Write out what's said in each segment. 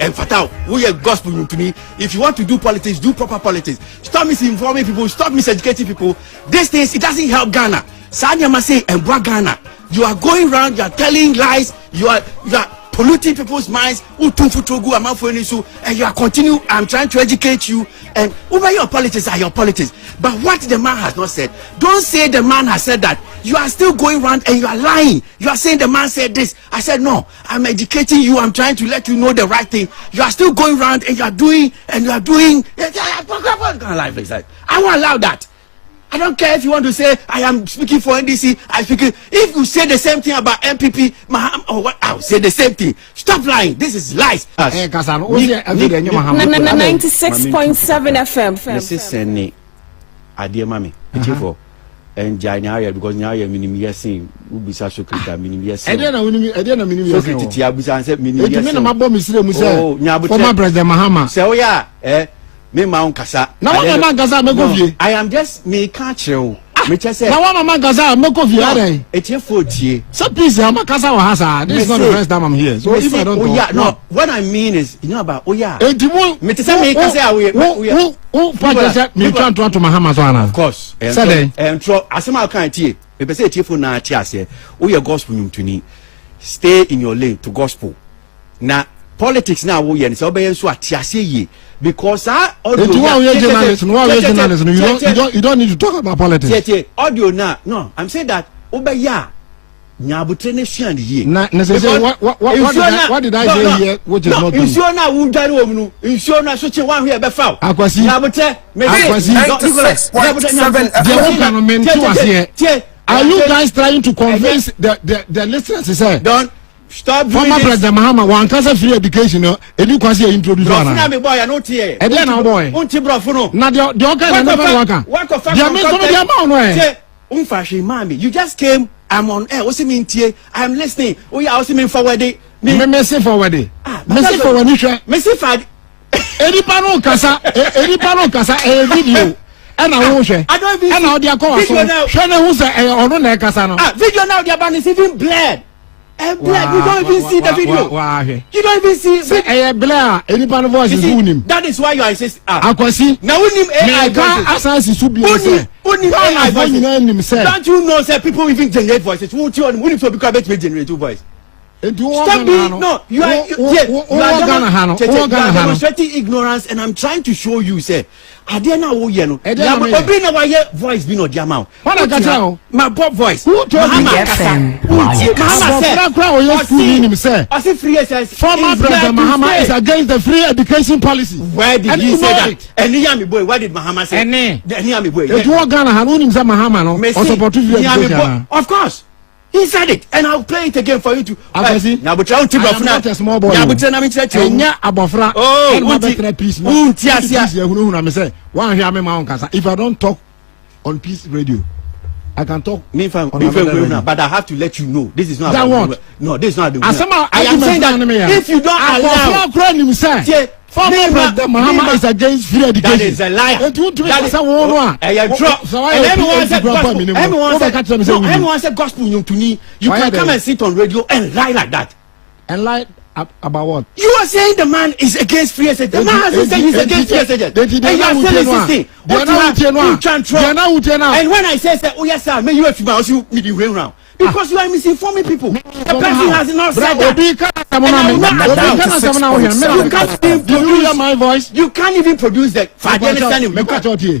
and fatal. We are gospel to me. If you want to do politics, do proper politics. Stop misinforming people. Stop miseducating people. These things, it doesn't help Ghana. Sanya Mase and Ghana. You are going around. You are telling lies. You are polluting people's minds. And you are continuing. I'm trying to educate you. And over your politics are your politics. But what the man has not said, don't say the man has said that. You are still going around and you are lying. You are saying the man said this. I said no. I'm educating you. I'm trying to let you know the right thing. You are still going around and you are doing. I won't allow that. I don't care if you want to say I am speaking for NDC. I'm speaking. If you say the same thing about MPP, or what, I'll say the same thing. Stop lying. This is lies. 96.7 FM. This is Senni. Adia mami. For and Jaya because now you're minimizing. Ubisa Sokita minimizing. Former President Mahama. So yeah, me Mount Kasa. Now Mama Gaza Megovie. I am just me catch you. Me just say. Now Mama Gaza Megovie. It's your 40. So please, Mama Gaza Wahasa. This is not the first time I'm here. So if I don't talk, no. What I mean is, you know about me to say me Kasa who project me trying to Mahama Zwana. Of course. And so asema kan tie. Me say tie for na tie ase. We are gospel nyumtuni. Stay in your lane to gospel. Na politics now we yen so be so atiase ye because audio you don't need to talk about politics. Audio now no I'm saying that obeya nyabutre ne hwan ye na say what did I say here which is not insure na wu dware wo mu insure na so che wan hwe be faw akwasi nyabutre me are you guys trying to convince the listeners say don't stop doing former President Mahama one cancer free education any kwasi introduce one na me boy I no tie e dey na boy unti brofo no na the oga na never work dia me so dia ma no e unfashi mami you just came I'm on air what's mean tie I'm listening oh yeah what's mean forward me say forward me say forward ni hwe me say fad eni pa no kasa e video and I won't share. I don't even and now they are called video now. Share who say ono na kasa no video now they are ban is even blurred. You don't even see the video. You don't even see Blair. Any part of voice is him. That is why you are insisting. Akwasi. Now we need AI voices. Don't you know that people even generate voices? Won't you need to become a generate voice? Stop being no. You are demonstrating ignorance, and I'm trying to show you, say. Adena wo ye no. Obi na wa ye voice bi no dia ma. My pop voice. Who told you FM? Former President Mahama is against the free education policy. Where did he say that? Any yami boy, what did Mahama say? Any yami boy. You want Ghana Hanun say Mahama no? Or support free education? Of course. He said it, and I'll play it again for you to. Now, but I'm not a small boy. Abofra. Oh, if I don't talk on Peace Radio, I can talk. But I have to let you know this is not. That what? No, this is not the. I am saying that if you don't allow. Former President Mahama is against free education. That is a liar. Everyone said gospel you can come and sit on radio and lie like that. And lie about what? You are saying the man is against free education. The man has said he's against free education. And you are still insisting. And when I say, oh yes sir, may you have to also meet you around. Because you are misinforming people. The person has not said that. You can't even produce that.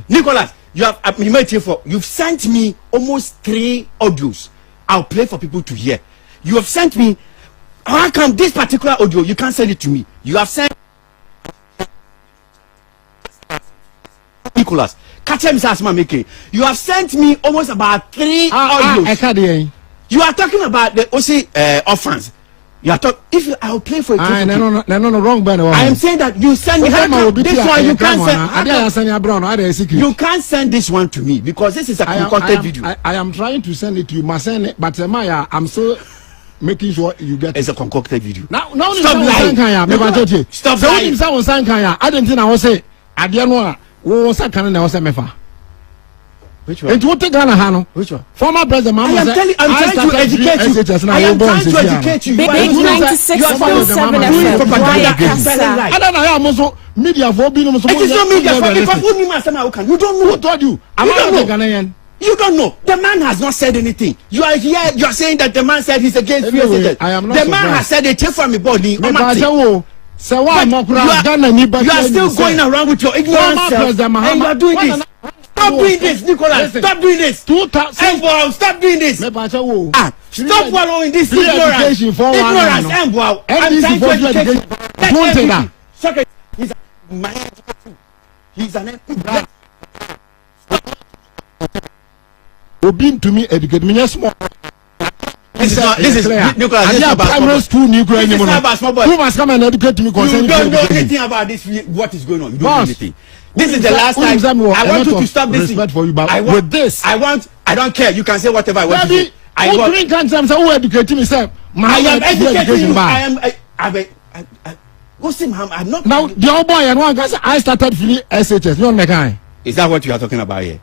Nicholas, you've sent me almost 3 audios. I'll play for people to hear. You have sent me. How come this particular audio you can't send it to me? You have sent Nicholas. You have sent me almost about 3 audios. You are talking about the OC orphans. You are talking. If I will play for it. No, wrong. I am saying that you send this one. You can't send. You can't send this one to me because this is a concocted video. I am trying to send it to you. Must send it, but Maya, I'm so making sure you get. It's a concocted video. Now stop lying. Stop lying. I didn't think I was say. I didn't know. Wo sakana na wo say mefa. Which one? And what take Ghana Hano? Which one? Former president Mama I'm trying to educate you. I am trying to educate you. Big 96.7 FM. I don't know how much media for being it is not media for because who you don't know. Who told you? I'm not Ghanaian. You don't know. The man has not said anything. You are here. You are saying that the man said he's against free SHS. I am not the man has said it from me body. You are still going around with your ignorance and you are doing this. Stop doing this, Nicholas. Stop doing this. Stop doing this. Stop following this ignorance. Ignorance. I'm trying to educate. Don't say that. He's an MP. Obin to me educate me small. This is Nicholas. This is primary school Negro anymore. Who must come and educate me concerning? You don't know anything about this. What is going on? You don't know anything. This is the last time. I want you to stop this. With this, I don't care. You can say whatever I want to say. I want. Who educating myself? I am educating you. I'm not. Now the old boy and one guy said I started free SHS. You know guy. Is that what you are talking about here?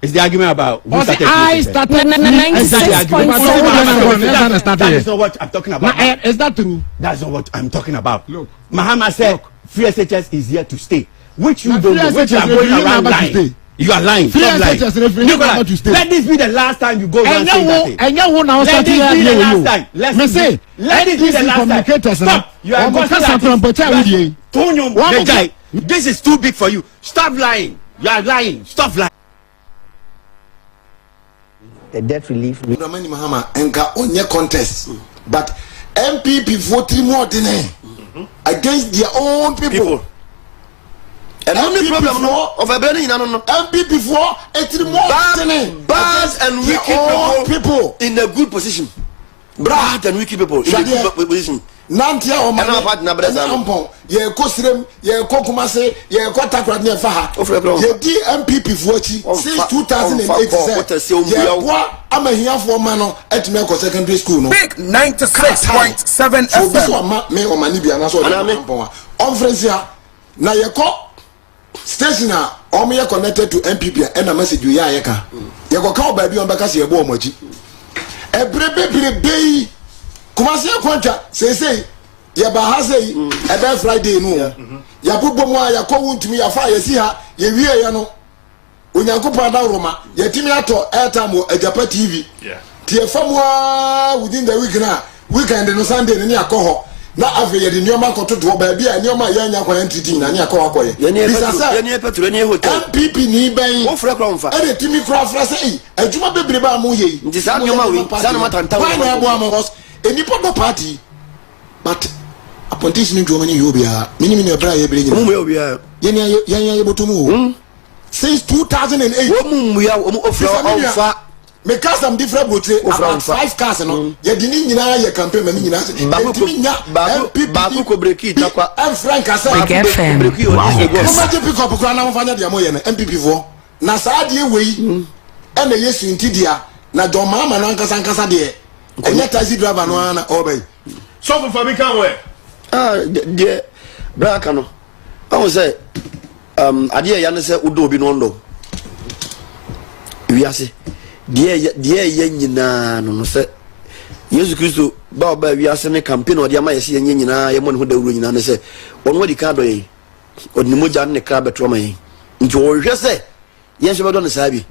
It's the argument about who started I started 96.7. That is not what I'm talking about. Is that true? That's not what I'm talking about. Look, Mahama said free SHS is here to stay. Which you don't know, which you are going around lying. You are lying. Stop lying. Nicholas, let this be the last time you go around saying that thing. Let this be the last time. Let this be the last time. Stop. You are going. This is too big for you. Stop lying. You are lying. Stop lying. The debt relief. Ramani Mahama enka onye contest, but MPP voted more than against their own people. And only problem of a burning MPP for 80 more bad and wicked people in a good position. Bad and wicked people in a good position. Nantia o man na breza ampon ye kosrem ye kokumase ye kotakra ne fa ha ye di MPP fuachi since 2008 ye kwa amahia fo man no etime ko secondary school no big 96.7 FM so ma me o mani bia na so ampon onfrensia na ye ko station a o me connected to MPP and na message you ya ye ka ye ko ka ba bi on beka se ye bo omachi ebrebe Kumasi kontra say ya ba ha say ebe Friday no ya bobom a ya ko wuntumi ya fa ya si ha ya wie ya no onyankopon da roma ya timi ato airtime Ajapa TV tie famwa within the week na weekend no Sunday ni akoho na ave ya de nioma kototo ba bia nioma ya nya kwa entity na ni akoho akoye ya ni petro ni hotel MPP ni ben wo fra kra mfa e de timi kra fra say adwuma bebre ba mo ye nti sa nioma we sa no matanta why na abo am any part party but a politician in Germany you be a minimum bra ye bring ye botumu since 2008 wo ya ofra me cars am different botre about 5 cars no ye di ni nyina ye campaign ma ni nyina ba ko breki takwa am frank asa breki o ni go ma je pick up kra na mo fanya dia mo ye na MPP fo na saa de wei e na yesu ntidia na John Mama no ankasa de onye taxi driver no ana obey so for me can we de braka no I say ade ya ne se udo obi no ndo wiase de ye nyina no se Yesu Kristo ba wiase ne campaign ode ama yesi ye nyina ye mo ne ho dawuro nyina ne se ono wadi ka do ye odi moja ne kra betro ma ye nti o hwe se ye hwe do ne sabi.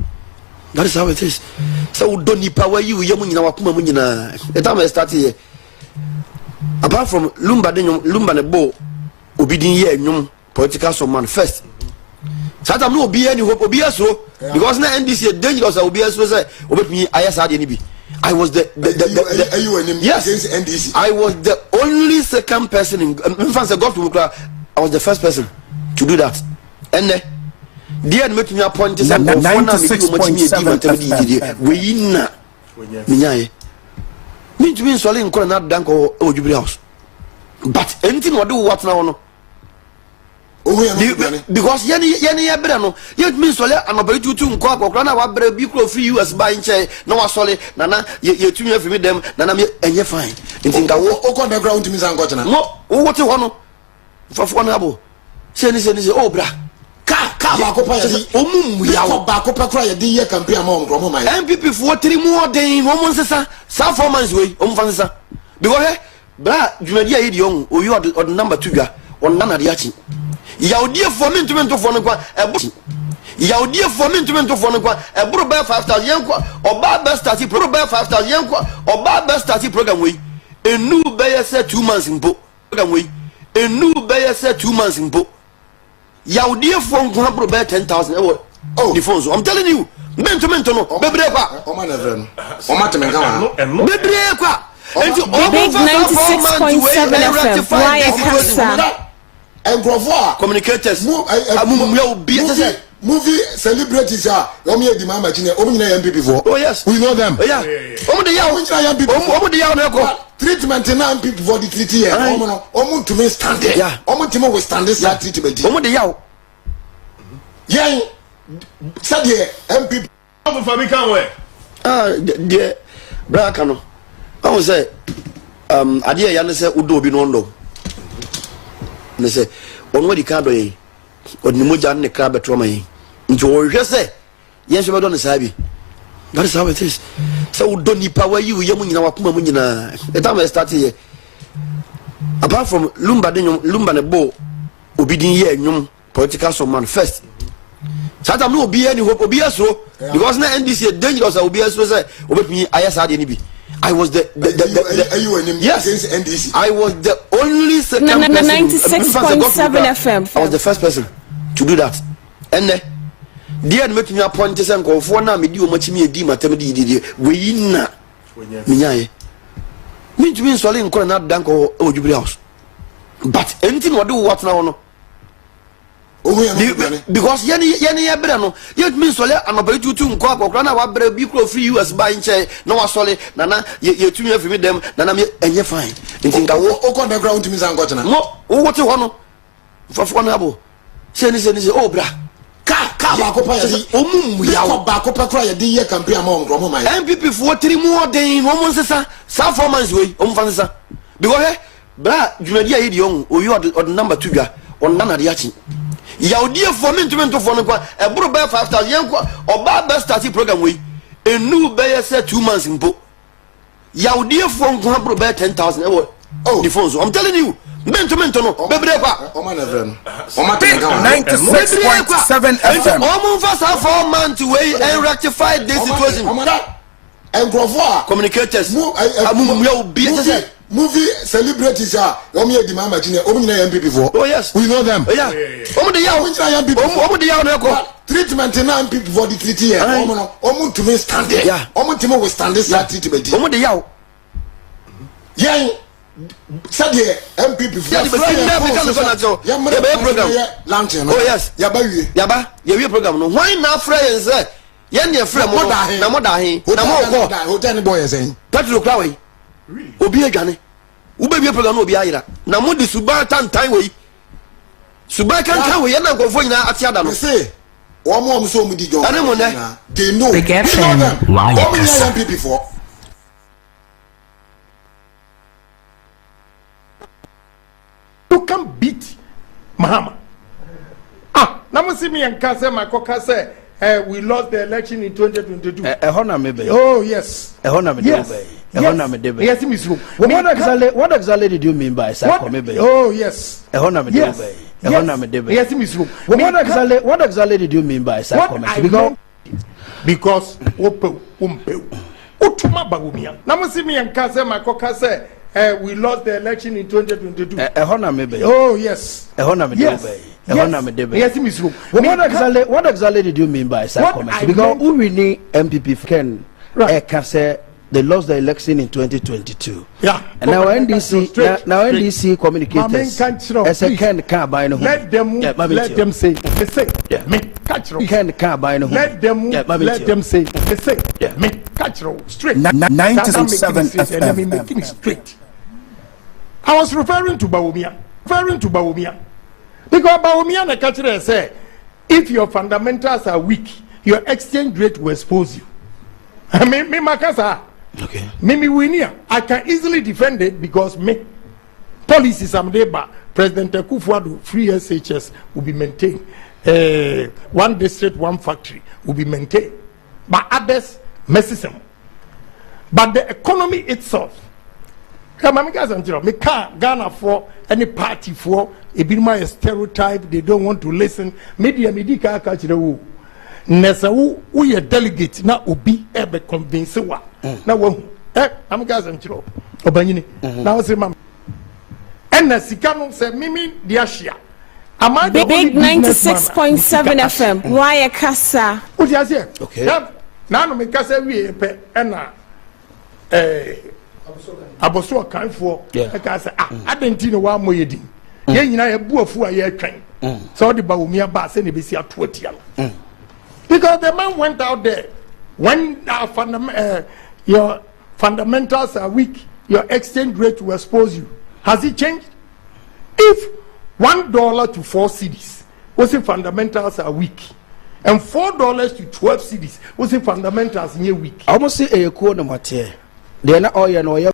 That is how it is. So don't need power you nyina wakuma mu nyina. The time I start here. Apart from Lumba ne bo obidin ye nyum political man first. Satan no obi any hope obi so because na NDC dangerous obi so say obetumi ayasa de ni bi. I was the yes, against NDC. I was the only second person in fact I was the first person to do that. And dear met me appoint some 96.7 we na minyaye me to be so in corner dank or ojubri house but anything what do what now no because yani ebere no yet mean so le anobere tutu nko akokra na wa bere bi kro free US buy nche na wa sole nana ye tumi afimi dem nana me enye fine ntinga wo okon ground mi san ko tena no wo wote ho no fafo na abo se ni oh bra ka car baako pa yɛ omu ya wo baako pa kora yɛ de yɛ campaign ama nkrɔmo man MPP for 3 more den omu nsesa sa 4 months wey omu fa nsesa because bra dwumadi ayi de on oyi od number 2 dwa on na de achi yaudie for me ntumi for no kwa ebo yaudie for me ntumi for no kwa eburu ba 5000 yenkwa oba best start pro ba 5000 yenkwa oba best start program wey enu be yese 2 months mpo program wey enu be yese 2 months mpo yaudie for nko pro ba 10000 the phones I'm telling you ntumi no bebre kwa o ma na vre no o ma teme kan bebre kwa Big 96.7 FM. Why KASA? Communicators. Movie celebrities are Omi Edi Mama Chine, Omi MPP for. Oh yes, we know them. Yeah. Omo de yawo MPP. Omo de yawo neko. Treatment na MPP for the treaty here. Omo to me stand there. Yeah. Omo to me we stand this treatment. Omo de yawo. Yeah. Said MPP. Omo for me kan we. De bra kanu. I was say adia ya ne say udo bi no ndo. Ne say onwo di ka do yi. Odnimoja ne kra betro man yi. Nti wo hwe say yen so be do ne sabi. That is how it is. So udo nipa wa yi wo yemu nyina wakoma mu nyina. The time I start here. Apart from Lumba ne bo obidin ye enwum political man first. Satan no obi any hope obi asro because na NDC dangerous obi asro say obetumi ayasa de ni bi. I was the yes NDC. I was the only second person 96.7 FM. I was the first person to do that. And dear make me appoint to go for na me di o machi me edi matem di we na me nyaye me to me so le nko na dan ko ojubiri house but anything what do what now no because yeni ebre no yet mean sole anobere tutu nko akokra na wa bre bi kro free US buy nche na wa sole na ye tumi afimi dem na me enye fine ntinka wo o the ground tumi san gochena no wo wote ho no fafo na abo se oh bra ka ba ko pa yedi omu ya wo ba ko pa kra yedi ye campaign ama nkrɔmo man MPP for 3 more den omu nsesa sa 4 months wey omu fa nsesa because bra dwumadi ayi de on oyi od number 2 dwa on na de achi yaudie for me ntumi for no kwa eburu ba 5000 yenkwa oba best start program wey enu be yese 2 months mpo yaudie for nko eburu ba 10000 the phones I'm telling you ntumi no bebre kwa o ma na vre no o ma teme kan 96.7 FM. Omo fa sa 4 months wey and rectify this situation. Communicators. Movie celebrities are Omi Edi Mama Chine, Omi MPP for. Oh yes, we know them. Yeah. Omo de yawo MPP. Omo de yawo neko. Treatment na MPP for the treaty here. Omo to me stand there. Yeah. Omo to me we stand this treatment. Omo de yawo. Yeah. Said MPP for. Oh yes. Yaba. Ye program no. Why na friend say yen dey friend mo na mo da hin. Na mo ko. Hotel boy say. Petro Krawe. Obi adwane. Wo be program no obi ayira. Na mo di suba tantan we. Suba kan we na nkofo nyina ate ada no. Say omo so mu di jo. Ane mo ne. They know. Big FM. Why KASA? MPP for. You can beat Mahama. Now see me and KASA, my KASA. We lost the election in 2022. Oh yes. Yes. Yes, Miss Ru. What exactly did you mean by Sakomebe? Oh yes. Yes. Yes, Miss Ru. What exactly did you mean by Sakomebe? Because Utuma Bagumia. Now see me and KASA, my KASA. We lost the election in 2022. Oh yes. Yes. Yes, Miss Ru. What exactly did you mean by Sakomebe? Because who really MPP can KASA? They lost the election in 2022. Yeah. And now NDC communicators as a can buy no. Let them say. They say. Me catch can buy no. Let them say. They say. Me catch straight. 97 FM. Let me make it straight. I was referring to Bawumia. Because Bawumia na catch say, if your fundamentals are weak, your exchange rate will expose you. Me Makasa. Okay. Me winia. I can easily defend it because me policies I'm there, but President Akufo-Addo free SHS will be maintained. one district, one factory will be maintained, but others messes them. But the economy itself, me can't Ghana for any party for a bit my stereotype. They don't want to listen. Media catch the woo. Nessa we a delegate na obi ebe convince wa. Na wo I'm guys and chiro. Obanyini. Now say mam. And na sika no say mimi dia share. Big 96.7 FM. Why KASA? What you say? Okay. Now no me kasa we pe na aboso kan for ka say adenti wa moyedi. Ye nyina ye buafu a ye twen. So the ba omi aba say ne be si ato atia. Because the man went out there when your fundamentals are weak, your exchange rate will expose you. Has it changed? If $1 to 4 cedis, what's the fundamentals are weak, and $4 to 12 cedis, what's the fundamentals near weak? I almost say a quarter matter. They're not all you know.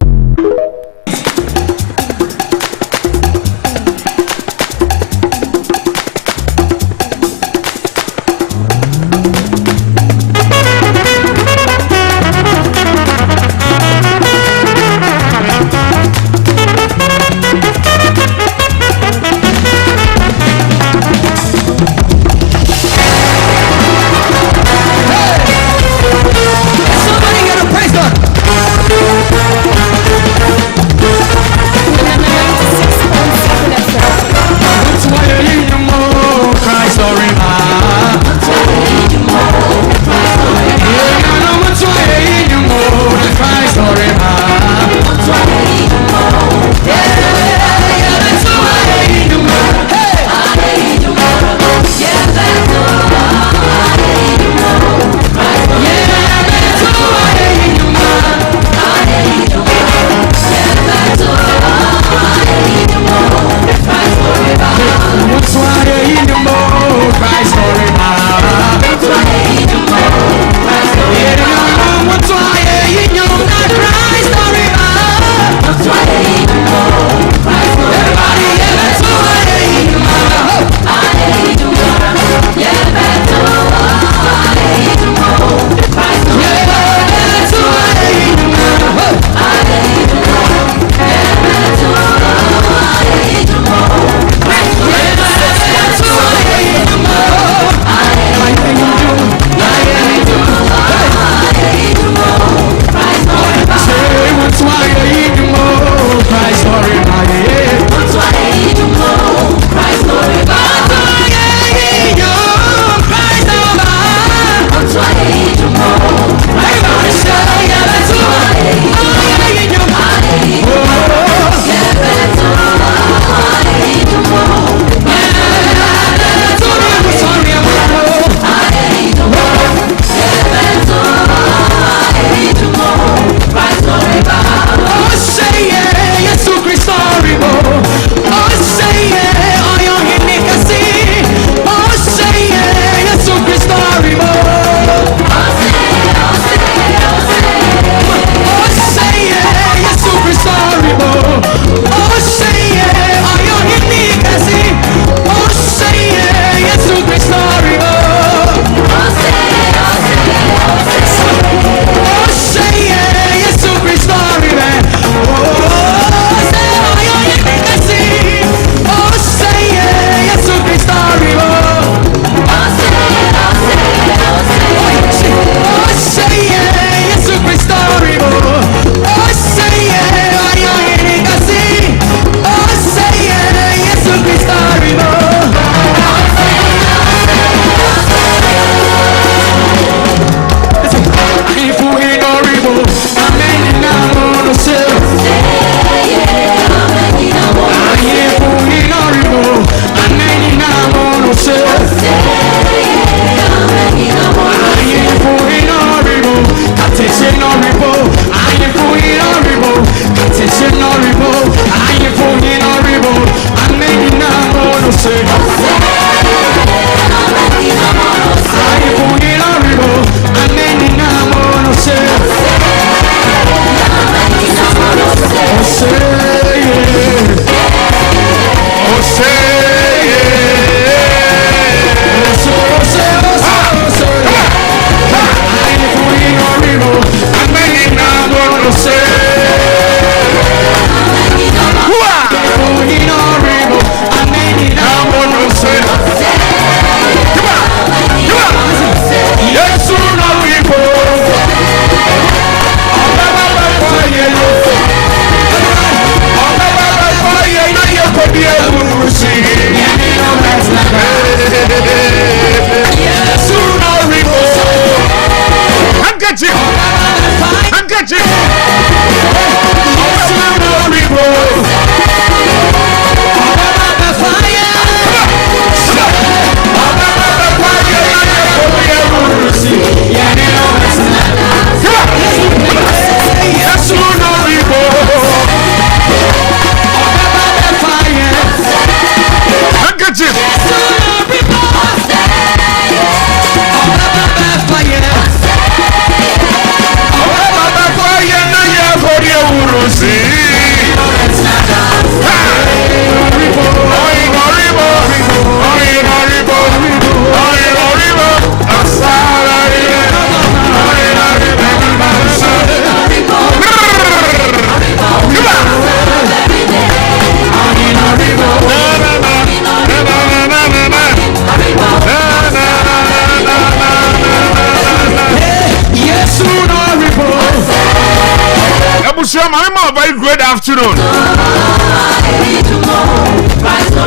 Abusia mama very great afternoon.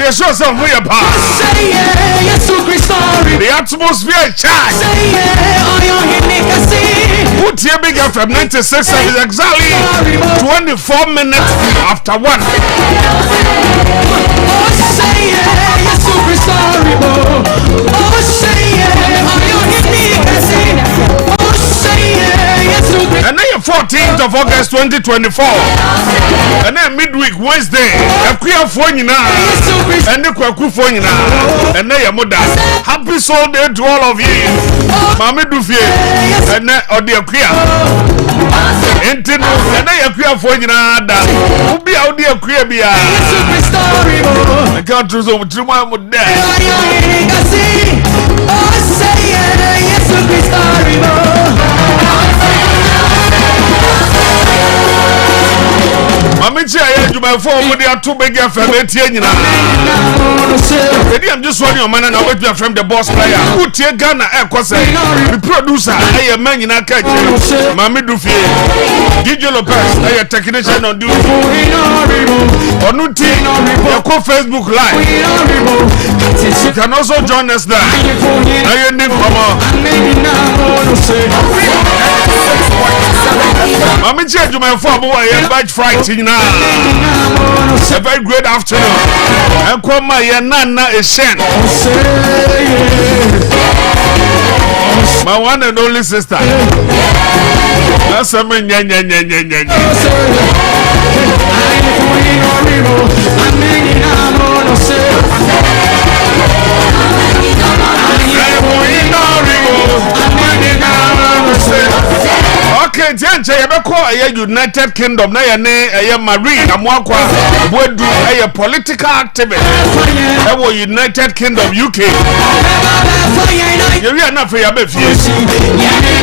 Yes, sure some we are the atmosphere charge. Put here big FM 96 is exactly 24 minutes after 1. And then 14th of August 2024. And then midweek Wednesday, a queer phone and the Kwaku phone and then your mother. Happy soul day to all of you. Mammy Dufie and then or dear queer. And then your queer phone who be out there queer be I can't choose over to my mother. Mamichi I do my phone with the two big FM. I'm just running your man and I wait from the boss player. Who take Ghana Air Cosa, the producer, I am man in a catch. Mammy Dufie, DJ Lopez, I am technician on duty. Onuti, your Facebook Live. You can also join us there. I am Nick Mama. Mammy change my phone boy and badge fighting now. A very great afternoon. And come my nana is sent. My one and only sister. That's a man. Okay, Jancha, you call a United Kingdom, na a marine, a mwakwa, would do a political activist. United Kingdom, UK. You are not for your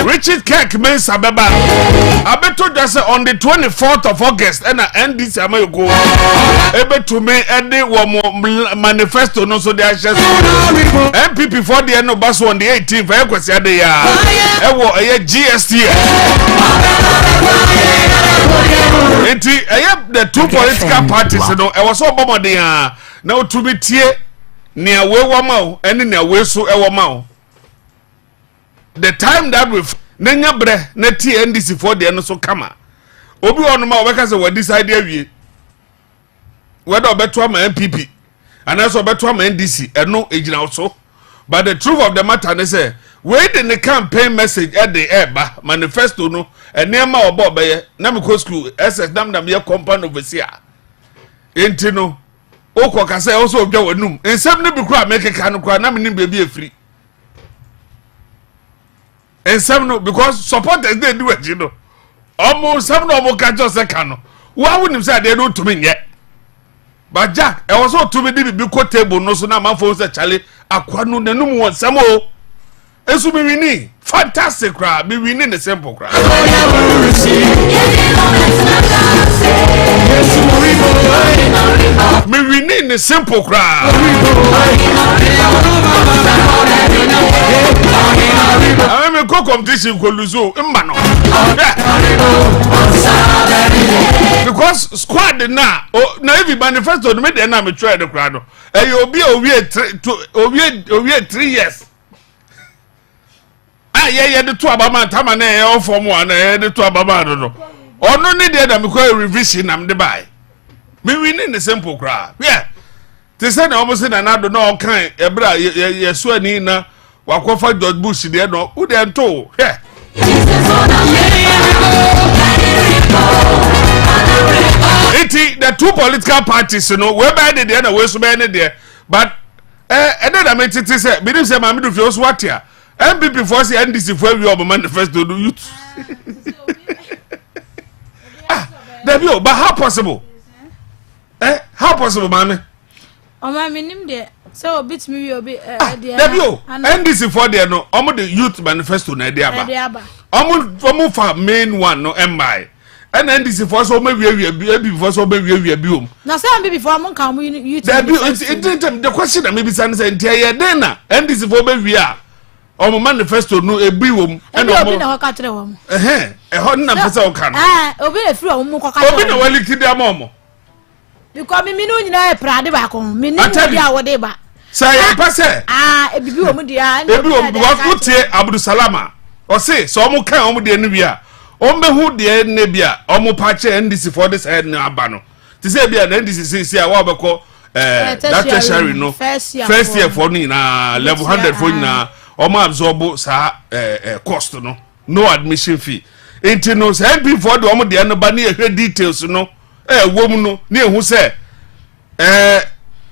Richard Kirk means Ababa. I bet to just on the 24th of August, and I end this America. Able to me, and they were manifesto, no so they are just MPP for the end of bus on the 18th. I was at the GST. I have the two political parties, you know. I was so bomb there now to be tear near where Wamau and near where so Ewamau. The time that with Nenya Bre, Neti NDC for the end so come. Obi on my workers were this idea. Whether better my MPP and also better my NDC and no agent also. But the truth of the matter is, wait in the campaign message at the air, manifesto no, and near my bob, Namiko school, SS Namdam, your compound overseer. Intino, Oko can say also go a noom, and some never cry, make a can cry, Namin baby free. And some no, because supporters they do it, you know. Almost some no more catch us a cano. Why wouldn't you say they don't to me yet? But Jack, I was all to me because table no so now my phone said Charlie, Aquanu the no one some more. As we winning, fantastic crowd, be winning the simple crowd. Be winning the simple crowd. I'm a co-competition with Luzo, because squad now, now every manifesto made the name try the crowd. And you'll be over 3 years. Ah, yeah, the two Abama Tamane, all from one, the two Abama, no. Or no need that I'm going revision, I'm the buy. Me winning the simple crowd. Yeah. They said almost in another no kind, a bra, ye sweating, Wakofa George Bush, there no, who they are told. Yeah. The two political parties, you know, whereby they are way so many there. But, and then I made it say, believe say, Mammy, if you're what here. MPP for say NDC for we of manifesto do youth. But how possible? How possible, mommy? Oh, my minim there. So bit me will be NDC for there no. The youth manifesto na there ba. For main one no MI. And NDC for so maybe before so maybe biom. Now say before am come youth. The question that maybe say NDC for maybe are. omo manifesto no ebi wom and obi na waka tere wom ho na pesa o kan obi na firi wom ko ka obi na wali kidi amomo because me no nyina e prade ba ko me ni wodi a wodi ba say ya pase ebibi wom dia ebi wom wa kutie Abdusalama o say so omo kan omo de ni bia omo hu de ne bia omo pa che NDC for this head na aba no ti say bia na NDC say a wa obeko that tertiary no first year for ni na level 100 for ni na omo absorb sa cost no admission fee enti no say MP for the omo de no ba na ehwe details no wom no na ehu say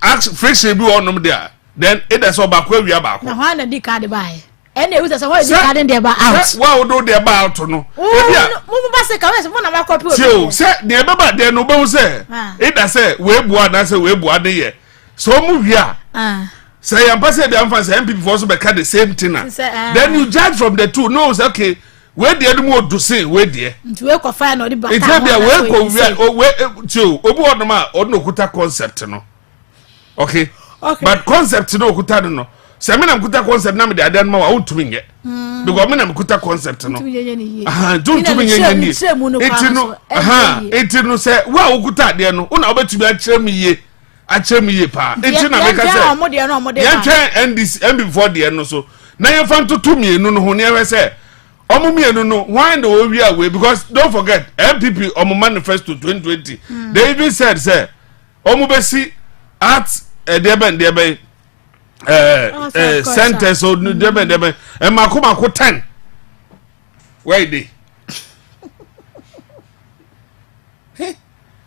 ask friction bi onom there then it is oba kwa wi aba ko na ho na di card buy ene ewu say ho di card dey ba out wa do dey ba out no e bia mo ba say ka we say mo na ma copy o say ne be ba dey no be say it is say we bua na say we bua dey here so mu wi say yam pass dey am say MPP for so be ka the same thing then you judge from the two no say okay we dey do mo do say we dey nti we ko fine no di ba it be we ko we tio obi odoma odno kuta concept no okay but concept no kuta no se me na kuta concept na me dey adan ma wa untumi nye because me na kuta concept no untumi nye ni enti no se wa ukuta de no una obetumi akyerem ye pa enti na me ka se ya twen NDC before de no so na ye fan to mienu no ho ne we se omo mienu no why the we away because don't forget MPP omo manifesto 2020 they even said say omo besi at deben sentence so deben e mako 10 where dey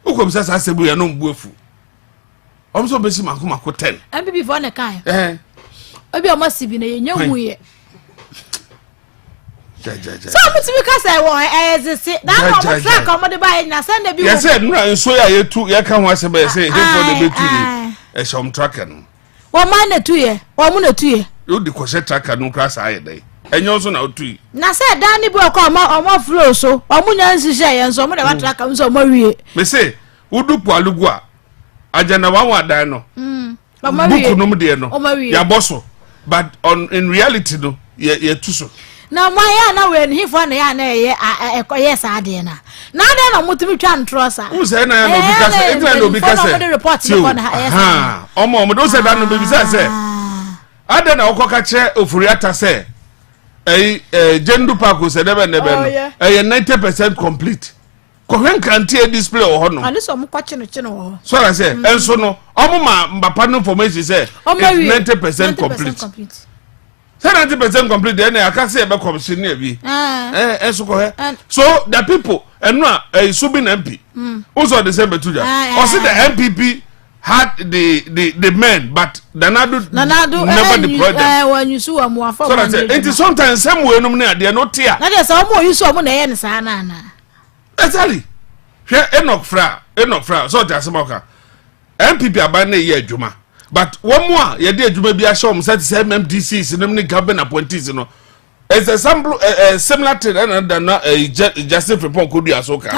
ukom sasa sebu ya no mbuefu omo so besi mako 10 MPP for na kai obi omo sibi na yenya huye so mutimi ka say wo ezisi na no mo track omo de ba na send bi wo yes no nso ya yetu ya ka ho asebe yes he for the betu ni e shom tracker no wo man na tuye wo mu na tuye you di ko tracker no kra sa ayedai enyo so na otu na say dan ni bi ko omo flow so omo nya nsise ye nso omo de wa tracker nso omo wie me say udupu alugu a ajana wa dan no omo wie buku no mu de no ya boso but in reality no ye tuso na ya na we ni fo na ya na ye ekoye sa ade na de na mutumi twa ntrosa u say na no because enti na because omo do say that no be say ade na okoka che ofuriata say gendu park say debe no 90% complete ko hwen kantie display o ho no ani so mo kwache no so I say enso no omo ma mbapa no information say 90% complete 70% complete then I can say about commission bi so the people and no Subin MP also the same betuja also the MPP had the men but Danado never deployed them when you sue am wa for so that it sometimes some way no na they no tear na dey say omo you so omo na ye ne sa na exactly Enoch fra so that asema MPP aban na ye adwuma but one more ye dey adwuma bi ahye om set MMDCs no government appointees no it's a sample similar to than justice report could be asoka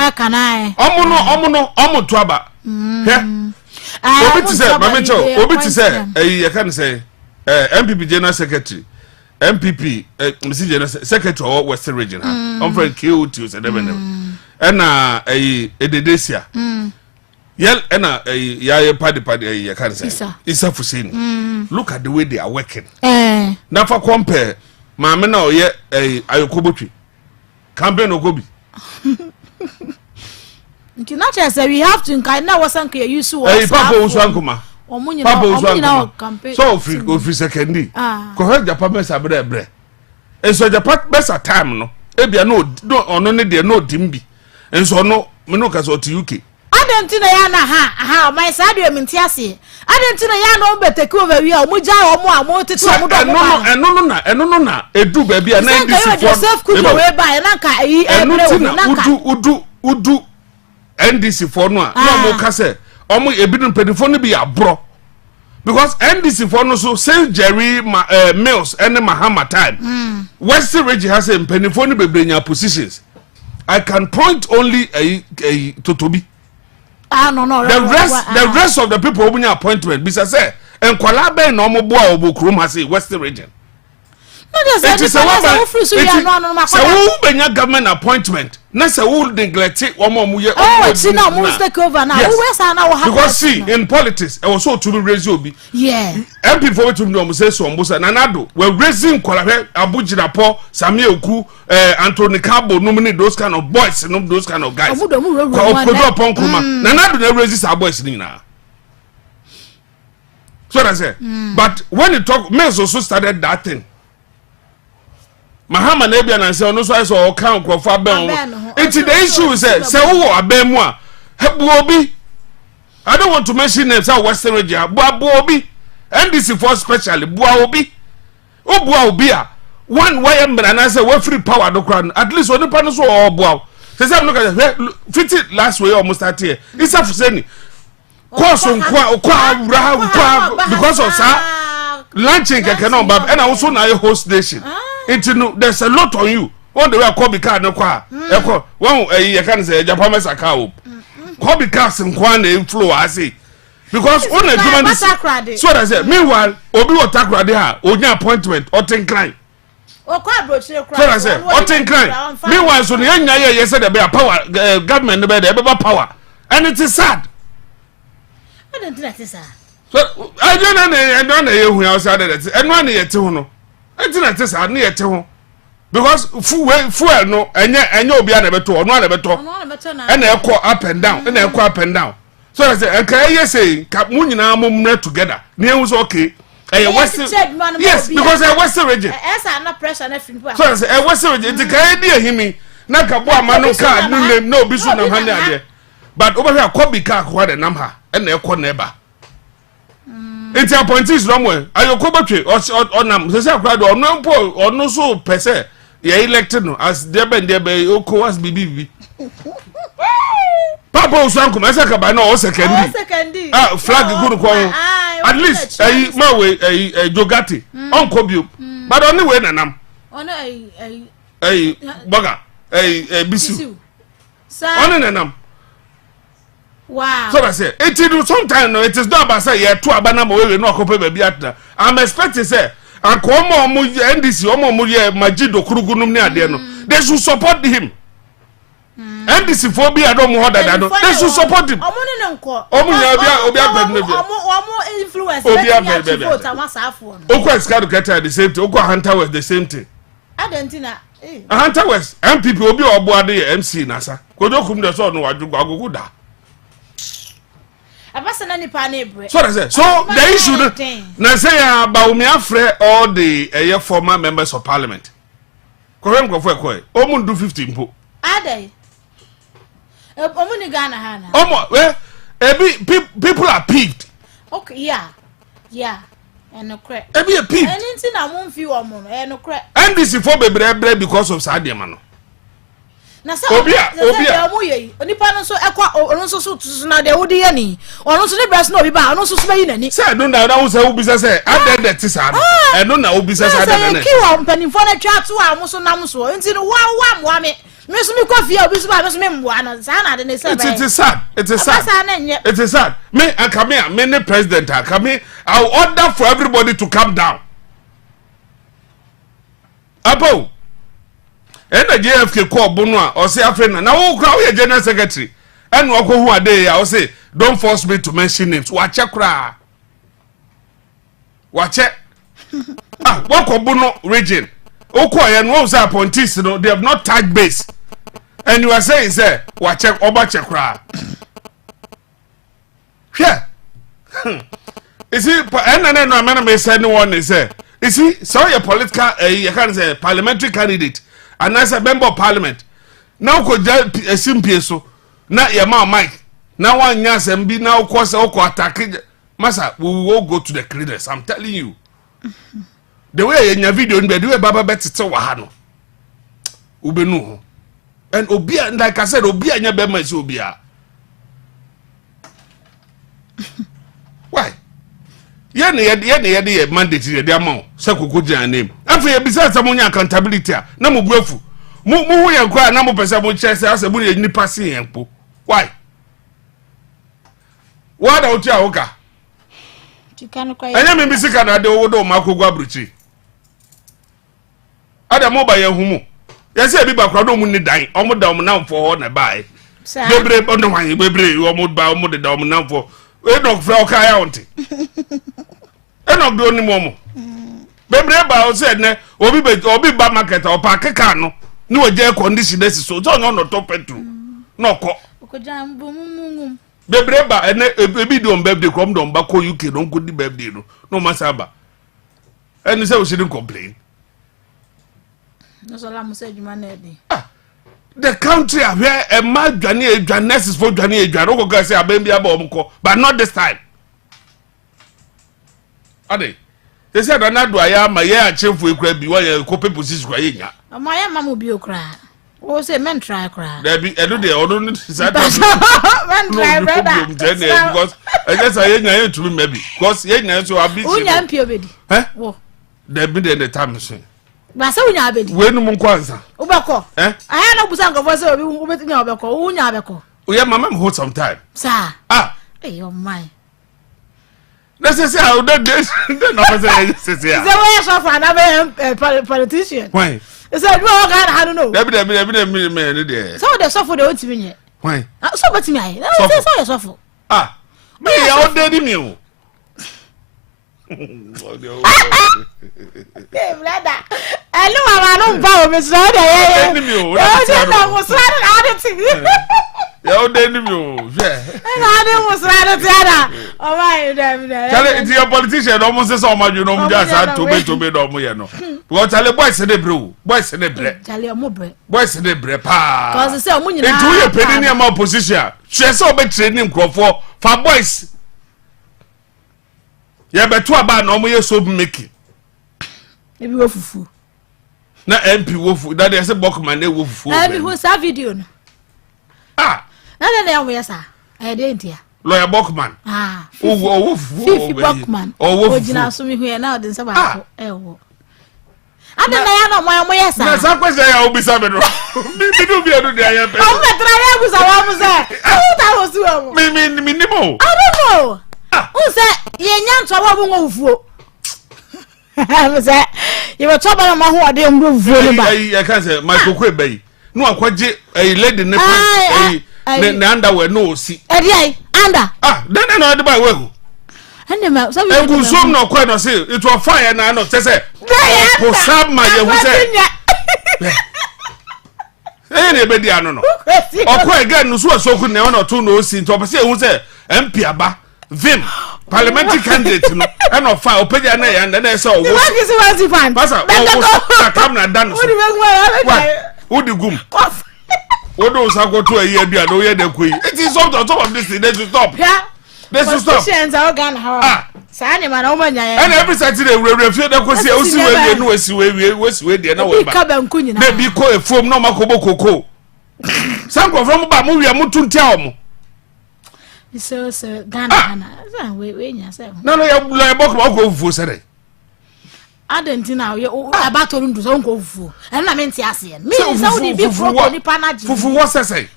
omo to aba obi ti say mamencho obi ti say you can say MPP general secretary MPP Mr. General secretary of Western region on friend KOT say dem and ededesia yel and ya party you can say Isa Fusini look at the way they are working now for compare mama na oye ayokobotwi campaign ogobi nti na chese we have to nkai na wasanka you use what papa usankuma papa usankuma campaign so ofri sekendi ko he japa mesa bre enso japa besa time no ebia no ono ne de no dimbi enso no me no ka so to UK adentina ya na ha my side we mentiase adentina ya na obeteke over wi a omuja omo amotete omo do eno na edu ba bia na ndisi Joseph Kujo we ba na ka yi ebre na ka udu NDC for no na mo ka se omo ebidun pedifo no bi abro because NDC for no so Saint Jerry Mills and Mahama time Western region has a pedifo no bebrenya positions I can point only a Totobi no the rest of the people who appointment bisa say enkwala ben no mo boa obokrum has a Western region It is a woman government appointment. That's a wool neglect one more year. Oh, it's now most take over now. Because see, in politics, I was so to be raised. Yeah. MP for to know say so Musa Nanado. We're raising Kwalahe, Abuja Po, Samuel Ku, Anthony Cabo, nominate those kind of boys and those kind of guys. Nanado never raises our boys now. So I say. But when you talk, men also started that thing. Mahama Nebian and say, no, so I saw count for Ben. It's the issue is say, who are Benmoa? Bobi. I don't want to mention names out Western region. Bobi. And this is for specially Bobi. Oh, Bobi. One way and I say, what free power no crown. At least one panels or Bow. Says I'm not going to fit it last way almost that year. It's a saying. Because of sir. Lunching cannot bab and also now a host nation. There's a lot on you. One the way I call the car no car. One I can say Japanese a cow. Hobby cars and quan inflow I see. Because only human so I said, meanwhile, Obi will tackle there, or your appointment or 10 client. So I said, or 10 client. Meanwhile, so the young year said about power government about power. And it is sad. I don't think that. So I don't know who else added it. And one year to I think that I near to because fuel no and you'll be unable or not able and they'll call up and down and they'll call up and down. So I said, okay, say Capmunina mum together. Near was okay. Yes, because I was the region. So I said, I was the region. It's a idea, him. Nakabua Manu card, no Bison of Hanya. But over here, Kobe car, what a number, and they'll call neighbor. It's a point is somewhere. Are you covered or nam? The same crowd or no poor or no so per se. Ye elected no as there be Oko as BB. Papa Sankum, I say by no second. Ah, flag good call. At least a my way a Jogati, Uncle you. But only way nam. On a bugger, a bisu. On nam. Wow. So I say, it is sometimes no, it is not about say yeah, 2 abana mo we no akope baby at. I'm expecting say, and come on mu NDC, omo ye Majido Kurugunum ni ade no. They should support him. NDC phobia don't more than that. They should support him. Omo ni nko. Omo ya obi abed omo influence. Obi abed. Oko Escado Keta the same thing. Oko Hunter was the same thing. Adentina. Hunter West MPP obi oboade MC nasa. Kodokum de so no wagugu da. So I say, so the issue now say about me afraid all the former members of parliament. Correct go for koi. Omun do 15 po. Ade. Omun ni Ghana hana. People are peeved. Okay, yeah. And no crack. Ebi a peeved. Anything I won't feel omun. And no crack. And this is for bebre because of Sadia mano. Na sa obia omoye onipa no so ekwa ono so na de wodi yani ono so ne bras na obi ba ono so bayi nani say no na say obisa say ade de tisa no no na obisa say ade na ki wa mpanimfo na twa to a so nam so enti no wa me so me kofi obi so ba me so me mboa na sa na de ne say it is sad me and come here me ne president come here I will order for everybody to calm down apo and the JFK call Bonua or say Africa. Now, who crowd your general secretary? And walk who are there, I'll say, don't force me to mention names. Watch a cry. Watch it. Walk on Bono region. Oko and what was appointees, they have not touched base. And you are saying, sir, watch it, or watch a cry. Yeah. You see, and then no man may say no one is there. You see, sorry, a political, you can say parliamentary candidate. And as a member of parliament, now could a simple so now your mouth Mike. Now one yes and be now cause Oko attacking Massa, we will go to the creditors. I'm telling you. The way in your video in the way Baba Betty to Wahano Ubenu and Obia, like I said, Obia and your Bema is Obia. Why? Yet mandate the amount, Sakuja name. After besides among accountability, no more grateful. Mu ya kwa na mo pesa mo chese ase bu ni pasi enpo. Why? What out ya oka? Anya me bisika na de wo do ma ko gwa bruchi. ada mo ba ye humu yes e bi ba kwado mu ni dan omo da omo namfo ho na bae bebre ono wan bebre omo ba omo de da omo namfo e dog fra o ka ya onti e no do ni mo bebre ba o said ne obi ba market o pa keka no ni o je condition desi so no top petrol no ko jambo mumum bebre ba ene ebi do birthday kom do ba ko UK no ko di birthday no masaba ene say we shouldn't complain no so la mo say juma na edi the country where a man dwane nurses for dwane dwane ko ga say abem bia ba omko but not this time ade they said anado aya ma ye achefu ekura bi wa ye ko position kwa ye nya ama ya mamu bi okra o say men try kra there be edo de odo no side men try brother because I guess I nya ye tumi maybe because ye nya so abi unya mpio obedi wo there be the time so ba say unya obedi we no mun kwanza ubeko aya no busa ngofo say obi ubeti nya obeko unya obeko o ye mama me hold some time sir eh oh my let's say how that this no say say we so for another politician why they said we all got I don't know me there so they suffer the ultimate nye why so but me I say so you suffer me ya o dey me o brother hello mama no ba o me so dey me o na mo so ya o dey me o na dey mo so ada o my dem chale it's your politician almost say so maju no mu just to be no mu ye no because chale boys dey bre chale mo bre boys dey bre pa cause say o mu nyina itu ye pedi ni ma opposition hwe say o be training crofo fa boys ya beto aba na omo ye so making ebi wo fufu na MP wo fufu that dey say Bokman na wo fufu ebi ho sa video no na na ya sa e dey ntia lawyer Bokman wo fufu Bokman o jina so mi hu na o den sa ba ko e wo ada na ya no mo ya sa na sa kwese ya obi sa me no mi do bi adu dia ya pe o metra ya bu sa wa mu se o ta wo su o mi ni mo I don't know o se ye nya nto wa bu ngo fufuo I'm say you were talking about who are they move I can't say my kokwe bay no akwaje a lady ne ne underwear no see eh under then no dey buy we go and me so we go so no kwa no say it was fire na no say for some my you say ne be dia no no okwa again no so so ku ne no to no see to say hu say MP aba vim parliamentary candidate no and of fire opeja na ya na say what is it fan pasa o come na dan so what the gum what do say go to a year bia no ye dey koyi it is on top of this they should stop they should stop politicians are organ how say ni man o manya and every Saturday we refuse dey ko see o si we no si we dey na we ba ka ba nku nyina na bi ko efuom na makobo koko sanko from ba mu wi amutu ntia o mo so Ghana we nya say no ya Bokman ko fufu sere adentina ye abatoru ndu so nko fufu na me ntia ase me say we be pro ni panaji fufu wo sese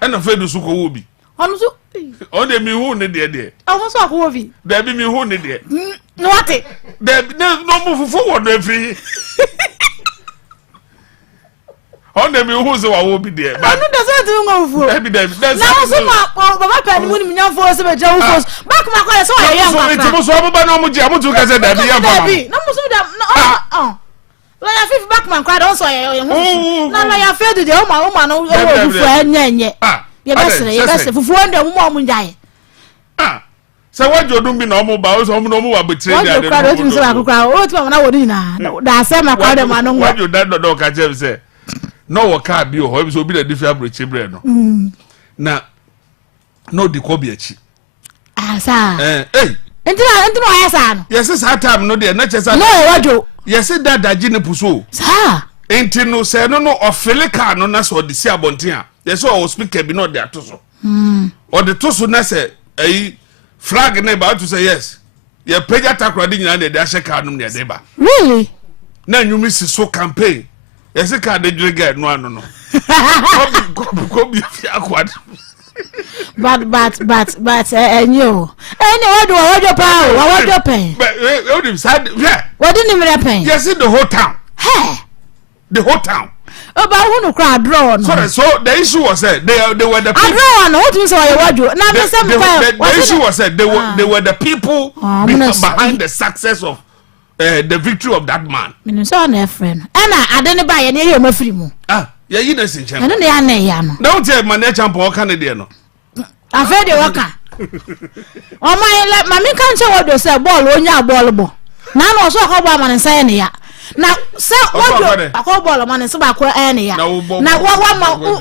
na fedu su ko wo bi onu so on de mi hu ne de onu so ko wo bi da bi mi hu ne de no ate no mu fufu wo do afiri on de mi hu se wa wo bi de ba no de so ti ngo fufu da bi na so ma baba pa ni mu ni nyam fo se be jawu fo back ma ko so wa ye ngwa so ti mo so baba na mu ji amutu ka se da bi ya fa na mo so da la ya fifi back man kwa don so ye na la ya fe de o ma no o fufu enyenye ye bese fufu ndo mu njaye se wajo dum bi na omo ba o so omo no mo wa betre dia de o ti so akukra o ti ma na wo ni na da se ma kwa de ma no wajo da do ka je se no wo ka bi o ho bi so bi da difi abreche bre no na no di ko bi achi sa enti no ya sa no yes sa time no de na che sa no wajo yes dada ji ne puso sa enti no se no ofele ka no na so de si abonten a yes o speaker bi no de atoso o de toso na se flag na ba to say yes ye peja takra di nyina de ahye ka no ne de ba really na nyumi si so campaign yes ka de dwege no ano no ko bi fi akwad But and you. What do you pay? What do you pay? What didn't even pay? Yes, in the whole town. Hey, the whole town. About who crowd draw. So the issue was that they were the people. I draw what you say. What you? Now the issue was that they were the people behind the success of the victory of that man. So my friend, and I didn't buy any of my free mo. Yeah, you know, since I don't know. Don't tell my champ or Canadian. I've heard the worker. Oh my, mammy can't say what you say. Ball when you are ballable. Now also how about man saying ya. Now, sir, what you a call ball man is about any. Now, what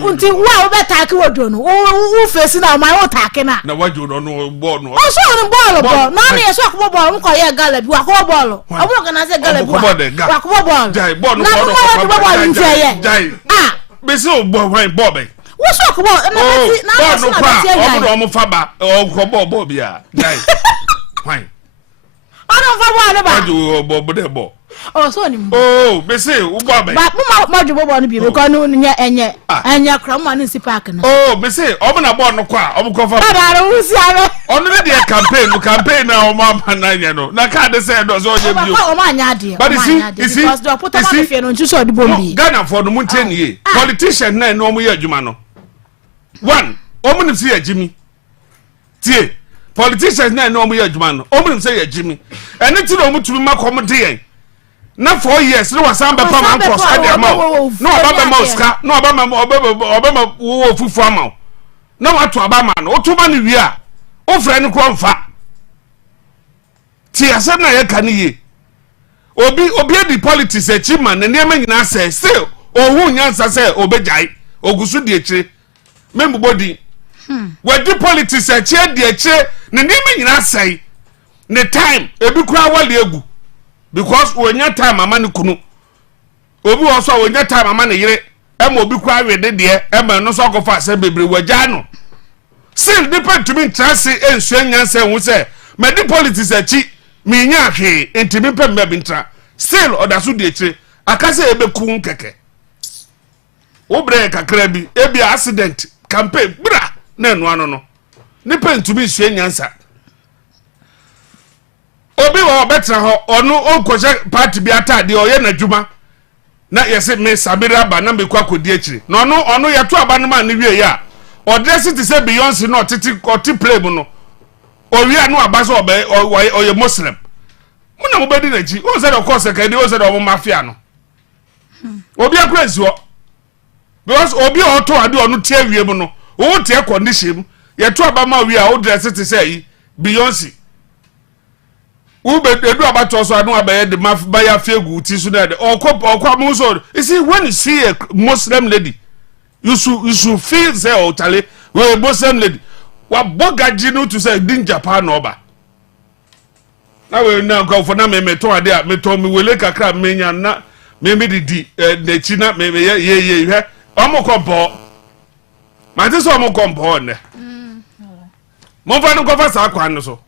until well better I would do. Who facing out my own talking. Now, what you don't know, ball. Also, the ball. Now, yes, walk ball, call your gallop. You are call ball. I'm going to say gallop. Walk ball. Jay, ball. Ah, be so Bobby. What's up about? No, no, Faba or Bobia. Fine. I don't know about Bob. Oh, so oh, be say, Bobby. But Mamma want to be because no, and your crumb and is packing. Oh, be say, Open a born no qua, I don't see. Only the campaign now, Mamma and I can't say those all you. But you see, put a fan on you saw the bomb. Ghana for the mountain ye. Politician, no more Jumano. One, Omen say Jimmy. Tie, politicians no more Jumano. Omen say Jimmy. And it's no to my comedy. Not 4 years, no Samba Pama cross at the mouth. No Obama Mosca, no Obama Wolf Farmer. No what to Obama, or too many we are. Oh, friend, Cromfa. Tia Sana Kanye. Obi the politics a chimman and Yemen say still, or who Yansa say Obejai, or Gusu Member body. Where the politics a chair, dear chair, the name in say, the time, a big crowd because when your time a man kunu, Obi also when your time a man a year, and will be quiet with the dear, and no soccer fast and baby were Jano. Still depend to me, Chancy and Swen Yansen will say, my the politics a cheat, me yaki, and to me pen babintra. Still, or that's who they say, I can't say a be coon keke. Obre ka krabi ebi accident campaign bra na no ano no ne pen to be suen yansa obi wo betra ho onu onkoje party bi atade o ye na djuma na yese me sabira ba na me kwa kodi akire no onu ye to aba no ma ne wie ya o dress it say Beyonce no titi play mu no o wi anu aba so obe o ye muslim muna mo bedi na ji o say of course ka di o say o mafia no obi akura nsuo because obi auto ade onu tie wie mu no o tie condition ye to aba ma wi a o dress it say Beyonce u be edu aba to so anu aba ye de maf ba ya fegu ti so na de okwa mu so you see when you see a Muslim lady you should feel say o tale we Muslim lady wa bogaji no to say din Japan oba na we na go for na me to ade a me to me wele kakra me nya na me di na china me ye he omo kompo ma ti so omo kompo ne mo fa no ko fa sa kwa no so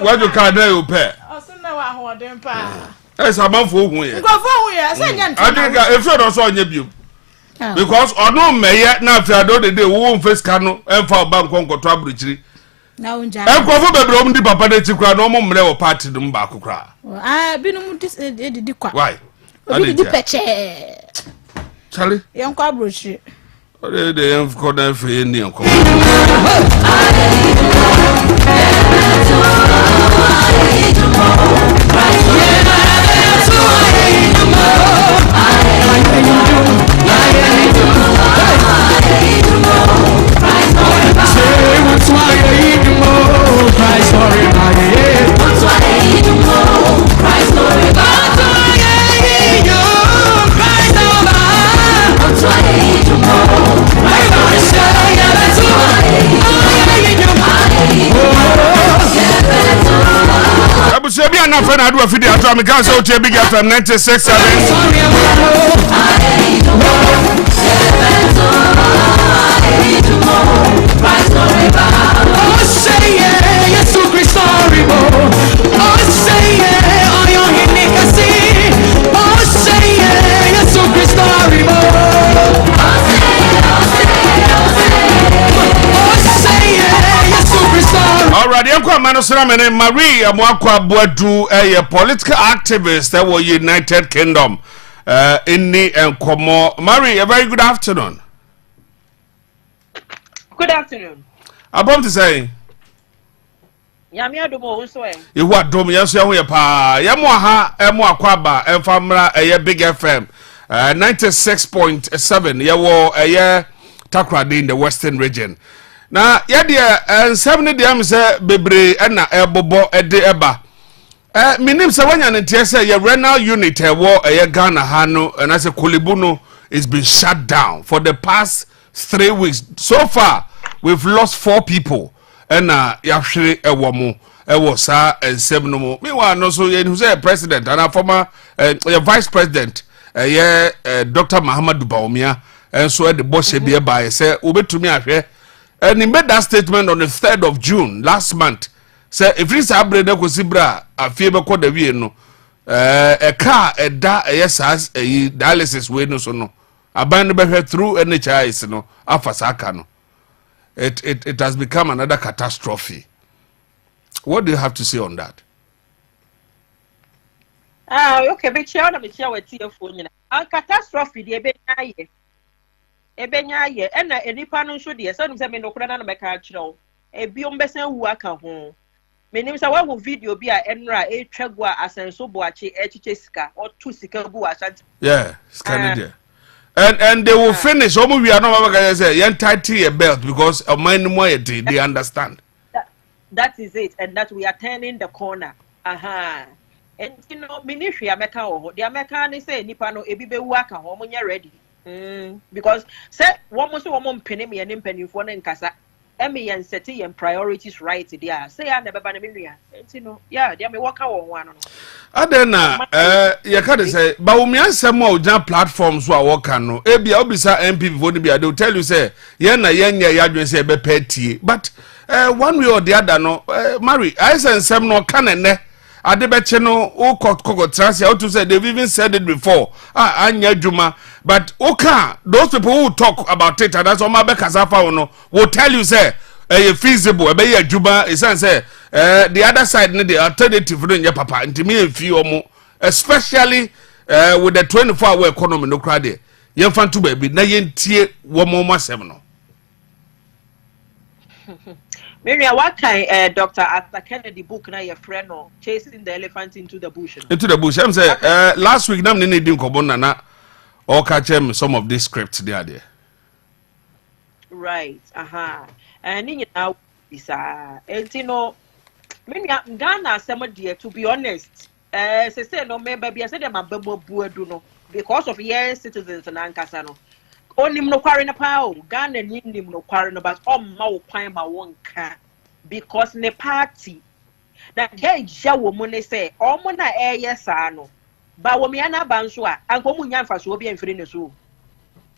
what you can do pay. Yes, I'm on for who. I think if you don't saw you because or no mayor now if I don't the won't face cano and for bank on trouble. Now, I'm going to papa de cry no more party them back cry. I've been this why? I did the Charlie, young cobrush. They have got them for Indian. be an affair. I do a video to me. Can't say Big FM 96.7. Alright, Yanko Manosram and Marie Amwakwa Boadu, a political activist that was United Kingdom. Inni and Komo. Marie, a very good afternoon. Good afternoon. I'm about to say. Yamia Dumo, so You what do me? Yes, you pa. Yamoha, Emwakwaba, and Famra, a Big FM 96.7. Yawo, a year Takradi in the Western region. Na yadia and 70 diam say bebre na ebobo ede eba minim se wanya ntia say your renal unit e wo e Ghana ha no and as a Kolibuno is been shut down for the past 3 weeks. So far we've lost 4 people and yahwere e wo mo e wo sa ensem no mo meanwhile no so you say president and a former vice president Dr. Mahamadou Bawumia and so the boss be by say obetumi ahwe. And he made that statement on the 3rd of June last month. Say if this abre de kosibra afiebe ko da wie no a car a da yes as a dialysis we no so no aban be through NHIS no afasaka no it has become another catastrophe. What do you have to say on that? Okay, but share na me share with you phone na. Catastrophe dey be na ebenya ye na enipa no nso de so nim se me nokora na me ka akireo ebiom besen wu aka ho me nim se wa wo video bi a enra etwagu a asenso boache echiche sika otu sika gu ashanti yeah scan and they will finish omo we are no mama say yen tighten a belt because of mine more they understand that is it, and that we are turning the corner. And you know ministry ameka ho the ameka ni say nipa no ebi be wu aka ho mo nya ready. Because say one most penny me and penny for nkasa emi yen setting yen priorities right there say ya never ban me you know yeah they me work on one no adena you can say but we ansem o jan platforms so work no e bia obisa MP before they will tell you say yen na yen ya adwen say be pay but one way or the other no Mary I say nsem no kan ene adebeche no o kokoko transia o to say they've even said it before anya juma but okay those people who talk about it and that's all my bekasafa no will tell you say feasible be ya juma is say the other side the alternative no nya papa ntimi enfi omo especially with the 24-hour economy no crowd ye fantu baby na ye ntie wo mo masem no Miriam, what kind Dr. Arthur Kennedy book na your friend no chasing the elephant into the bush? Into the bush. I'm saying last week nam nene din kobona na or catch him some of these scripts there. Right. And you know this and you know Miriam Ghana some dear to be honest. Say no me baby I said them abebo buedu no because of years citizens and ankasa no. Onim no kware na pa Ghana nim no kware no but ma wo kwan ma wonka because ne party na dey ja wo mu ne say omo na yes no ba wo me ana ba nso a anko mu nya mfaso obi amfiri ne so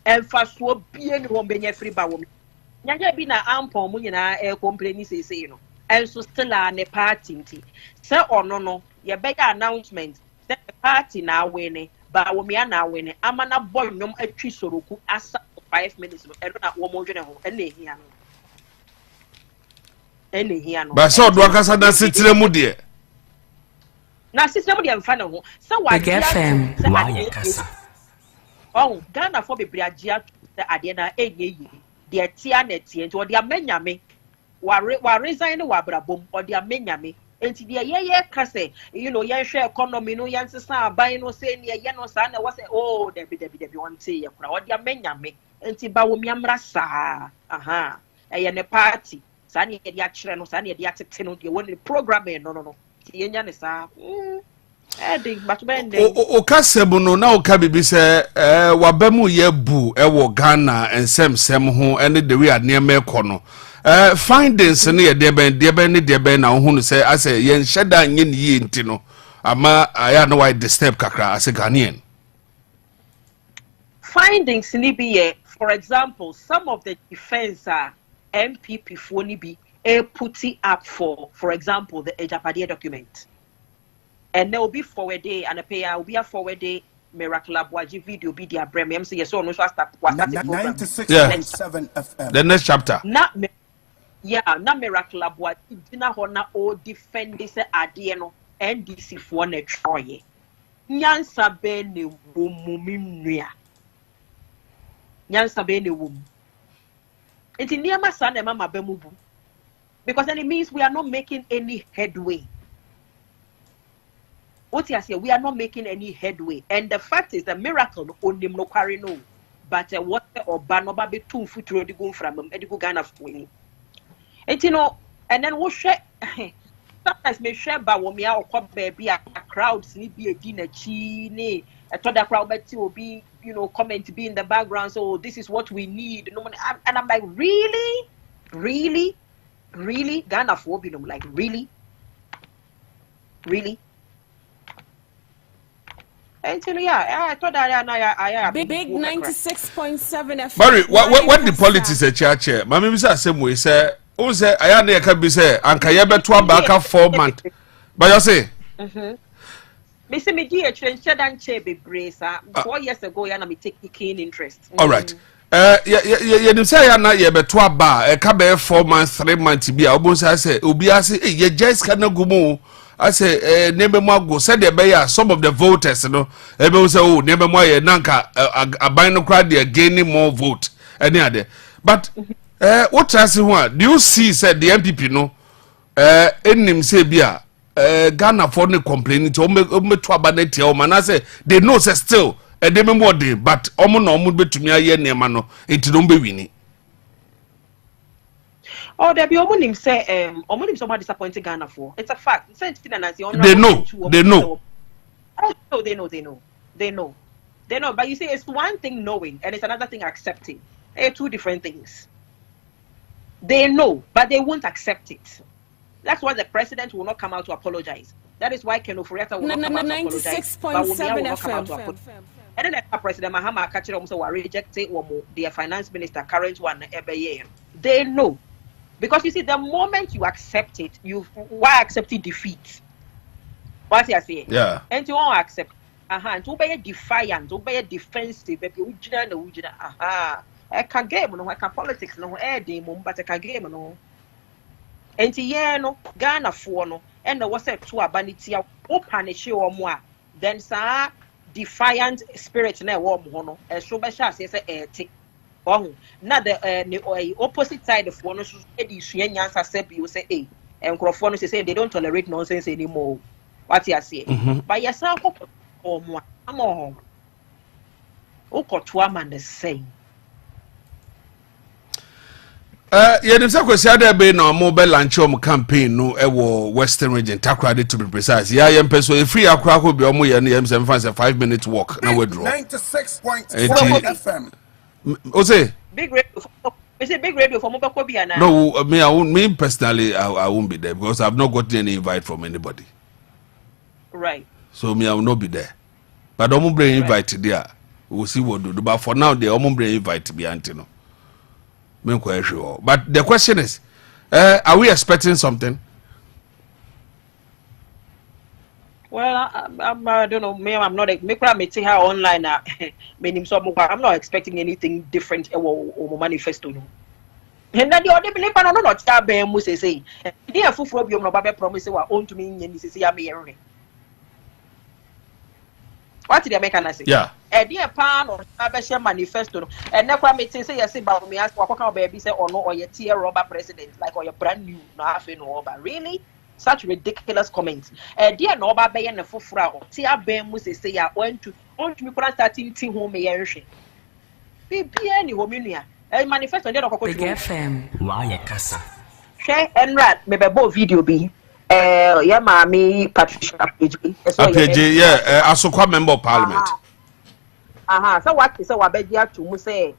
emfaso bie ne wo benya free ba wo me nya bi na ampo mu nyina complain say no enso still a ne party nti say ono no ye be announcement say the party na win ba wo me ana win amana boy nyom atwi soroku asa 5 minutes no ero na wo mo dwene ho ene hia no ba so do akasa na sitire mu de na sitire mu de mfa ne ho sa wa FM why kasa Ghana for be briagia ade na enye yi de tia na tie nti o de amanyame wa resign wa brabom o de amanyame enti de ye kase you know ye hwe economy no yan sesa aban no say ne ye no sa na wo say oh debi won say ye kura o de amanyame enti ba wo miamra sa eye ne party sa ne ye de akire no sa ne ye de atete no de won program no ti ye nya ne sa o kasebo no na o ka bibi se wabamu ye bu e wo Ghana ensem ho ene de we aneme ko no findings ne de ben na hu no say as yen sheda nye ne yi ntino ama aya no why disturb kakra as a Ghanaian. Findings ni be for example, some of the defense are MPP for ni be putting up for example, the Ejapade document. And there will be forward day and a pay will be a forward day miracle abwaji video be their brem so yes so no start 96.7 FM. The next chapter. Not miracle abwaji dina hona o defend this ade no NDC for na troye. Nyansa be ne wo mumnua. Nyansa be ne wo. Enti niama sa na mama be mubu. Because then it means we are not making any headway. What you say, we are not making any headway. And the fact is the miracle only no carry no. But what or banoba be 2 foot road go from medical Ghana for me. And you know, and then we share sometimes me share ba wo me or come baby a crowd sleep be a dinner chine. I thought the crowd will be, comment be in the background. So this is what we need. And I'm like, really? Ghana for binum, like really? Until I thought I big 96.7 FM. Barry, what the politics a church? Mama mi say same way say, o say aya na ka bi say anka ye beto abaka 4 months. But you say me say me gi a change dan che bebre sa 4 years ago ya na me take keen interest. All right. You say ya na ye beto aba e ka be 4 months 3 months bi a obo say obi ase ye just kana gumo. I say nebe mo go said the bear some of the voters no ebe say oh nebe mo ye nanka aban no crowd they gaining more vote any other but what trust who do you see said the MPP no enim say bia Ghana for no complaining to me to abaneti o man say they know say still dem more dey but omo no omo betumi aye nema no enti no be wini. Oh, there be omonim say somebody disappointed Ghana for. It's a fact. They know. Oh, they know. But you see, it's one thing knowing, and it's another thing accepting. They're two different things. They know, but they won't accept it. That's why the president will not come out to apologize. That is why Ken Oforiatta will not come out to apologize. But Wumia will not come out to apologize. And then President Mahama Akachiro also rejected their finance minister, current one, every year. They know. Because you see, the moment you accept it, why accepting defeat? What you say? Yeah. And you won't accept. And to be defiant, to be defensive, if you I can game no, I can politics no, but I can game no. And no, Ghana for no, and there was a to a banitia, punish you or more. Then sir, defiant spirit na warm hono, and so by chance yes take. Oh, now the opposite side of one should say you say and Crawford say they don't tolerate nonsense anymore. What you say? But yes, I hope or more. I'm on. Man the same. You say kwesi there be no mobile launch campaign no Western region Takrade to be precise. Yeah, yem peso e free akra ko bi omo ye no yem 5 minutes walk na we draw. 96.4 FM. Ose big radio. Is it big radio for Mobile Biana? No, me personally, I won't be there because I've not gotten any invite from anybody. Right. So me, I will not be there. But I'm bring invite there. We'll see what do. But for now, they I'm bring invite to be Antino. Me quite sure. But the question is, are we expecting something? Well, I don't know. I'm not. Me see her online. I'm not expecting anything different or manifesto. And then the other believe no not start being Muse say. They are full of your promise were own to me and this is me. What did they make an say? Yeah. A dear pan or Abesha manifesto. And never me say yes about me ask what baby say or no or your tier rubber president like or your brand new nothing over. Really? Such ridiculous comments. Dear no baby and a fufra or tia ben Muse say I want to me starting tea home me. Be any hominia. A manifesto on the Big FM. Why KASA? Share and rat maybe both video be. Yeah, mommy, Patricia APG, yeah, Asokwa member of parliament. So what is our bed to say?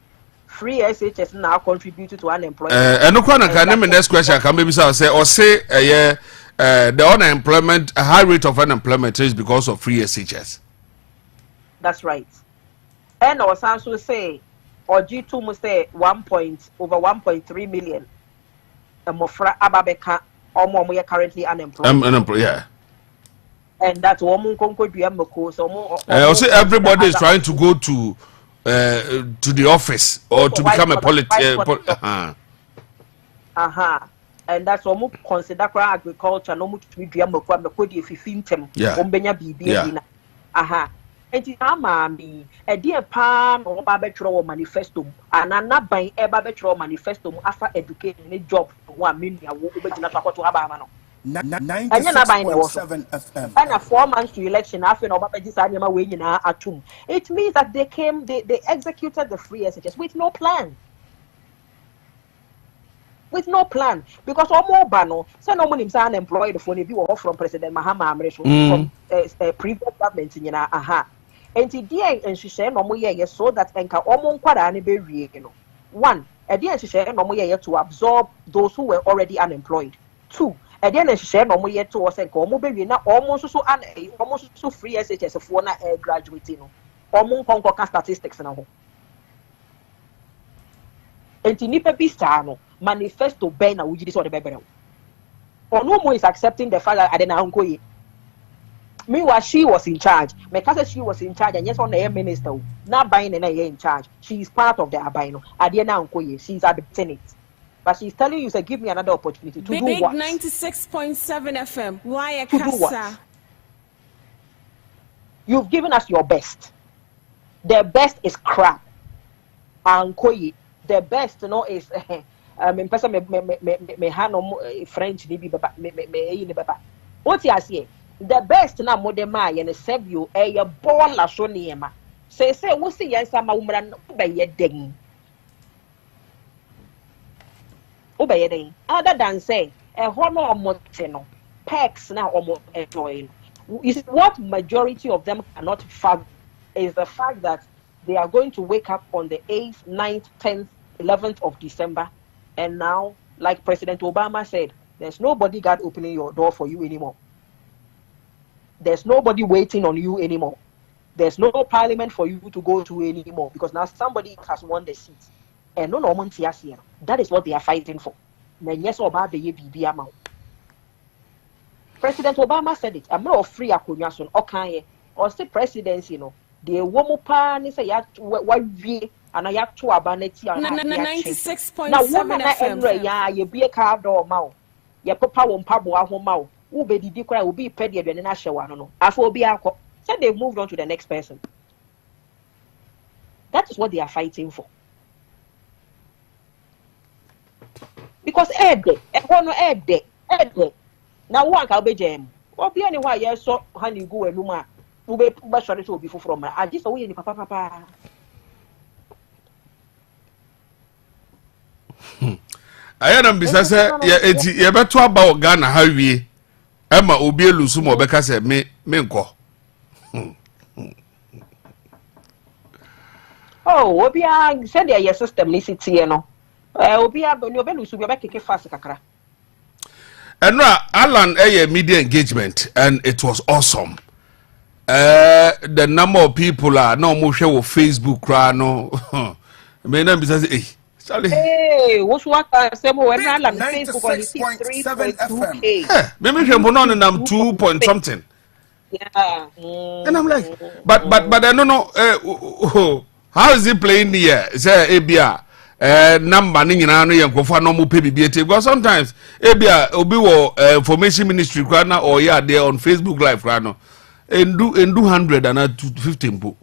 free SHS now contributed to unemployment. And no one can name next question. Can maybe say or say the unemployment, a high rate of unemployment is because of free SHS. That's right. And I was also say, or G2 must say over 1.3 million. Mofra Ababeka or more currently unemployed. Unemployed, yeah. And that's woman conquered Yamako. So also everybody is trying to go to the office or to become a politician. And that's almost consider agriculture no much to be Yamako, Makodi if you think him. Yeah. And it's me a dear pan or Babetro manifesto, and I'm not buying a Babetro manifesto after educating a job for 1 million. I will be not to Abamano. 96.7 FM. And a 4 months to election after Obama way in our tomb. It means that they executed the free SHS with no plan. With no plan, because all more bano, so no money is unemployed for you from President Mahama from previous government in and today and she said no more year so that enka almost quite an one, again she said no more year to absorb those who were already unemployed. Two, again she said no more year to us and almost so free SHS for na graduating almost conquer statistics now. And nipa bisano manifesto ben na wujidi so de bebere or no more is accepting the fact that I didn't go. Meanwhile, she was in charge. Because she was in charge, and yes, on the minister, not buying and in charge. She is part of the Abino. Adiana Unkoye, she's at the Senate. But she's telling you, say, give me another opportunity to do what? 96.7 FM. Why a to do what? You've given us your best. The best is crap. Unkoye, the best, you know, is me person me hano French ni bi baba me ni baba. What you say? The best na modema ye ne serve you e ball so niema. Say wo see yan sama umra be ye den. Obey den. Other than say ho no omote no. Perks na omo enjoy. You see what majority of them cannot fathom is the fact that they are going to wake up on the 8th, 9th, 10th, 11th of December. And now, like President Obama said, there's no bodyguard opening your door for you anymore. There's nobody waiting on you anymore. There's no parliament for you to go to anymore because now somebody has won the seat. And no one here. That is what they are fighting for. President Obama said it. I'm not free akunyason okay. Or say presidency, you know. The woman pan say ya what and I have to abaneti and 96.7 FM. Ya you be a car door mouth. Ya papa won pabo ahoma. Ube didi kwa ubi pedi and na shewa no. Afo obi akọ. Said they moved on to the next person. That is what they are fighting for. Because ede now one can be jam. What be anyway? Yes, so honey go and luma. Ube sorry to be from. I just away ni papa. I am business. You better about Ghana how we. Emma obi elusu mo beka se me nko. Oh, obi a said your system ni city no. Obi a no be lusu be keke fast kakra. And Alan media engagement and it was awesome. The number of people are no more share with Facebook no. Me na be say Charlie. Hey, what's what say mo when Alan Facebook on 3.2K. Me hwe mo no nam 2 point something. Yeah. And I'm like but I don't know how is he playing here? Say ebia number ni nyina no yankofo no mo pe bibiete because sometimes ebia obi wo information ministry kwana or yeah there on Facebook live kwana endu 100 and 250 mpo.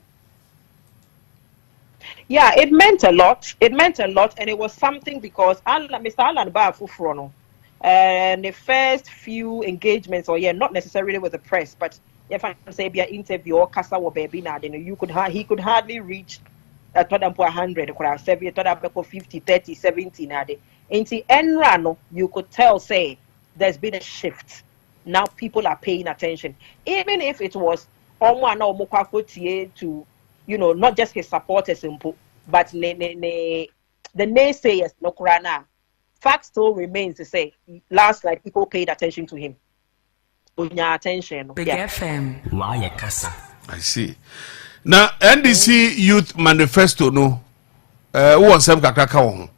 Yeah, it meant a lot. It meant a lot, and it was something because Mr. Alan Bafufrono, and the first few engagements, or not necessarily with the press, but if I say be an interview or KASA or baby now, then he could hardly reach 100, 50, 30, 70 now. In the end run, you could tell, say, there's been a shift. Now people are paying attention, even if it was to not just his supporters but the naysayers no kurana. Fact still remains to say last night people paid attention to him. Attention. Big FM. Why KASA? I see. Now NDC Youth Manifesto no. Who was some kakaka ho?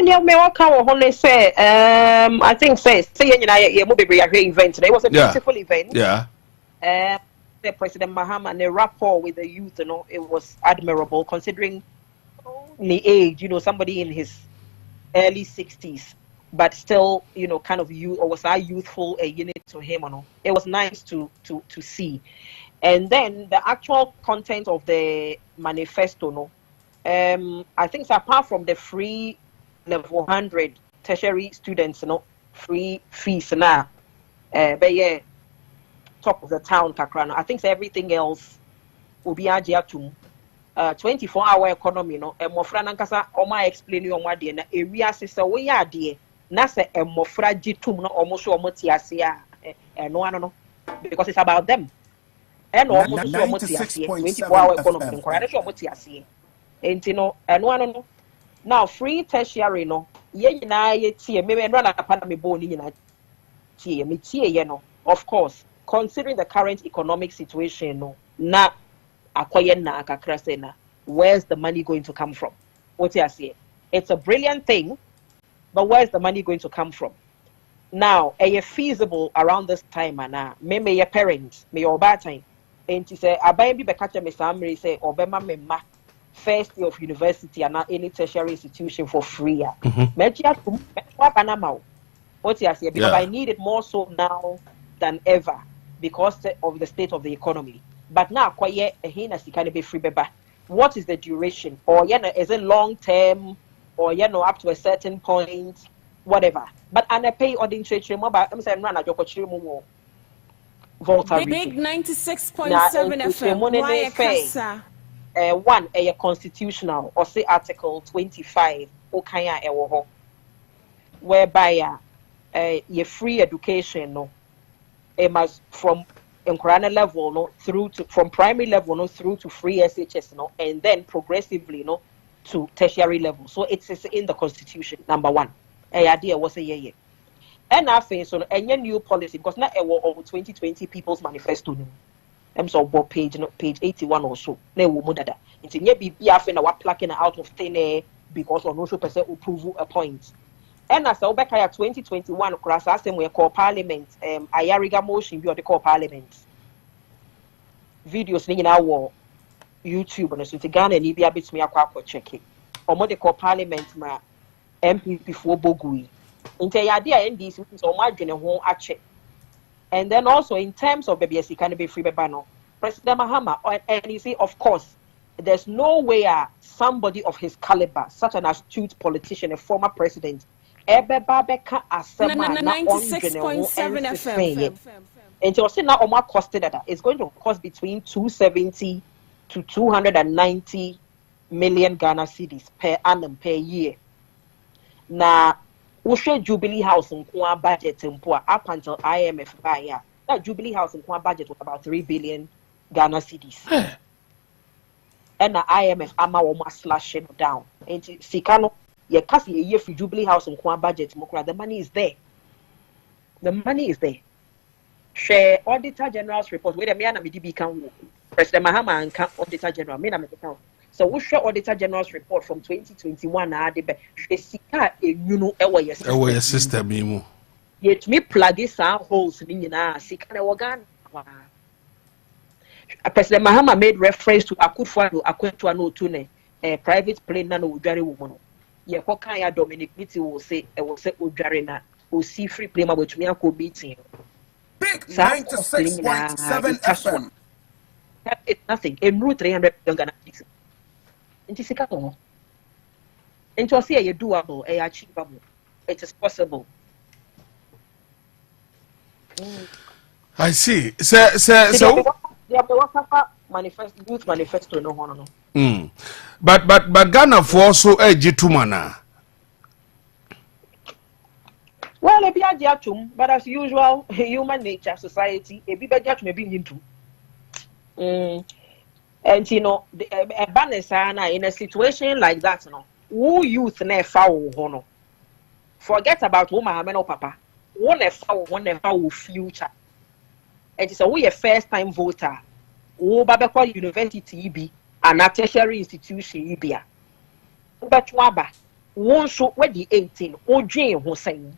Near me what can say I think say you move be event. It was a beautiful event. Yeah. The President Mahama and the rapport with the youth, it was admirable considering the age, somebody in his early 60s, but still, kind of youth, or was I youthful a unit to him, it was nice to see. And then the actual content of the manifesto, I think so apart from the free level 100 tertiary students, free fees now, but yeah, top of the town, Kakrano. I think so everything else will be to 24-hour economy, and Mofra Nankasa, Oma explain you on what the area sister, we are dear. Nasa and Mofra Jitum, no almost Motiasia, and no one, because it's about them. And almost 24-hour economy, and Motiasia. And one, now free tertiary, ye maybe run a pandemic bone in a of course, considering the current economic situation, where's the money going to come from? What you say? It's a brilliant thing, but where's the money going to come from? Now, are you feasible around this time? Maybe your parents, may your bad time. And you say, I buy me catch me summary say, Obama me first year of university and not any tertiary institution for free. What you say? Because I need it more so now than ever because of the state of the economy. But now, quite a kind of be free, what is the duration? Or is it long term? Or up to a certain point, whatever. But I pay or the interest rate. I'm saying run a joke Volta. Big 96.7 FM. Why KASA? One a constitutional or say Article 25 Okaya ewo whereby your free education it must from Nkorana level through to from primary level through to free SHS and then progressively to tertiary level. So it's in the constitution. Number one, idea was a year. And I think so any new policy because now over 2020 People's Manifesto. I'm so about page 81 or so. Ne wo mudada. It's nye bibi afen na wa plucking out of thin air because on also person approve a point. And as I back 2021 cross asem we call parliament ayariga motion bi or the call parliament. Videos ni na wo YouTube and so Ghana ni bia betumi akwa check it. Omo de call parliament ma MPP for Bogui. Inte ya dia NDC so mo adwene ho ache. And then also in terms of BBS, can be free bano. President Mahama, and you see, of course, there's no way somebody of his caliber, such an astute politician, a former president, Ebe Babeka Asema 96.7 FM. And you'll see now Omar costed that it's going to cost between 270 to 290 million Ghana cedis per annum per year. Now, Ushe Jubilee House in Kwa budget up until IMF buy that Jubilee House in Kwa budget was about 3 billion Ghana cedis. And the IMF ama woma slash it down. And Sikano, ye kasi a year for Jubilee House in Kwa budget, the money is there. The money is there. Share Auditor General's report. Wait a minute, MDB can President Mahama and Auditor General. So we show Auditor General's report from 2021 your system yet me plug this holes in President Mahama made reference to Akutfano a private plane na Ujari woman. Ye Kokaya Dominic Mitty will say Ujarina will see free plane which me uncle beating. Big 96.7 FM. It's nothing. In route 300 Ghana. And to say you doable, achievable. It is possible. I see. So youth manifesto no. But Ghana for also a jitumana. Well, a biatum, but as usual, human nature, society, a big may be into. And you know, a banesana in a situation like that, you know, who youth ne foul hono. Forget about woman or papa. One foul future. And it's a first time voter. Who Babacol University be an tertiary institution be. But waba won't show where the 18 or Jane was saying.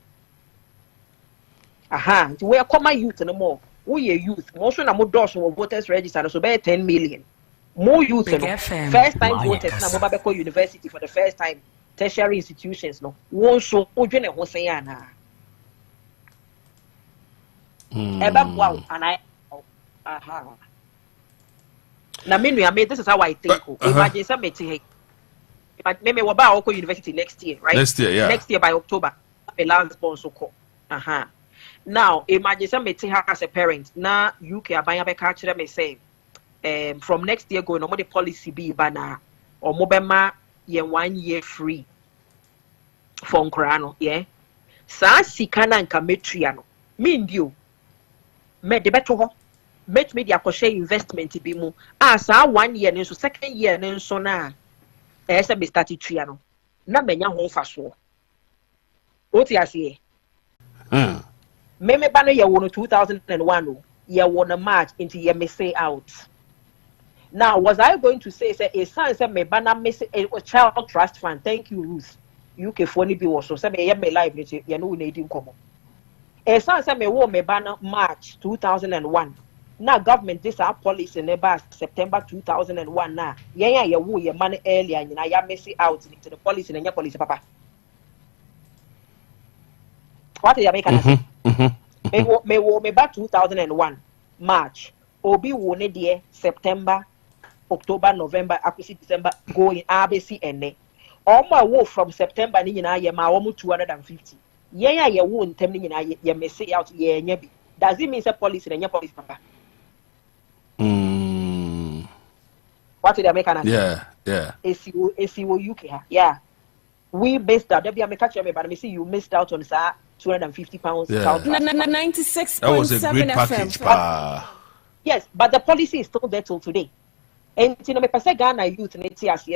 Aha, to where common youth no more. We are youth. Most of the doors of voters registered so by 10 million. More youth, first time voters na Babacol University for the first time. Tertiary institutions no won't show Ojene Hoseyana. Wow, and I now mean this is how I think. Imagine some maybe we're about Oko University next year, right? Next year, yeah. Next year by October, a last sponsor call. Now imagine some as a parent. Now UK abaya catch them say from next year going on the policy be banner or mobema ye 1 year free for Nkorano, yeah. Sa sikana nka metriano. Mean you. Me de beto ho. Met me dia koshe investment bi mu. Sa 1 year nso second year nso na ese be start triano. Na menya ho fa so. Oti ase. Me ba no ye wo no 2001 o. Ye wo na March into ye me say out. Now, was I going to say a son said me banner miss a child trust fund? Thank you, Ruth. UK funny be also say me me live you know need come. A son said me wo me banner March 2001. Now government this our policy never September 2001 now. Yeah wo your money earlier and ya miss out into the policy and your policy papa. What are you making? Me wo me back 2001 March. Obi wo ne dear September October, November, April, December, going ABC and ne. All my work from September, Nina, my almost 250. Yeah, you won't tell me, you may say out, yeah, does it mean a policy and your police, papa? What did I make an answer? Yeah. ACO UK, yeah. We missed out. There be catch me, but I see you missed out on that £250. Yeah. 96.7 that was a great package. Yes, but the policy is still there till today. And you know, me pese Ghana youth in ATS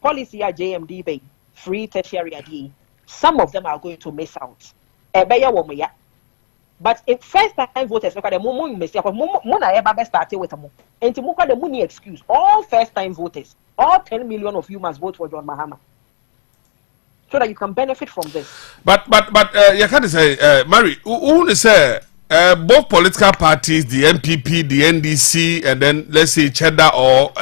policy at JMD bay free tertiary AD. Some of them are going to miss out. But if first time voters look at the moment miss mona ever started with them. And to look at the money excuse, all first time voters, all 10 million of you must vote for John Mahama. So that you can benefit from this. But you can't say Mary, who say both political parties, the MPP, the NDC, and then let's say Cheddar or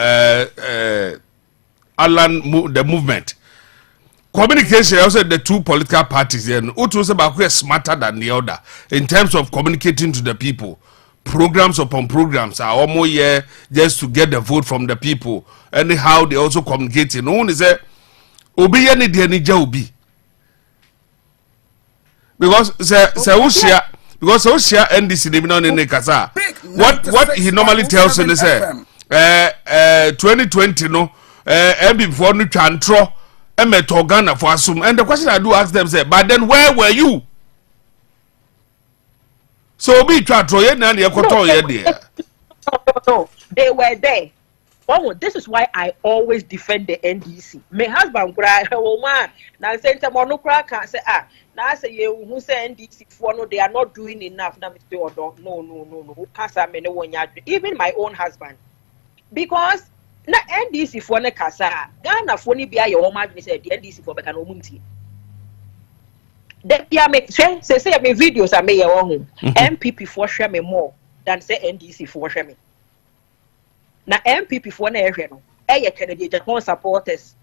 Alan, the movement. Communication, also the two political parties, and Utus are smarter than the other in terms of communicating to the people. Programs upon programs are almost here just to get the vote from the people. Anyhow, they also communicate. No one is a Obi yani dia Obi. Because because Oshia NDC they not in the KASA. What he normally tells in is 2020 no before no chantro Ghana for assume. And the question I do ask them say, but then where were you? So be chantro No, they were there. Oh, this is why I always defend the NDC. My husband cry, oh man, now say monocra can say now say you who say NDC for no, they are not doing enough. Now no. KASA me no one even my own husband. Because na NDC for ne KASA, Ghana for ni be your Oman say the NDC for beka no munti. They make say me videos are me your own. MPP for share me more than say NDC for share me. Na MPP for na ehwe no Kennedy Japan supporters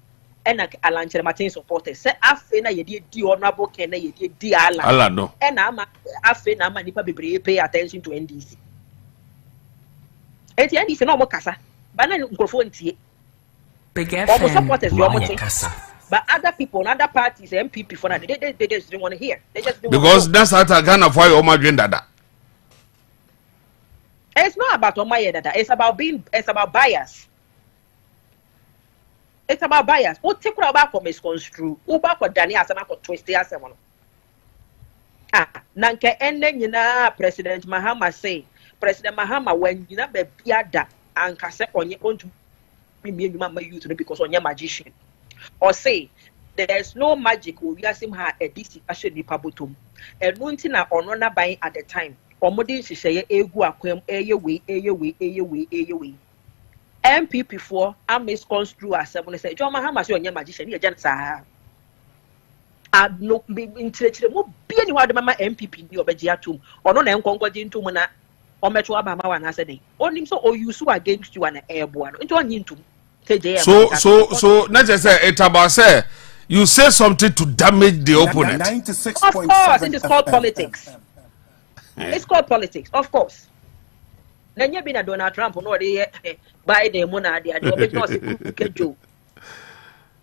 and Alan Martin supporters say afi na ye di honorable Ken na ye di Alan no and ama afi na ama nipa bebre pay attention to NDC enti NDC no mo KASA ba na nkrofo ntie Big FM supporters but other people and other parties MPP for na they just don't want to hear they just because that's how Ghana for your agenda. It's not about Omaye Dada. It's about bias. It's about bias. What take about for misconstrue? Uba for Dani asama for twist asama. Nanke ende nyina President Mahama say. President Mahama when you na be biada and kase onye onto me my youth because onye magician. Or say there's no magic we asim ha a DC ashe nipa botom. And nunti na ono na buying at the time. Omodi hihye egu akwam eyewe. MPP for am misconstrue as someone say John Mahama say onye magician ye jan sa. No be intellectual mo be anyone mama MPP ni obeji atum ono na enkonkodi ntum na ometo abama wa na say dey onim so o use against you an airborne no nti onyi ntum so not just say it about say you say something to damage the opponent. 96. Of course it is called politics. It's called politics, of course. Na nya bi na Donald Trump no dey Biden mo na dey obeji no say kejo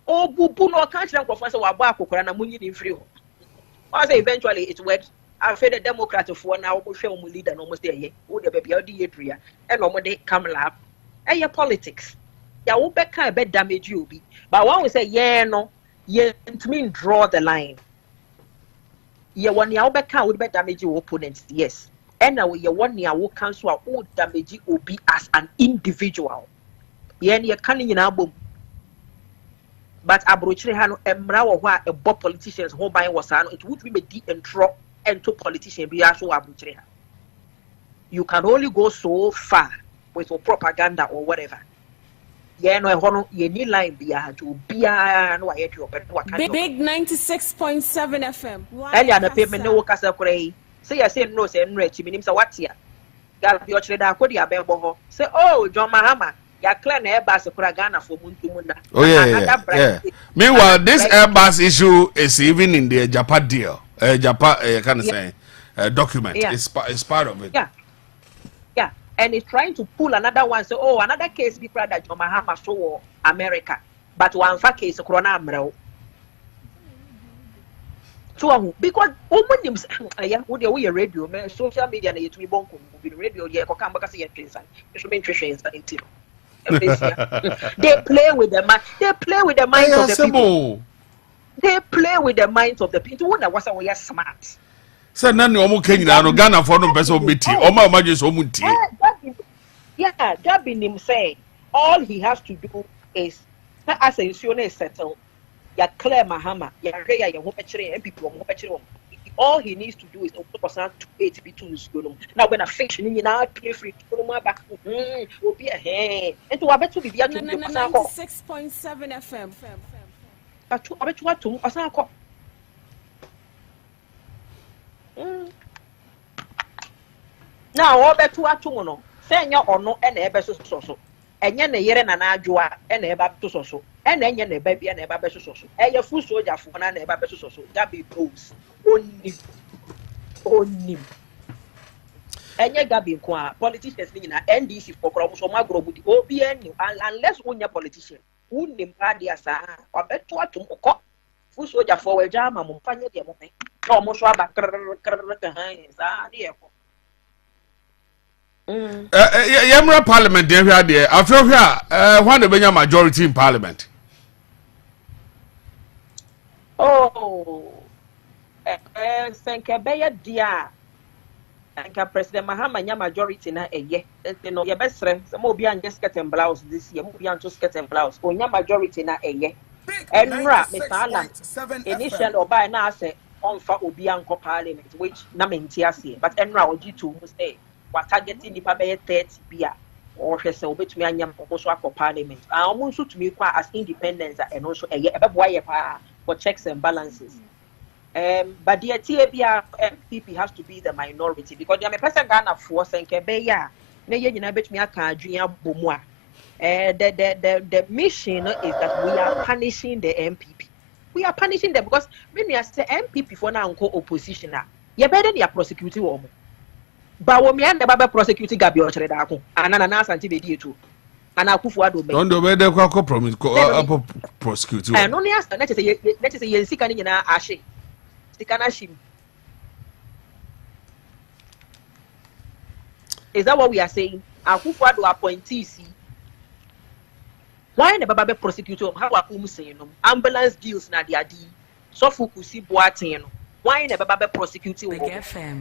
o bubu no kan kire nkofo say wa ba akokora na munyi ni free ho. I say eventually it worked. I feel the Democrats for now we show mu leader no mo say ye. O de baby o di yedria e no mo dey Kamala. E politics. Ya wo be kan be damage you bi. But one we say yeah no, yeah to mean draw the line. Yeah one ya wo be kan wo be damage your opponents. Yes. And now you one ya wo cancel wo damage obi as an individual. Yeah ni kan nyina bom. But abrochire ha no emra wo ho a ebo politicians ho ban was ano it would be di entro into politician bi aso abrochire ha. You can only go so far with your propaganda or whatever. Yeah no hono ye ni line bia to bia no aye to big 96.7 FM. Earlier na pay me no kasa kure. Say you say no say nre chi minim say what here. Gal bi ochire da akodi abebo ho. Say oh John Mahama ya clear na airbus kura Ghana for muntumuna. Oh yeah. Meanwhile, this airbus issue is even in the Japan deal. Japan kind of say document. Yeah. It's part of it. Yeah. And it's trying to pull another one. So another case be proud that John Mahama show America. But one fa case corona amreo. So because omunim wo de we radio me social media na yetumi bonko radio ye ko kan baka say twinsan. So me twinsan intiro. They play with the mind. They play with the minds of the people. They play with the minds of the people. Who was we smart. So none omo Kenya no Ghana for no person meet. Oma imagine so muti. Yeah, that been him saying all he has to do is as a is settle. Ya clear Mahama. Ya reya ya hopechere people hopechere. All he needs to do is to 8 B2 now when a fiction in now play free back will be a hand into a bet to be 96.7 FM. I bet you what to Asako. Now all bet to Atumono, saying your honor and a beso so. And yen a year and an adjoa and a bab to so. And then yen a baby and a babeso so. And your full soldier for an a babeso so. That be close. Only. Enya gabi kwa politicians ni na NDC for kromo so magro budi OBN unless unya politician unim adia sa obeto atum ko fu soja for we jama mo fanye de mo pe no mo so aba han sa de ko Yamra parliament dey here there after here when the benya majority in parliament. Senke dia Anka President Mahama nya majority na eye no ye besre se mo bi anje skirt and blouse this year mo bi anje skirt and blouse o nya majority na eye enra Mr. Alan initially oba na say onfa obi anko parliament which na menti ase but enra ogi to mo say what targeting nipa be 30 bia or hwese obetumi anya mo so akọ parliament mo nso tumi kwa as independence and also eye ebeboa ye pa for checks and balances. But the TABR MPP has to be the minority because the person Ghana force and Kebeya. The mission is that we are punishing the MPP. We are punishing them because when we say MPP for now opposition, you better than prosecuting woman. But when we are never prosecuting Gabi Ochredako, and Ananas and TBD too. And I put forward don't do better prosecute. And only ask let's say Yensikani in Ashe. Is that what we are saying? Akufo-Addo appointees. Why the Baba prosecutor? How are saying ambulance deals na dia di. So Fukusi Boateng. Why the Baba prosecuting?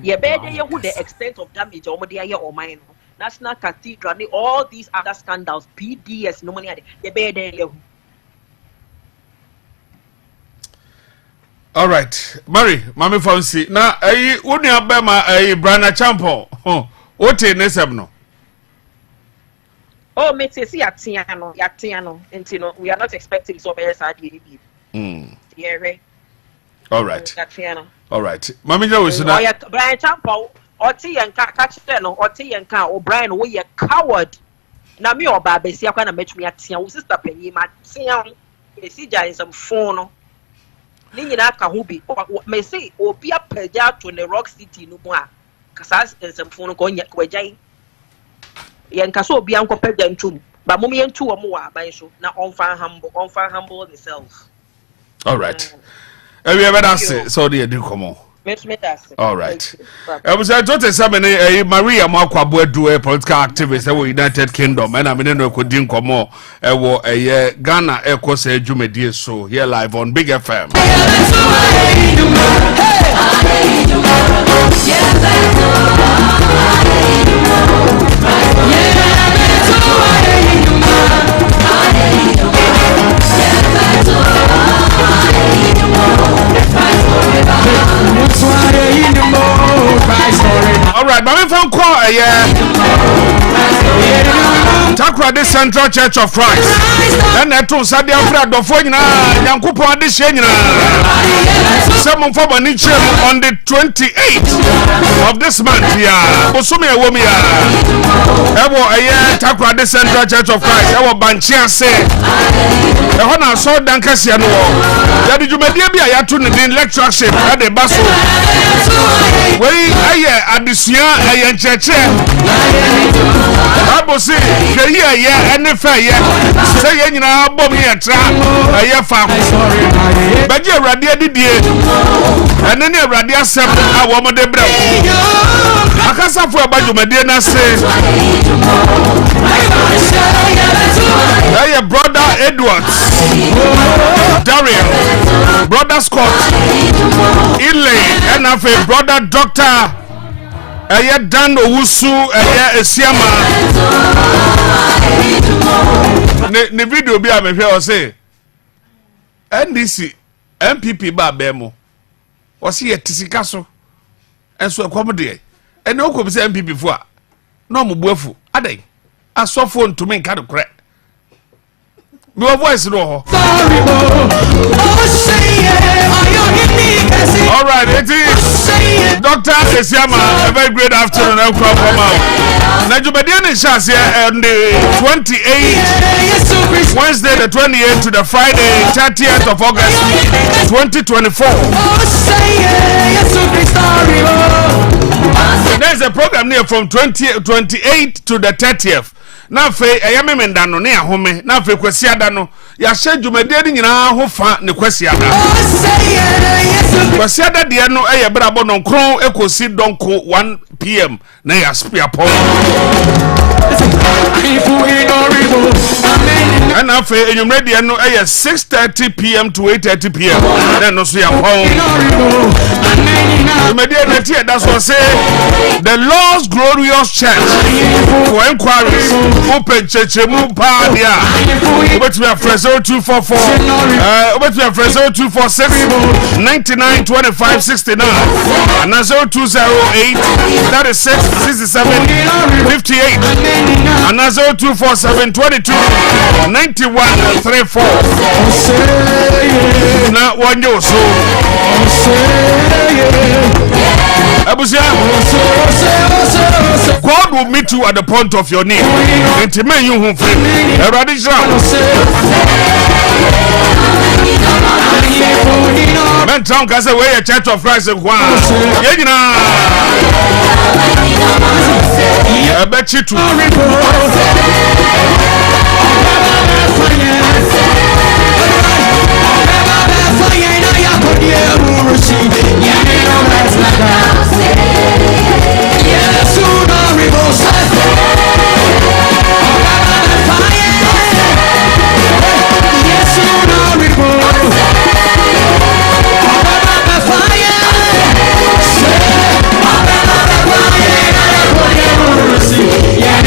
You better who the extent of damage or the or mine. National Cathedral, all these other scandals, PDS, no money, they bear there. All right, Mary, Mami Fonsi. Now, wouldn't you have Brana Champo? What in this no? Oh, me say Yatiano, and we are not expecting so very sad. Yeah, right. All right. Yatiano. All right. Mami Jo is now. Brian Champo, or T and catch or T and Car, or Brian, we a coward. Now, me or Babby, see, I can't match me at Tia, sister Penny, my Tia, see, there is some phone. Nina Kahubi, may say, or be a peja to the Rock City, no more. Casas and some phone going at Quajay. Yankaso be uncle Pedjan too, but Mummy and 2 or more by so now on fire humble themselves. All right. Have you ever asked so dear do come on? All right. I was at told somebody Maria Marquabu do a political activist in the United Kingdom, and I mean, no could drink more. A Ghana Echo say Jumedi so here live on Big FM. All right, but if I'm called Takra the Central Church of Christ, and I told Sadia Fred of Fonina, Yankupo Adishena, someone from Anichim on the 28th of this month. Yeah, Bosumia Womia, Takra the Central Church of Christ, our Banchia say, the Hona saw Dankasiano, that you may be a yatun in lectureship at the Basso. Where I Adisia, I church. I say, yeah, and if I say, you know, bomb here, trap, I found. But you're Radia did it, and then you're Radia 7, I want the bread. I can't say for about you, my dear, say, hey, brother Edwards, Daryl, brother Scott, Elaine, and I say, brother Doctor. Aya Dan Owusu aya Esiama ne video bi a me hwe o say NDC MPP ba bemo o say yetisika so enso ekom de ene okom say MPP fo a no mo buafu adan asofo ntumi nka de kore me wo voice no ho all right, it is Dr. Esiama. A very great afternoon. Welcome from out. Najumedian is here on the 28th, Wednesday the 28th to the Friday 30th of August 2024. There's a program here from 28th to the 30th. Na fe eyamemenda no ne ahome na fe kwasiada no ya hye dwumade ni nyina ho fa ne kwasiada kwasiada de no eye brabo no kron ekosi donko 1 pm na ya spia pon and na fe enyumrede no eye 6:30 pm to 8:30 pm na no so ya pon dwumade na tie that's what say the Lord's Glorious Church for inquiries open church mu pa dia obet me afresh 0244 obet me afresh 0246 99 25 69 and 0208 36 67 58 and 0247 22 91 34 na wanyo so God will meet you at the point of your need. And to me, you who free. Everybody shout. Men town can say, we're a Church of Christ. I bet you too. Yeah.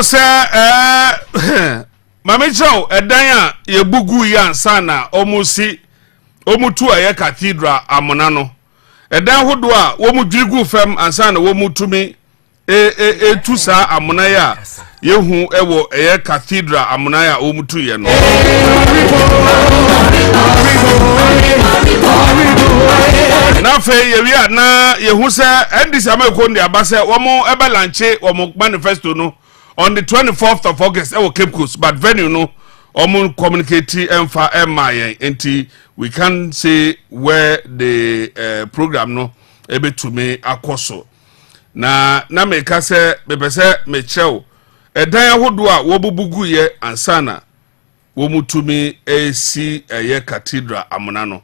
wo say mame chow edan a ye bugu ya sana omutu aye cathedral amona no edan hodo a wo mu dwigu fam ansana wo mutumi tu sa amona ya yehu ewo aye cathedral amona ya omutu ye no na fe ye na yehu se ndc amako ndi abase wo mo ebalanche wo mo manifesto no on the 24th of August ewo Cape Coast but venue no omun communicate emfa emayen enti we can say where the program no ebe to me akoso na me ka se bepese me chew edan ahodo a wo bubugu ye ansana wo mutumi esi eye cathedral amona no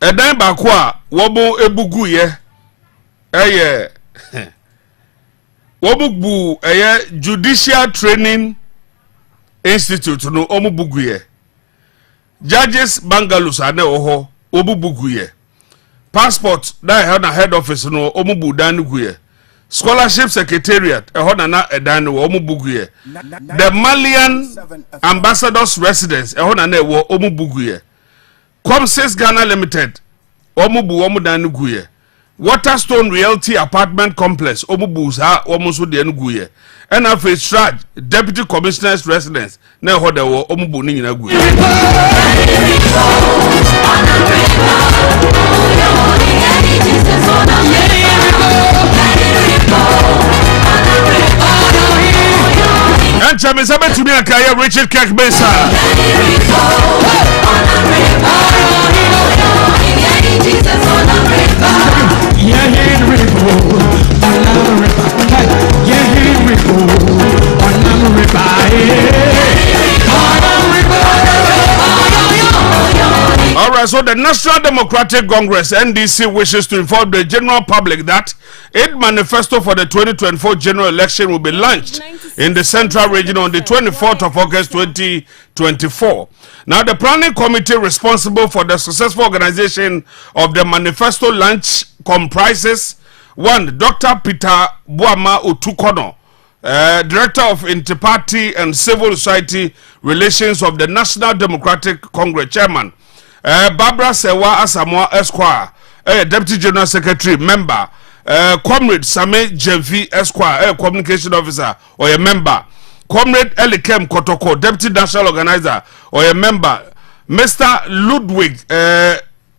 edan ba ko a wo bo ebugu ye eye Obubu Judicial Training Institute no omubugu ye. Judges Bangalus ane oho obubugu ye. Passport da head office no omubu danugu ye. Scholarship Secretariat na edan wo omubugu ye. The Malian Ambassadors Residence na wo omubugu ye. Comsys Ghana Limited omubu danugu ye. Waterstone Realty Apartment Complex omubuza omuso de nguye ena face charge Deputy Commissioner's Residence na hoda wo omubu ni nyina guye Ancha mesabe tumia kaya Richard Kirkbesa Alright, so the National Democratic Congress NDC wishes to inform the general public that its manifesto for the 2024 general election will be launched in the Central Region on the 24th of August 2024. Now, the planning committee responsible for the successful organization of the manifesto launch comprises 1. Dr. Peter Buama Otukono, Director of Interparty and Civil Society Relations of the National Democratic Congress Chairman, Barbara Sewa Asamoah Esquire, Deputy General Secretary, Member, Comrade Same Jemfi Esquire, Communication Officer or a Member, Comrade Elikem Kotoko, Deputy National Organizer or a Member, Mr. Ludwig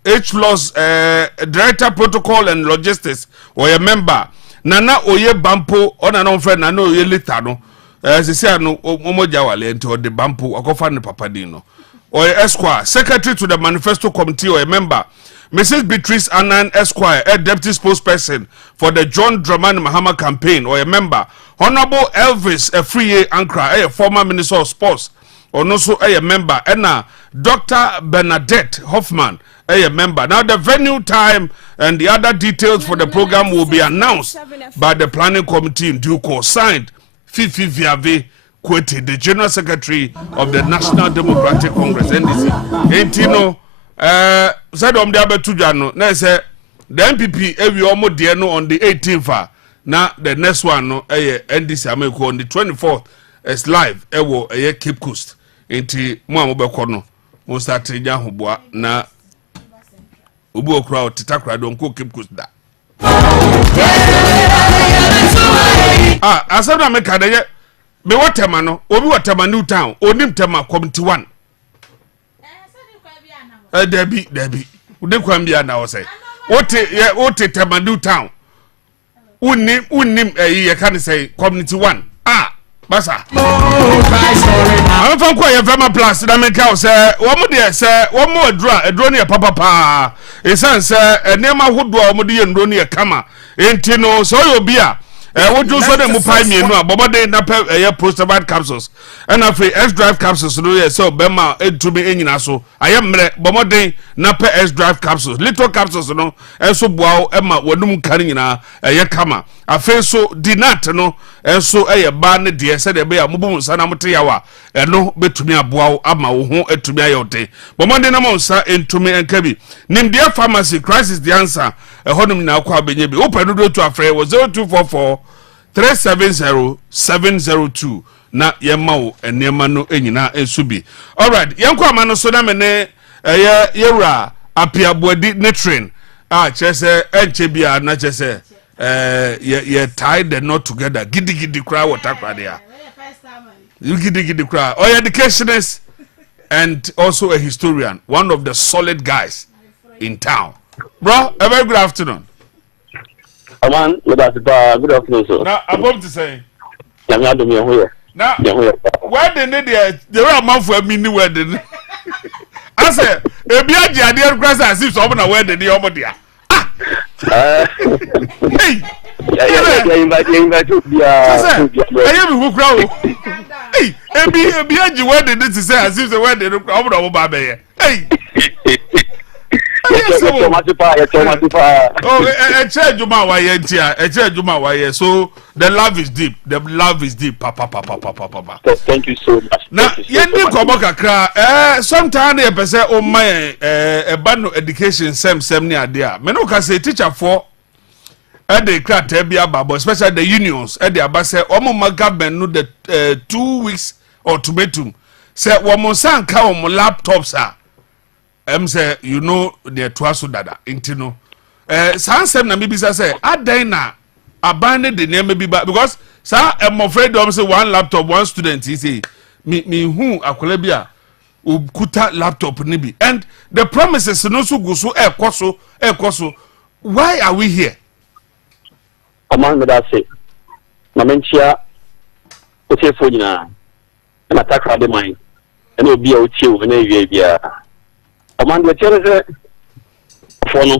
H. Loss, Director Protocol and Logistics or a Member, Nana Oye Bampo, on an own friend, Nano Oye Litano, as I say, no Omojawale into the Bampo, Akofan Papadino. Or Esquire, Secretary to the Manifesto Committee or a Member, Mrs. Beatrice Annan Esquire, a Deputy Spokesperson for the John Dramani Mahama campaign or a Member, Honorable Elvis Afriye Ankra, a former Minister of Sports, or also a Member, and Dr. Bernadette Hoffman, a Member. Now the venue, time, and the other details for the program will be announced by the Planning Committee in due course. Signed, Fifi Viave Kwete, the General Secretary of the National Democratic Congress, NDC. Entino, said the other two jano, na say the MPP every almost dear no on the 18th. Now the next one no NDC America on the 24th is live. Ewo Cape Coast. Enti mo amobekono. Mo start nya hoboa na obu okra otitakra don ko Cape Coast da. Asem na me ka de me watema no obi watema New Town onim tema committee 1 Debbie udi kwambia na wo say wote tema New Town unim ye kan say community 1 basa I'm from kwa ye vema plus na me ka say wo mo de say wo mo aduro ne papa pa esan say enema hodo wo mo de ye ndro ne kama enti no so yo bia what you say mu pai mienu a bobode na pe prostabate capsules and after S drive capsules no yes so bema entumi enyina so ayemre bobode na pe S drive capsules little capsules no enso boawo ema wanum kan nyina kama afi so dinat no enso ba ne de se de be ya mubu nsa na mte yawa eno betumi aboawo ama wo ho etumi ayote bobode na monsa entumi enkabi nimde pharmacy crisis the answer honum na akwa benye bi open do to afre 0244 370-702 na yema wo enema no enyina ensubi. All right, yenko amano so na me ne yewra apiabodi ne train chese enche bia na chese ye tie the knot together gidi kra water kra there. You gidi kra. Oh, educationist and also a historian, one of the solid guys in town. Bro, a very good afternoon. Oman, good afternoon, sir. Now, I'm going to say. I'm not doing here. Now, where the need there are a month for a mini wedding. I said, a beard, the idea of grass as if someone aware the Omodia. Hey, hey, a beard, you wedding this is as if the wedding of Omodia. Hey. So, the love is deep. The love is deep. Papa. Thank you so much. Now, sometimes they say, oh my, a band education, same near there. Men can say teacher for at the crack Tebia Babo, especially the unions at the Abase, Omo government no the 2 weeks ultimatum. Say, one more son come laptops are. Say, you know, the twaso dada, intino. Sansem na mibisa say, Adena, abandon the name maybe because, sir, I'm afraid to say one laptop, one student, he say, me who akolebia, ukuta laptop nibi. And the promises no so go so koso. Why are we here? Among that say, Mamentia, okay for you now, and attack the mind, and it'll be out you when you Among the children, for no,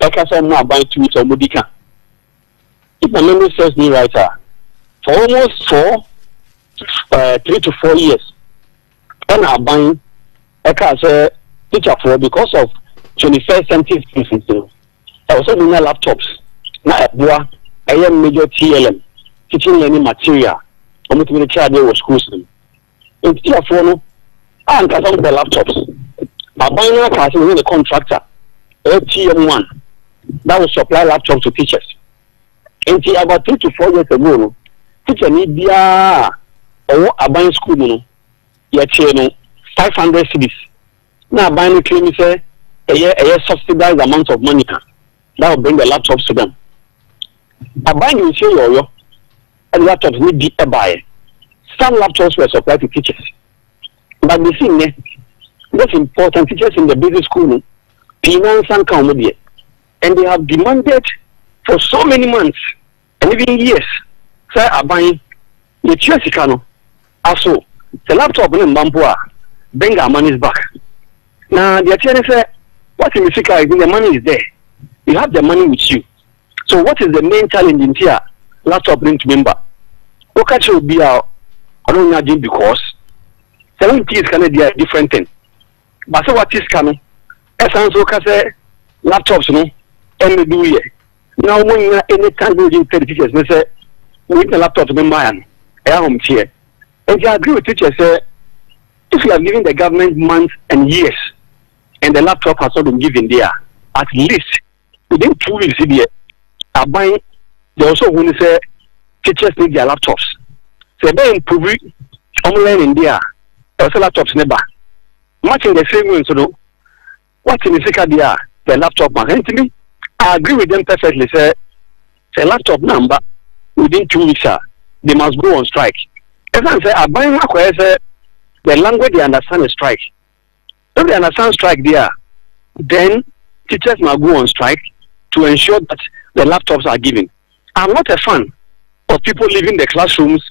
KASA now by 2 weeks or Mudika. If my memory serves me right, for almost 3 to 4 years, and I'm buying KASA teacher for because of 21st century things. I was selling laptops. Now, I am major TLM, teaching learning material. I'm going to try to schools. In teacher for no, and KASA the laptops. My buying class is the contractor, TM1, that will supply laptops to teachers. And about 3 to 4 years ago, teacher need be a buying school, yet 500 cities. Now buying claim say a subsidized amount of money that will bring the laptops to them. A buying you say yo, and laptops need be a buy. Some laptops were supplied to teachers, but the thing that's important. Teachers in the business school, finance and comedy, and they have demanded for so many months and even years. Say, I'm buying the Chesicano. Also, the laptop in Bambua, bring our money back. Now, the attorney said, what in the money is there. You have the money with you. So, what is the main challenge in here? Laptop link member. Okay, will be our own because 70 is going to be a different thing. But so what is coming? Essence of laptops, no, and do ye. Now, when any time you tell teachers, they say, with the laptop to be mine, home here. And you agree with teachers, say, if you are giving the government months and years, and the laptop has not been given there, at least within 2 weeks, are buying, they also want to say, teachers need their laptops. So they improve online in there, also laptops never. Much in the same way, so what in the laptop man. I agree with them perfectly. Say, laptop number within 2 weeks, they must go on strike. As I say, I buy the language they understand is strike. If they understand strike there, then teachers must go on strike to ensure that the laptops are given. I'm not a fan of people leaving the classrooms.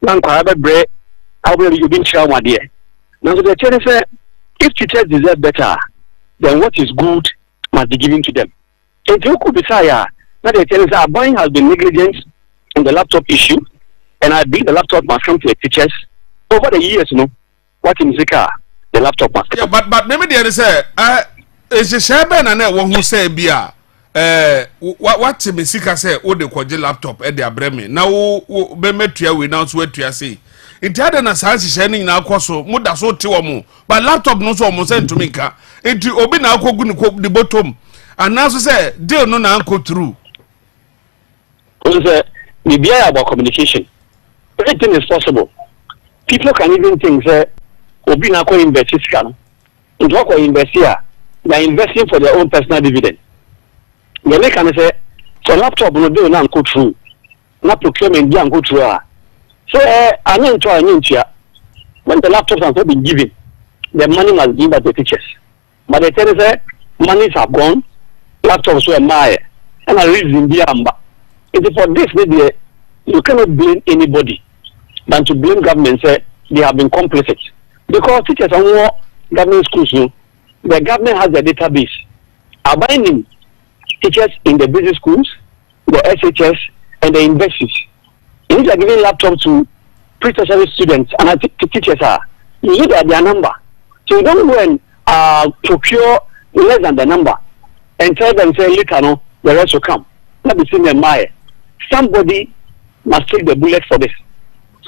Now, you've been trauma there. Now, the teacher say, if teachers deserve better, then what is good must be given to them. And you could be say, now the teacher say, buying has been negligent in the laptop issue, and I believe the laptop must come to the teachers over the years. What in Zika, the laptop must. Yeah, but maybe the other say, it's a shaman and one who say, Bia, what Timmy say, oh, the quadri laptop at the Abremi. Now, Bemetria, we now swear to say. It had an assassin shining now, Coso, Muda so Tiwamu, but laptop no so almost sent to me. It will be now going to cook the bottom. And now say, dear no uncle through. maybe about communication. Everything is possible. People can even think that Obi na ko invest fiscal. Into what invest here, they are investing for their own personal dividend. They can say, so laptop no do na go through, na procurement dey go through. So when the laptops have not been given, the money must be given by the teachers. But they tell us that monies have gone, laptops were mine, and I read in the amber. It is for this maybe you cannot blame anybody than to blame government say they have been complicit. Because teachers are more government schools, the government has a database. Abiding teachers in the business schools, the SHS, and the universities. If you are giving laptops to pre-tertiary students and teachers you need their number. So you don't go and procure less than the number and tell them, say, later, no, the rest will come. Not be seen in somebody must take the bullet for this.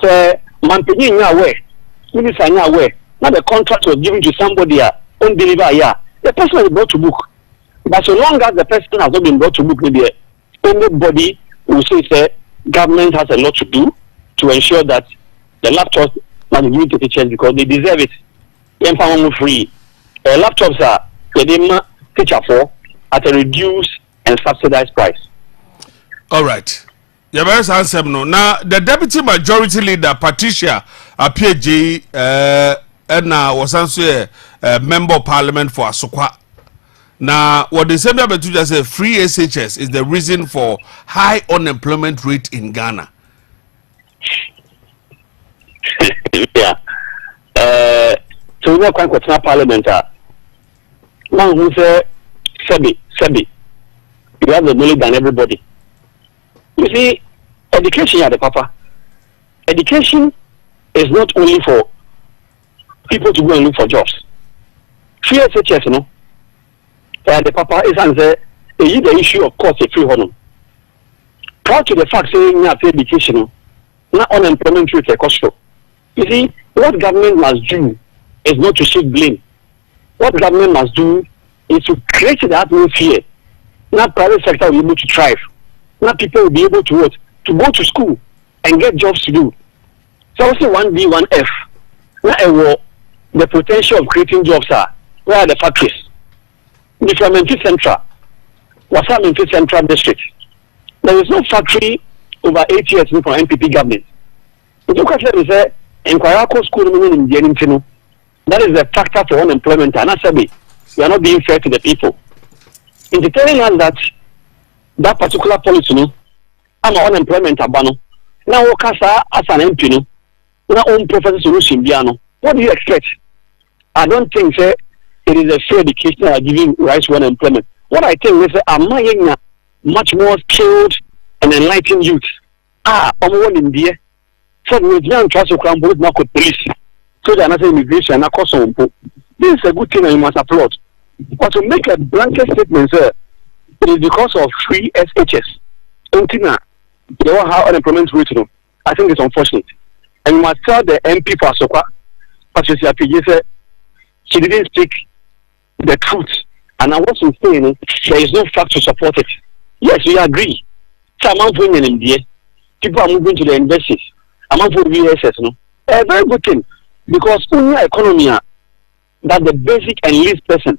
So, Mampini in your way, Minister in your way, not the contract was given to somebody on deliver here. The person is brought to book. But so long as the person has not been brought to book, maybe anybody will say, government has a lot to do to ensure that the laptops must be given to teachers because they deserve it. Them family free. Laptops are the teacher for at a reduced and subsidized price. All right. Your best answer no. Now the deputy majority leader Patricia PG and was also a member of parliament for Asokwa. Now what the same to just say free SHS is the reason for high unemployment rate in Ghana. Yeah. So we are quite question parliament. One who say Sebi, you have the knowledge than everybody. You see, education are the papa. Education is not only for people to go and look for jobs. Free SHS, you know. The papa is answer the issue of course a free honor. Prior to the fact saying you have education, not unemployment rate a cost. You see, what government must do is not to shift blame. What government must do is to create the atmosphere. Now private sector will be able to thrive. Now people will be able to work, to go to school and get jobs to do. So also 1B, 1F. Now the potential of creating jobs where are the factories? If you are Memphis Central, what's up Memphis Central District? There is no factory over 8 years from MPP government. If you can say, in Kwayako school, that is the factor for unemployment. And I said, you are not being fair to the people. Into telling us that particular policy, I'm unemployment abano. Now, KASA as an MP, now own professor solution, what do you expect? I don't think it is a fair education are giving rise to unemployment. What I think is that much more skilled and enlightened youth. I'm in there. So we don't trust to come with police. So they're not immigration, not cost. This is a good thing and you must applaud. But to make a blanket statement, sir, it is because of free SHS. Until they will have unemployment rate. I think it's unfortunate. And you must tell the MP for Asokwa, Patricia PG said she didn't speak the truth. And I was saying there is no fact to support it. Yes, we agree. Some are moving in India. People are moving to the embassies. I'm not for VSS, a very good thing. Because only economy that the basic and least person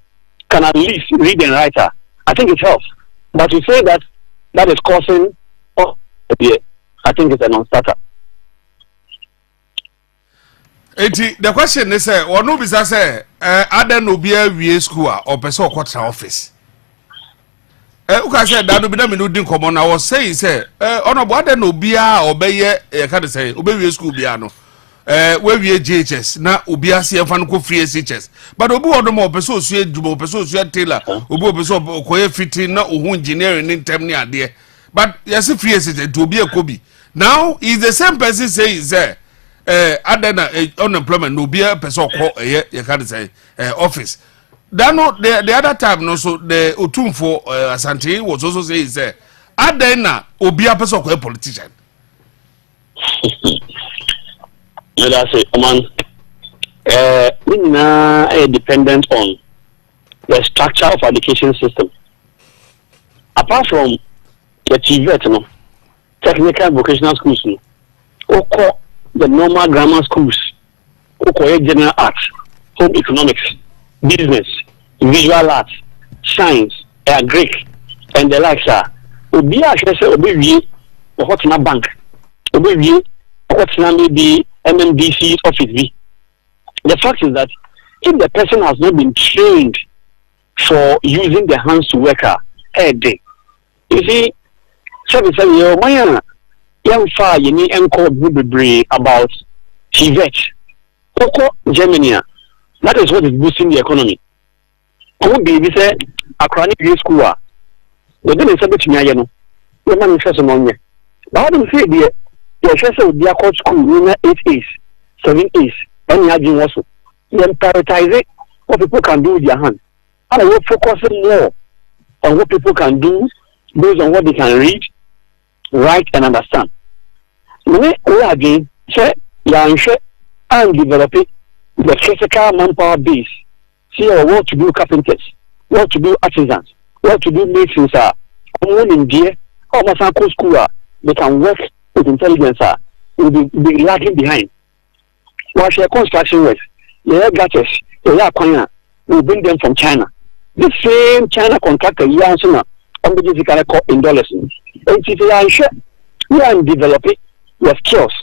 can at least read and write. I think it helps. But to say that is causing I think it's a non-starter. The question is, one no bisa say, ada no bia wie school or person kwatra office. Uka say that no bi na me no din komo na was say ono bo ada no bia obeye ka de say obewie school bia no. We wie GHS na obi ase emfa no ko free SHS. But obi wodo mo person osu edwuma person osu tailor, obi person koye fitting na ohu engineering in term ni ade. But yes free SHS to obi ekobi. Now is the same person say adena unemployment no be a person call you can say office. Then no the other time no so the Otumfo Asante was also saying adena obi a person call politician. That's it, Oman. We now are dependent on the structure of education system. Apart from the TVET, technical vocational schools, oko the normal grammar schools, oko general arts, home economics, business, visual arts, science, Greek, and the likes are. Obi actually obi what's in a bank, obi what's maybe MMDC office be. The fact is that if the person has not been trained for using the hands to work a day, you see, your man, young fire, you need about TVET, Coco, Germany. That is what is boosting the economy. I won't be say a chronic school. The then is a bit near you. The man is among you. But I don't say, dear, your chef would be a coach school, 8 A's, 7 A's, and you also. Then prioritize it, what people can do with their hands. And I will focus more on what people can do based on what they can read, write, and understand. We again say, and develop it, the physical manpower base. See what to do carpenters, what to do artisans, what to do masons are. Only in India, almost uncle school they can work with intelligence will be lagging behind. While their construction works, their gadgets, their coin will bring them from China. The same China contractor, you are sooner, on the in dollars. And if you are sure, you are developing your skills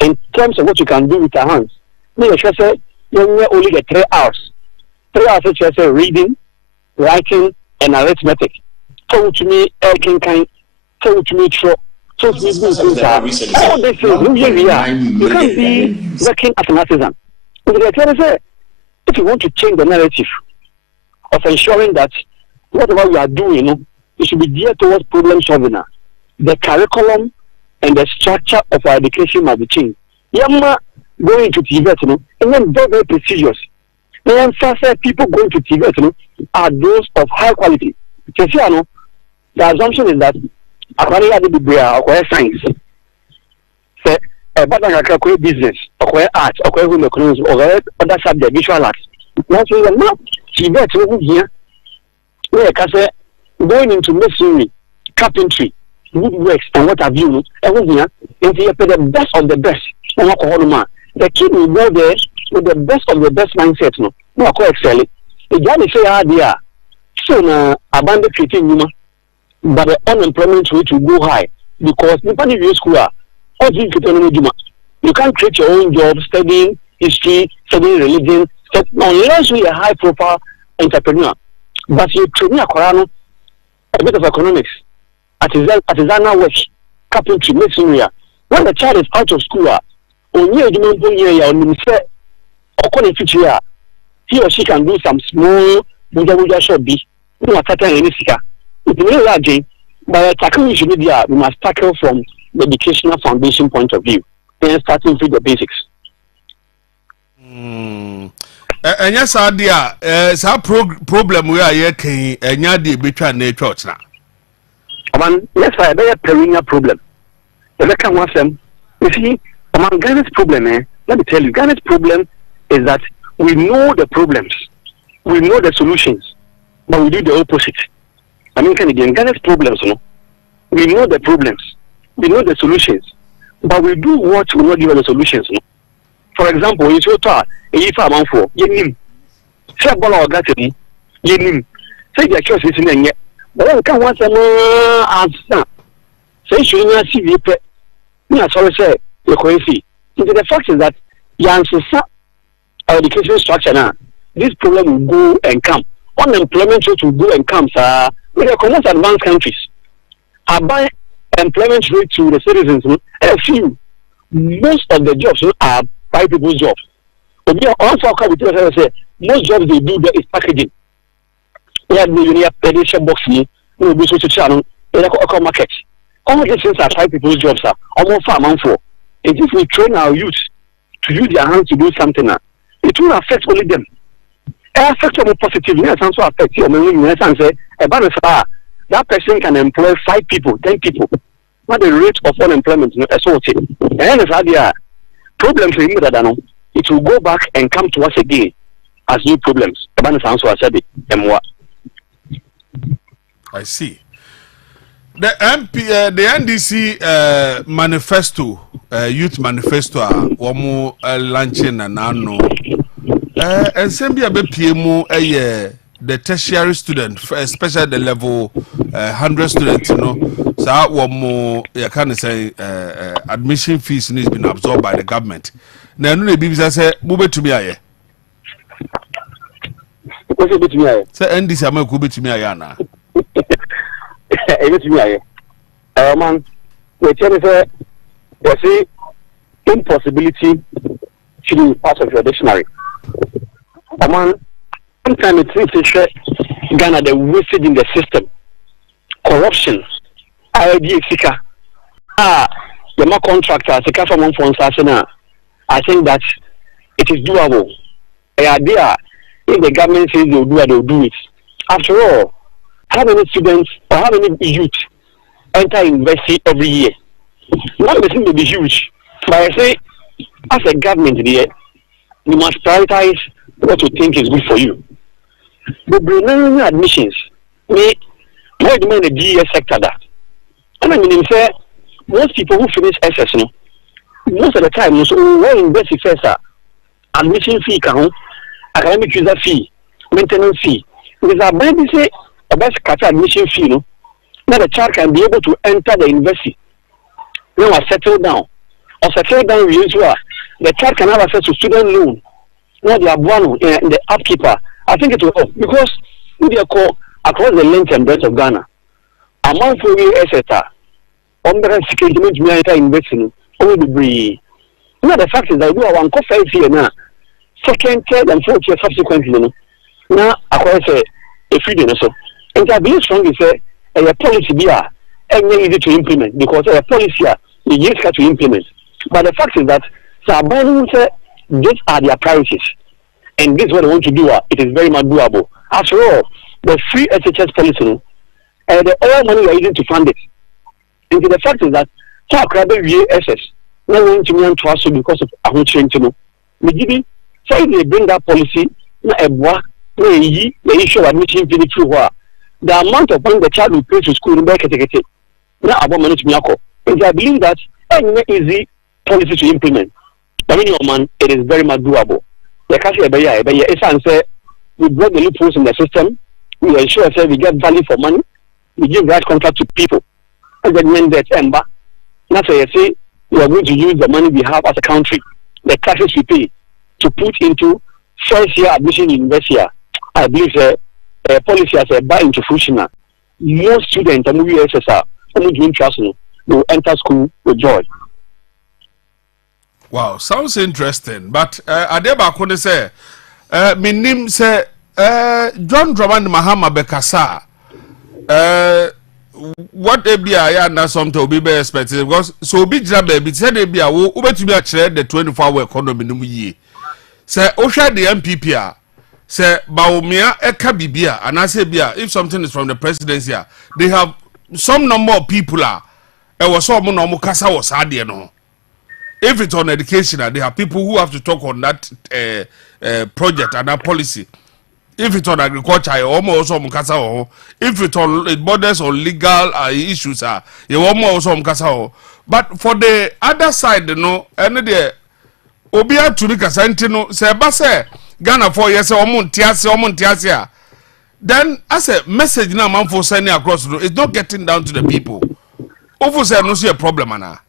in terms of what you can do with your hands. You say you only get 3 hours. 3 hours, such as reading, writing, and arithmetic. So to me, can so to me, so to me, all this is you can't be working as an artisan. If you want to change the narrative of ensuring that whatever we are doing, it should be geared towards problem solving. The curriculum and the structure of our education must be changed. Yamma going to Tibet, and then very, very prestigious. And faster people going to Tibet, are those of high quality. The assumption is that according to the science, say but I business, or arts, or home economics, or other subject, visual arts. Not even now, Tibet here, where KASA going into masonry, carpentry, woodworks, and what have you, and here, and they pay the best of the best. The kid will go there with the best of the best mindset. No, I call excel. The guy say, they are so abandon creating but the unemployment rate will go high because nobody in school you can't create your own job studying history, studying religion, unless you're a high profile entrepreneur. But you train a bit of economics, artisanal work, carpentry, masonry. When the child is out of school, he or she can do some small shop. But tackling media, we must tackle from the educational foundation point of view and starting with the basics. And yes, idea, it's a problem we are here. Can any between the church now? Yes, I have a perennial problem. The second one, you see, among Ghana's problem, let me tell you, Ghana's problem is that we know the problems, we know the solutions, but we do the opposite. I mean, Ghana's problems, we know the problems, we know the solutions, but we do what we not give the solutions. For example, in Chota, if I'm on for, you say, Bola or Gatini, you say, the church is in yet, but I can't want some answer. Say, you not see the sorry, say, you're crazy. The fact is that our education structure now, this problem will go and come. Unemployment rate will go and come, sir. We are most advanced countries. Our employment rate to the citizens, a few. Most of the jobs are by people's jobs. But also, most jobs they do there is packaging. We have the edition box, we do social channel, they are market. All these things are by people's jobs, sir. Almost farm for. And if we train our youth to use their hands to do something, it will affect only them. Affect them positively, and also affect you. And say, that person can employ 5 people, 10 people. What the rate of unemployment is assaulted. And if there problems with that, it will go back and come to us again as new problems. I see. the NDC manifesto, youth manifesto, one launching and no. And same be PMO the tertiary student, especially the level 100 students, you know. So one more, you can say admission fees needs been absorbed by the government. Now, no, the say, move to me, aye. What's it to me? Say, NDC, I'm going to me, ayana. It's me, man. We tell you, there's an impossibility to be part of your dictionary. Man, sometimes it seems to show Ghana the wastage in the system, corruption, idea seeker. The more contractors, the cash amount for Sasana. I think that it is doable. The idea, if the government says they'll do it, they'll do it. After all, how many students or how many youth enter university every year? Not necessarily to be huge, but I say, as a government here, you must prioritize what you think is good for you. But bringing admissions, me, more in the GS sector that. And I mean, say, most people who finish SS, no, most of the time, so when university first, admission fee, academic user fee, maintenance fee. Because I maybe say, the best cut admission fee, no, now the child can be able to enter the university. Now I settle down. Or settle down, the child can have access to student loan. Now they are one in the upkeeper. I think it will help because we are called across the length and breadth of Ghana. Among for we etc. On the security investing only the breed. Now the fact is that we are one coffee here now. Second, third, and fourth year subsequently. Now I say a freedom so. And I believe strongly say a policy be easy to implement because a policy is easy to implement. But the fact is that these are their priorities. And this is what they want to do. It is very much doable. After all, the free SHS policy, the all money we are using to fund it. And the fact is that so SS, no one to me and trust because of a whole change to know. Maybe so if they bring that policy, the issue of admission to the true the amount of money the child will pay to school in Bekete. Now about money to me. And I believe that any easy policy to implement. I mean, Oman, it is very much doable. The KASA we break the loopholes in the system. We ensure that we get value for money. We give right contract to people. And then when that's ember, that's why I say we are going to use the money we have as a country, the taxes we pay, to put into first year admission in university. I believe a policy as a buy into fruition. Most students and USSR only doing trust will enter school with joy. Wow, sounds interesting. But Adeba Kone say, minim say, John Dramani Mahama Bekasa. What ABI and something will be expected because so big job baby said ABI will over to be actually the 24-hour economy no ye. Say Osha the MPP say Baumia Eka Bibia and I say Bia if something is from the presidency they have some number of people it was so no KASA was hard no. If it's on education, they have people who have to talk on that project and that policy. If it's on agriculture, you almost also KASA. If it's on borders or legal issues, you almost also KASA. But for the other side, you know, and the Obia to the Casantino, say, Basse, Ghana 4 years, Tiasia. Then, as a message now, man, for sending across the road, it's not getting down to the people. Obviously, I don't see a problem, Anna.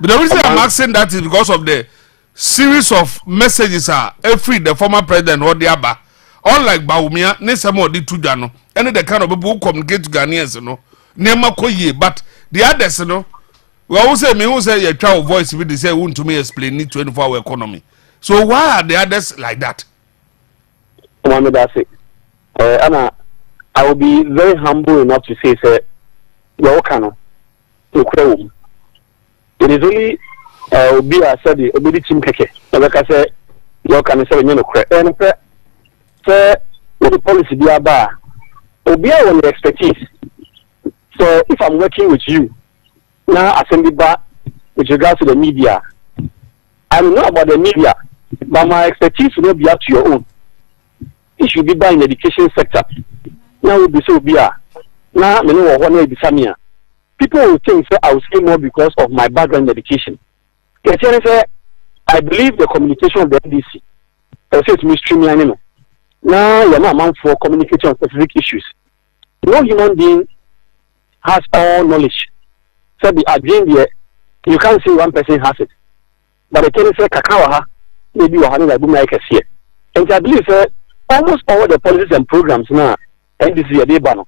But the reason I'm asking that is because of the series of messages every the former president or the Abba. Unlike Baumia, Nesamo di Tujano, and the kind of people who communicate to Ghanaians, you know, Nema Koye, but the others, you know, we always say, me who say your child voice, we say, want to me explain the 24-hour economy. So why are the others like that? Mohammed, that's it. Anna, I will be very humble enough to say, sir, you're okay, to it is only be a study, a bit team keke. Like I said, you can say, you know, and say, what the policy be about, or be our expertise. So if I'm working with you, now assembly bar with regards to the media, I know about the media, but my expertise will not be up to your own. It should be by in the education sector. Now we be so be now, I know what one be Samia. people will think say I will say more because of my background education. I believe the communication of the NDC. I say to me streamlining. Now you're not amount for communicating on specific issues. No human being has all knowledge. So the agenda, you can't say one person has it. But the thing is, Kakawa, maybe you have a boom like a year. And I believe almost all the policies and programs now, NDC, they ban.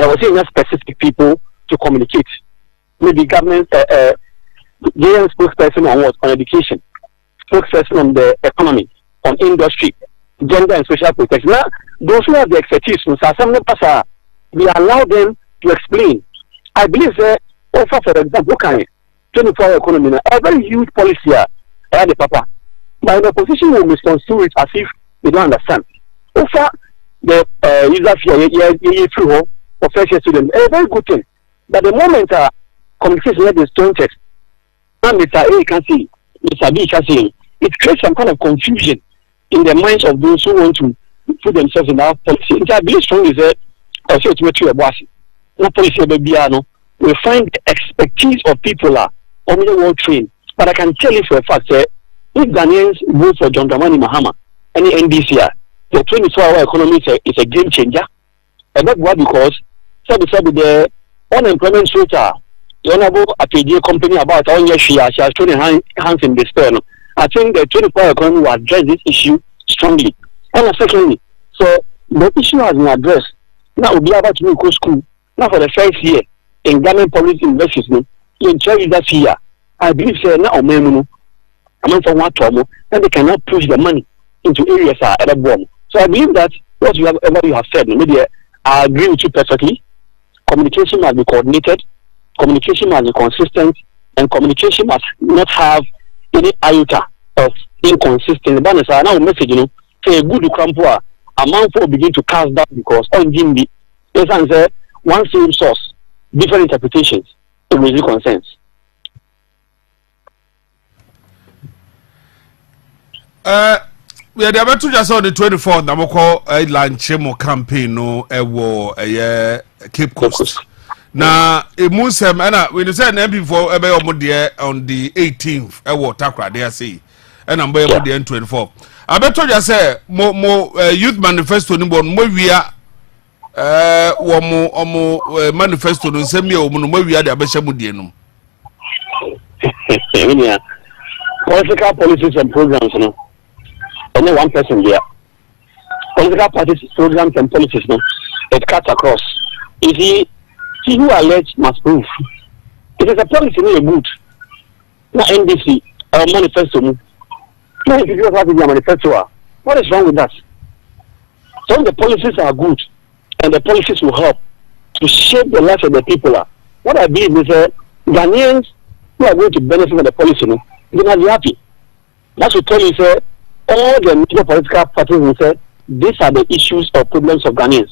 I was saying specific people to communicate. Maybe government, JN spokesperson on what? On education, spokesperson on the economy, on industry, gender and social protection. Now, those who have the expertise, we allow them to explain. I believe offer, for example, 24-hour economy, a very huge policy here, the papa. But the opposition will misconstrue it as if they don't understand. Offer the user fee, free for fresh students, a very good thing. But the moment communication is stunted, and Mr. A can see, Mr. B can see, it creates some kind of confusion in the minds of those who want to put themselves in our policy. And I believe strongly that no policy we find the expertise of people are only well trained. But I can tell you for a fact that if Ghanaians vote for John Dramani Mahama, any NDC, the 24-hour economy is a game changer. And that's why because the unemployment rate, the honorable APD company about all year she has shown her hands in despair. I think the 24-hour economy will address this issue strongly. And secondly, so the issue has been addressed. Now we'll be able to go to school. Now for the first year in government public universities, in charge that year, I believe now I'm for one term, and they cannot push the money into areas at a bomb. So I believe that what you have said, maybe I agree with you perfectly. Communication must be coordinated, communication must be consistent, and communication must not have any iota of inconsistency. But now message, say a good crampua, a man for begin to cast that because on Jimby, there's one same source, different interpretations, it will concerns. We are about to just on the 24th. Namoko a lunch campaign no Cape Coast. Now it moves him and we say MP for on the 18th. Takra there say and I'm by the 24th. I bet you say more youth manifesto no more we are manifesto no same me more we are the abeshamudie no. Political policies and programs, only one person here. Political parties, programs, and policies, it cuts across. He who alleged must prove. It is a policy, no good. Not NDC, our manifesto. No, if you don't have a manifesto, what is wrong with that? Some of the policies are good, and the policies will help to shape the lives of the people. What I believe is Ghanaians who are going to benefit from the policy, they must be happy. That's what tell you, sir. All the major political parties will say these are the issues or problems of Ghanaians.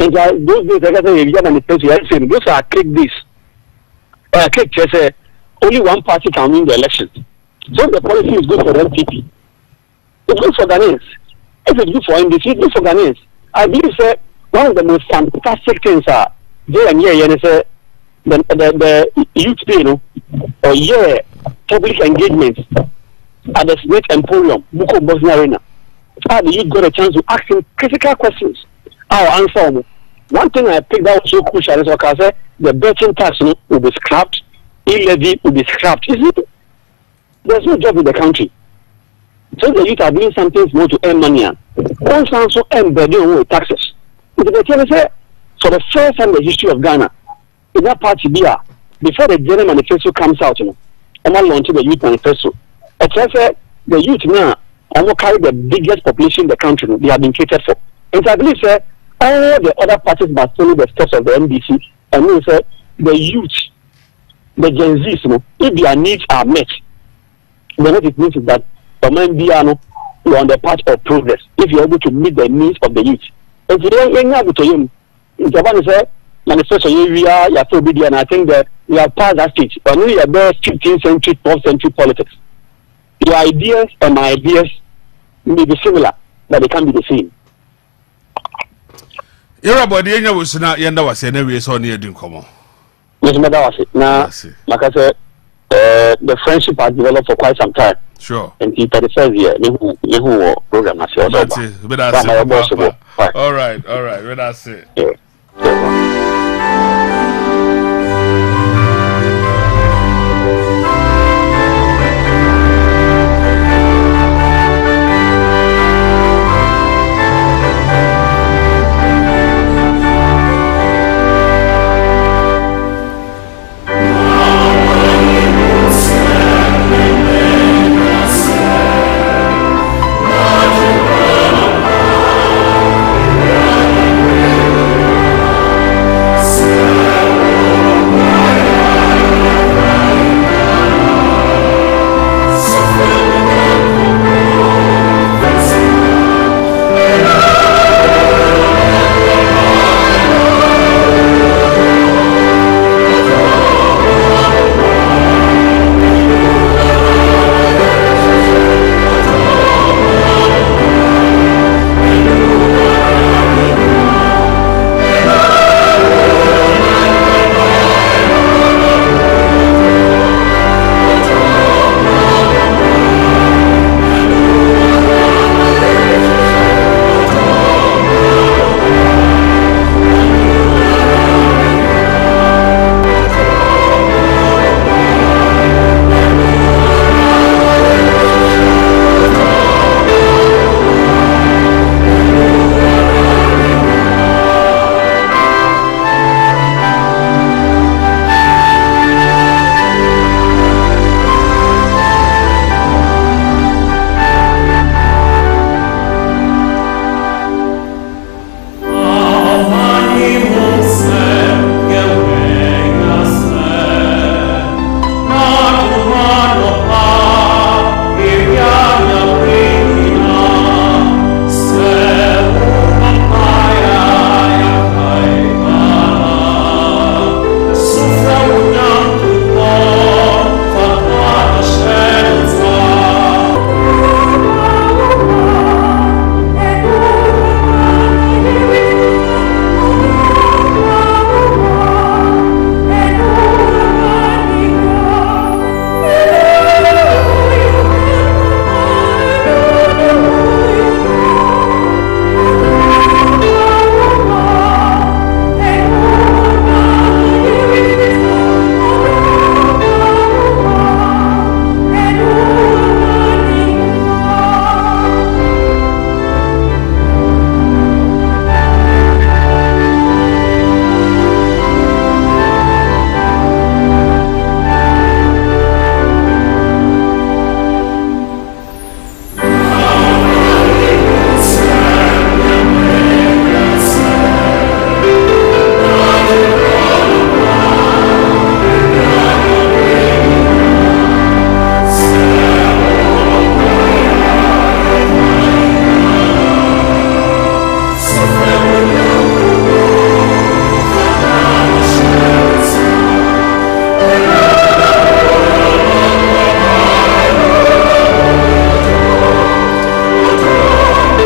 And those days, those are click this. Click say only one party can win the election. So the policy is good for MPP. It's good for Ghanaians. If it's good for NDC, it's good for Ghanaians. I believe, sir, one of the most fantastic things are there and here, the youth day, or public engagement at the Great Emporium, Buko Bosnia Arena. The youth got a chance to ask him critical questions. I'll answer them. One thing I picked that was so crucial is what I said, the betting tax will be scrapped, e-levy will be scrapped. There's no job in the country. So the youth are doing something more to earn money. Don't also earn burden taxes. For the first time in the history of Ghana, in that party beer, before the general manifesto comes out, I'm not launching the youth manifesto. The youth now carry the biggest population in the country. They have been catered for. And I believe, sir, all the other parties must follow the steps of the NDC. And we say the youth, the Gen Zs, if their needs are met, then what it means is that you're on the path of progress. If you're able to meet the needs of the youth. And today, in Japan, sir, manifesto we are obedient, and I think that we have passed that stage. But we are there 15th century, 12th century politics. Your ideas and my ideas may be similar, but they can't be the same. You're about the end was not yonder was anyway, so near Dincomo. Miss Medawasi. Now, like I said, the friendship has developed for quite some time. Sure. And the 31st year, you program as yours. That's it. All right. That's it. Yeah.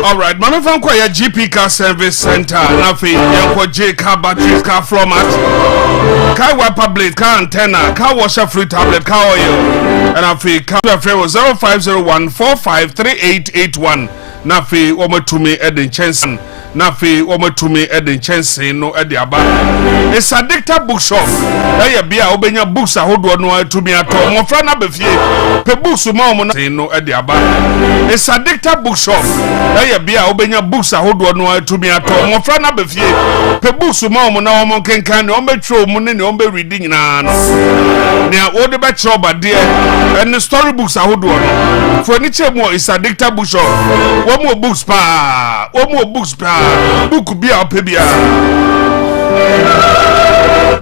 Alright, manufan kwa ya GP car service center na fi yanko J car batteries, car floor mat, car wiper blade, car antenna, car washer fluid tablet, car oil. And na fi car frame 0501453881. Na fi omo tumi Eden Chensen. Na fi omo tumi Eden Chensen no edi aba. It's a dicta bookshop. Eye bia obenya books ahodo no tumi ato. Mo fra na be fie. Pe books mo omo na no edi aba. It's a dicta bookshop. Eye bia obenya books ahodo no tumi ato. Mo fra na be fie. Pe books mo omo na omo kenkan ne omo tro omo ne omo reading nyina no. Ne wo de be tro ba de and story books ahodo no. For ni chemo is a dicta bookshop. Wo mo books pa. Wo mo books pa. Book bia opebia.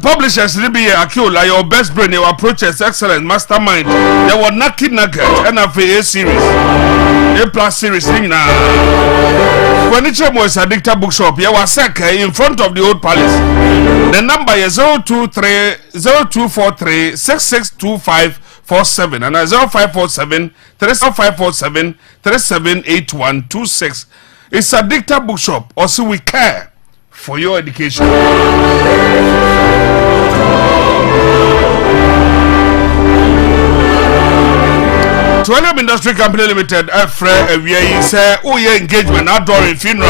Publishers be Akiola, your best brain, your approaches excellent mastermind. They were Naki Nugget, NFA series, A+ series thing now. Furniture was a dicta bookshop. You were second in front of the old palace. The number is 0243 662547 and 0547 3781 26. It's a dicta bookshop. Also, we care for your education. Petroleum Industry Company Limited, Afre, we say, oh, yeah, engagement, outdoor funeral.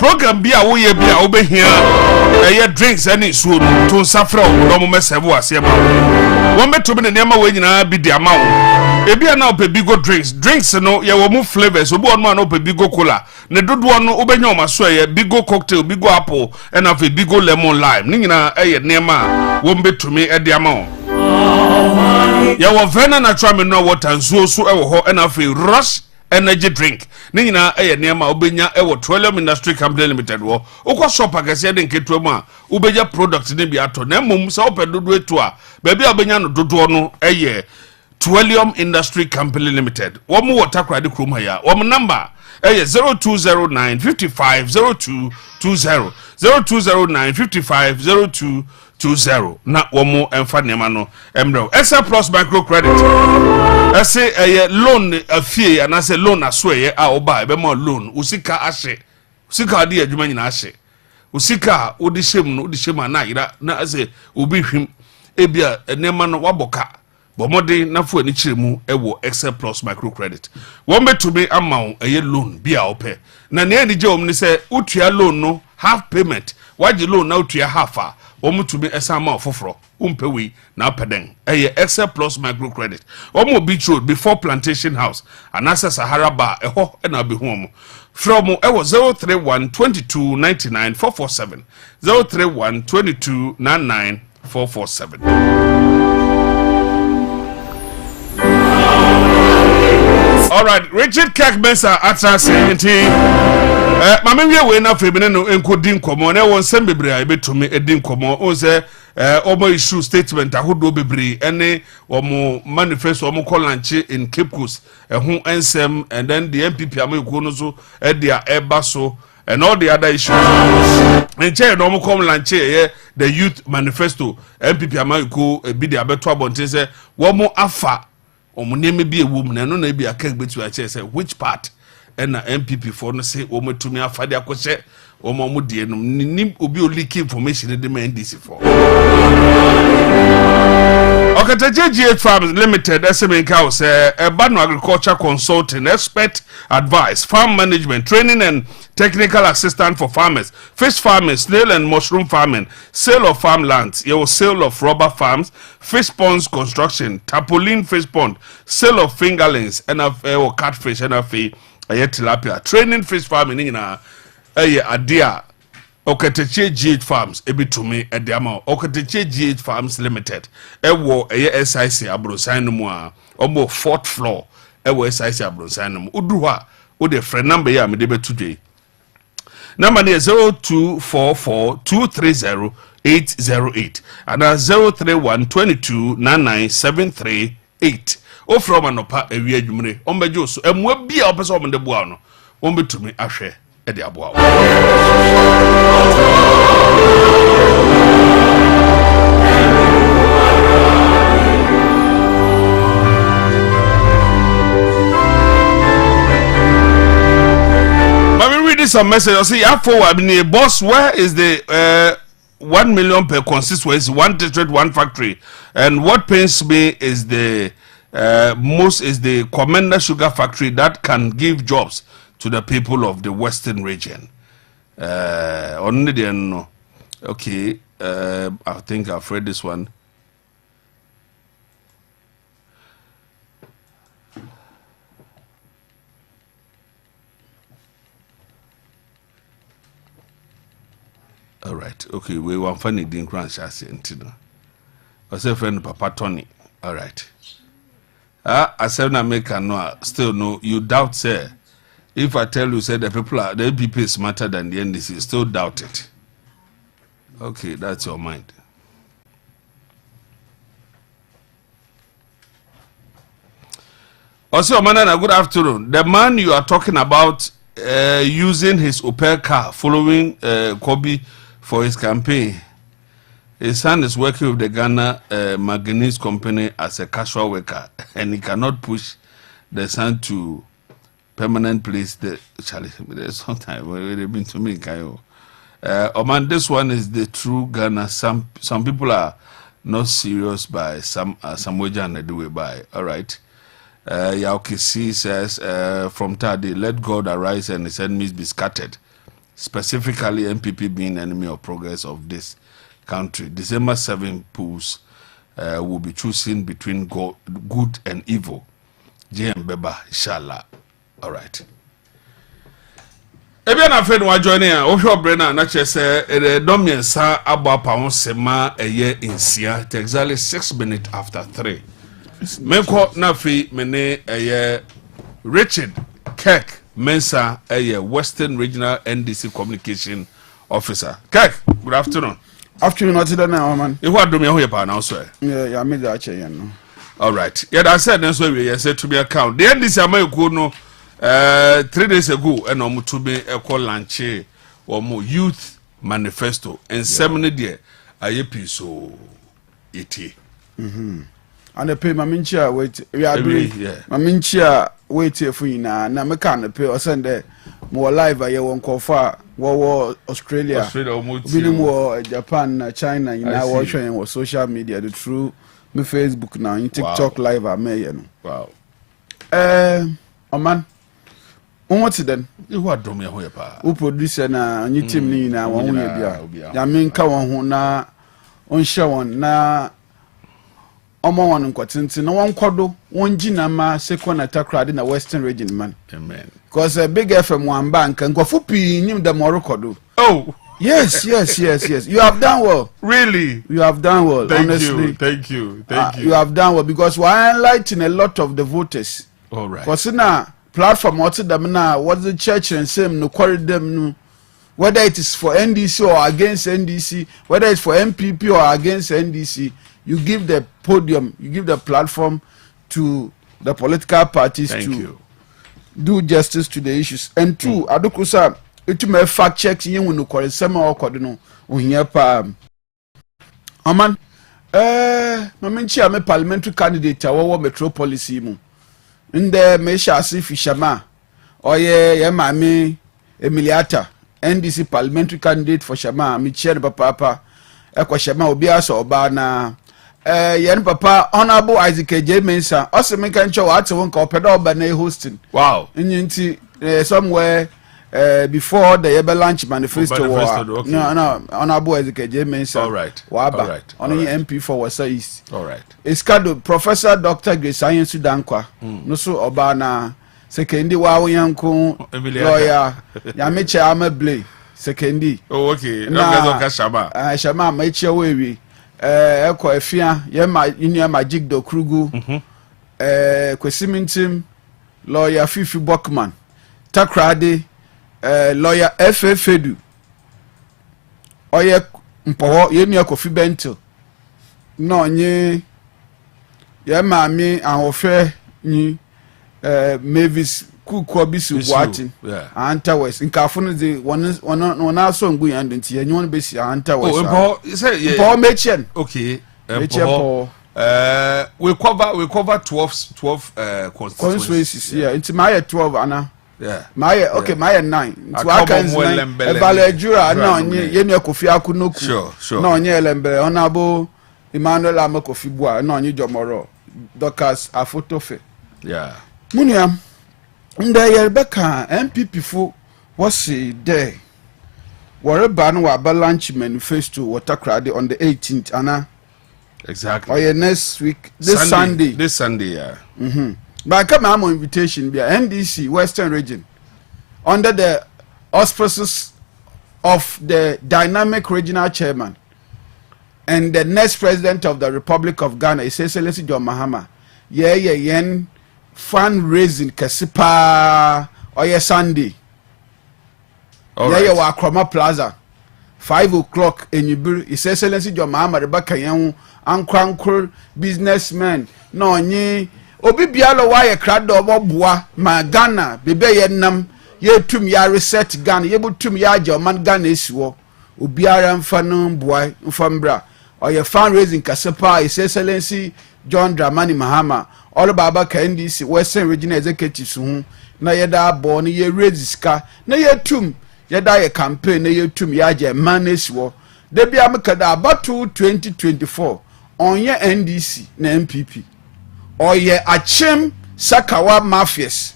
Program be a way be over here. Drinks any soon to suffer, no more several sema. One bet to be the name of when I be the amount. Ebi na ope bigo drinks no ye wo mu flavors obi on man ope bigo cola ne dodo no obenyo maso ye bigo cocktail bigo apple and afi bigo lemon lime ni nyina eye nema wo mbetumi e de ama o ye wo vena natural mineral water nso so e wo ho and afi rush energy drink ni nyina eye nema obenya e wo Petroleum Industry Company Limited wo ukọ shop agase de nketu mu a ubeja product ne bi ato na mum se ope dodo etu a ba bia obenya no dodo no eye Petroleum Industry Company Limited. One more water the chroma ya. One number 0209 55 0220 0209 55 0220. Na one more and Fanimano Emro. SA Plus Microcredit. I say a loan a fee and I say loan a sway I'll buy be more loan. Usika ashe. Usika dia jumani ashe. Usika udishema na ira na say ubi him ebia nemano waboka. Bomode na fu ani chiremu ewo Excel Plus Microcredit. Won betumi amount eye loan bia ope. Na ne ani je omni se utua loan no half payment. Waji loan na utua half a. Omutumi esa amount foforo. Umpewi na peden. Eye Excel Plus Microcredit. Omo Beach Road before Plantation House. Anasa Sahara Bar eho na be home. From ewo 031 22 99 447. 031 22 99 447. All right, Richard Kirkbensa atase enti mama we na femine no enkodi nkomo na won sem bebre a betumi edi nkomo o se omo issue statement ahodo bebre ene omo manifesto omo kolanche in Cape Coast ehun ensem and then the MPP amaiko no so e dia eba so and all the other issues enche no omo kom lanche the youth manifesto MPP amaiko bi dia beto abonte se wo mo afa omuneme bi ewum na no na bi aka betu a che say which part na MPP for no say o metumi afade akose o mo die no ni obi o leak information de ma NDC for GH Farms Limited SMNK say Bano Agriculture Consulting expert advice farm management training and technical assistance for farmers fish farming snail and mushroom farming sale of farmlands your sale of rubber farms fish ponds construction tarpaulin fish pond sale of fingerlings and or catfish and tilapia training fish farming in adia Okateche GH Farms ebitumi ediama Okateche GH Farms Limited ewo SIC abrosan no mu a omo 4th floor ewo SIC abrosan no mu uduru ha wo de friend number ya me de betudwe number ne 0244230808 and 03122997338 o from anopa ewi adwumre ombejo so emwa bia opese omde bua no ombetumi ahwe ede aboa some message. I see, I boss, where is the 1 million per constituency, one district, one factory? And what pains me is the most is the Commander Sugar Factory that can give jobs to the people of the Western region. Only then, no. Okay, I think I've read this one. All right. Okay. We want funny didn't crash us into. I say friend Papa Tony. All right. I said na make no still no. You doubt, sir. If I tell you, say the people are the people is smarter than the NDC, still doubt it. Okay, that's your mind. Also, Manana, good afternoon. The man you are talking about using his Opel car following Kobe for his campaign. His son is working with the Ghana Manganese Company as a casual worker, and he cannot push the son to permanent place. The Charlie, there's sometimes they've been to me, Kayo. Oman, this one is the true Ghana. Some people are not serious by some wager and they do it by. All right. Yaokisi says, from Tadi, let God arise and his enemies be scattered. Specifically, MPP being enemy of progress of this country. December 7 polls will be choosing between good and evil. JM Beba, inshallah. All right. Ebi na fe no join here. O hwe obrena na che se domiensa abo pa ho sema eye insia. It exactly 6 minutes after 3. Menko na fi mene eye Richard Kirk Mensa eye Western Regional NDC Communication Officer. Kirk, good afternoon. Afternoon, what's the name, man? You what do me here pa now so? Yeah, me that no. All right. Yeah, that said then so we say to be account. The NDC amayo no 3 days ago and omo to be a call launch omo youth manifesto and seminar there ayepi so eti and the pay maminchia wait we agree maminchia wait for you na me can pay or send there more live aye won kofa wo Australia wo Japan China na wo hwen wo social media the true me Facebook now in TikTok live am wow Oman what's it then? You are doing here, pa. Who producer na any team ni na one bia. Ya minka won ho na on share one na omo won nkwatinti na won kodo won gina ma second attack na Western region man. Amen. Because a big FM one bank and nkwafu pi nim da Morocco. Oh. Yes. You have done well. Really? You have done well. Honestly. Thank you. You have done well because we are enlightening a lot of the voters. All right. Because now platform what's them now, what's the church and same no quarry them no, whether it is for NDC or against NDC, whether it's for MPP or against NDC, you give the podium, you give the platform to the political parties do justice to the issues. And two, adukusa it may fact checks you when you quarry some or cordino pa Oman Maminchi am a parliamentary candidate our metropolis mu. Nde mesha si Fisherman oye mami Emiliata NDC parliamentary candidate for Shama mi chair papa ekwa Shama obi aso oba na yen papa honorable Isaac J Mensa ose me kan cho ate won ka opeda oba na hosting wow nti somewhere before the Yebe launch manifesto okay. no honorable Isaac J Mensa all right only MP for Wasa East all right Escado Professor Dr. Grace Ayensu Dankwa no so oba na sekendi wa yanko lawyer ya meche amable sekendi oh okay na Shama Shama meche wewi eko efia ye ma inu magic do krugu kwesimintim lawyer Fifi Bokman Takrade lawyer FFedu oye mpoho ye nu Kofi Bento no nye ye mami ahofe ni Mavis Kuko bisu wati Anta West nkafo no de won aso ngu yan de nti enyo no besi Anta West oh say Paul Mechen okay Paul we cover 12 constituencies yeah nti my 12 ana yeah my okay my 9 nti wa kan evaluate na onye ye nu Kofi Akunoku sure na onye elembere onabo Emmanuel Amakofi Bua na onye Jomoro Docas Afotofe yeah Munia nda Rebecca MPP fo was there were ban wa launch manifesto Watakrade on the 18th ana exactly or next week this Sunday yeah but come am invitation be NDC Western region under the auspices of the dynamic regional chairman and the next president of the Republic of Ghana is Excellency John Mahama yen fundraising kesipa oye Sunday wa Akroma Plaza 5 o'clock enyibiri His Excellency John Mahama Rebecca yen ankrankor businessman na onye obi bialo wa ye krado oboboa ma Ghana bebe ye nam ye tum ya reset Ghana ye butum ya German Ghana esiwo obiara mfa no boy mfa mbra oye fundraising kesipa His Excellency John Dramani Mahama all baba ka NDC Western Regional Executive hu na yeda abo na ye raise ska na ye tum yeda ye campaign na ye tum ya je manage wo de bia mekada abatu 2024 onye NDC na MPP oye achem Sakawa mafias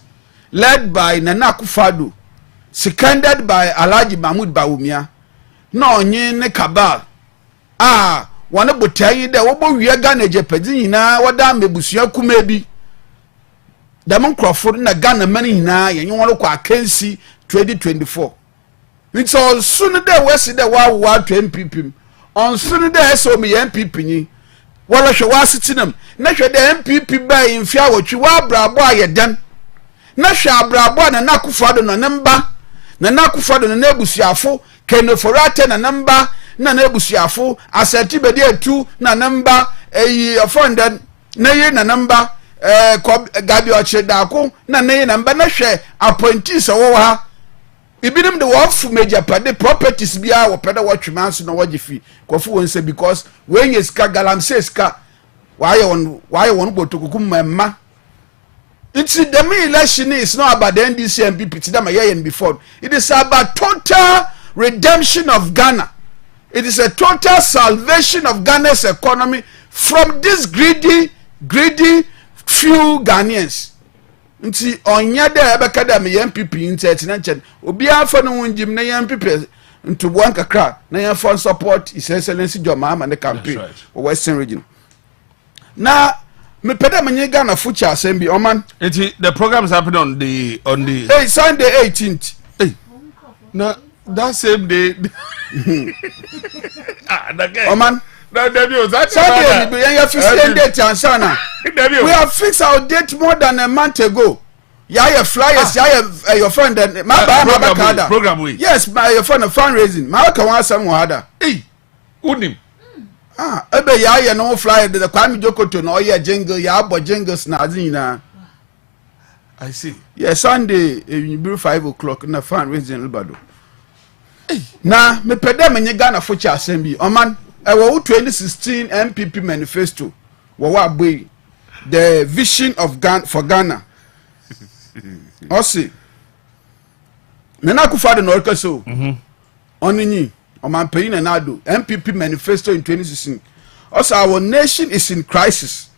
led by Nana Akufo-Addo, seconded by Alhaji Mahmoud Bawumia. No onye ne cabal. Wana botayi de wo bo wiya Ghana jepedi nyina wada mebusua kuma bi. Damon Crawford na Ghana mani nyina yenye won kwa akansi 2024. It's all soon de wesi de wa to MPP. On soon de so me MPP ni. Wala hwe wa sitinam. Na hwe de MPP ba mfia wotwi wa brabo ayedan. Na hwe abrabo na Akufo-Addo no namba. Na Akufo-Addo no nebusuafo Kenoforate na namba. Na nebusuafo Asati bedi etu na namba offended na ye na namba Gabi Ochedako na ye namba na hwe appointees wo ha ibinim de wofu major pade properties bia wo pede wo twema na wo gifi kofu won say because when you ska galamse ska why won botokukum mamma. It's the election is not about the NDC and PPT before. It is about total redemption of Ghana. It is a total salvation of Ghana's economy from this greedy few Ghanaians. Nti onya de ebeka da me MPP nti na nchen obi afa no wonjim na MPP nto buan kakra na yan for support His Excellency John Mahama the campaign for Western region. Na me peda manye Ghana future assembly Oman. The program is happening on the Hey, Sunday 18th. Hey. Na that same day. Oman. No, Sunday, we have fixed our date more than a month ago. Yeah, flyers, your friend, my program we. Yes, your friend of fundraising. My can some water. Hey, unim. Ebe ya no flyer the Kwame Jokoto no ya jingle ya bo jingles na azina. I see. Yeah, Sunday, you be 5 o'clock na fundraising Ilbado. Na me pede menye Ghana future assembly. Oman Ewo 2016 MPP manifesto wa boy the vision of Ghana for Ghana. Osi Nana Akufo-Addo no orkaso. Onini Omanpeyi na Nado MPP manifesto in 2016. Also our nation is in crisis.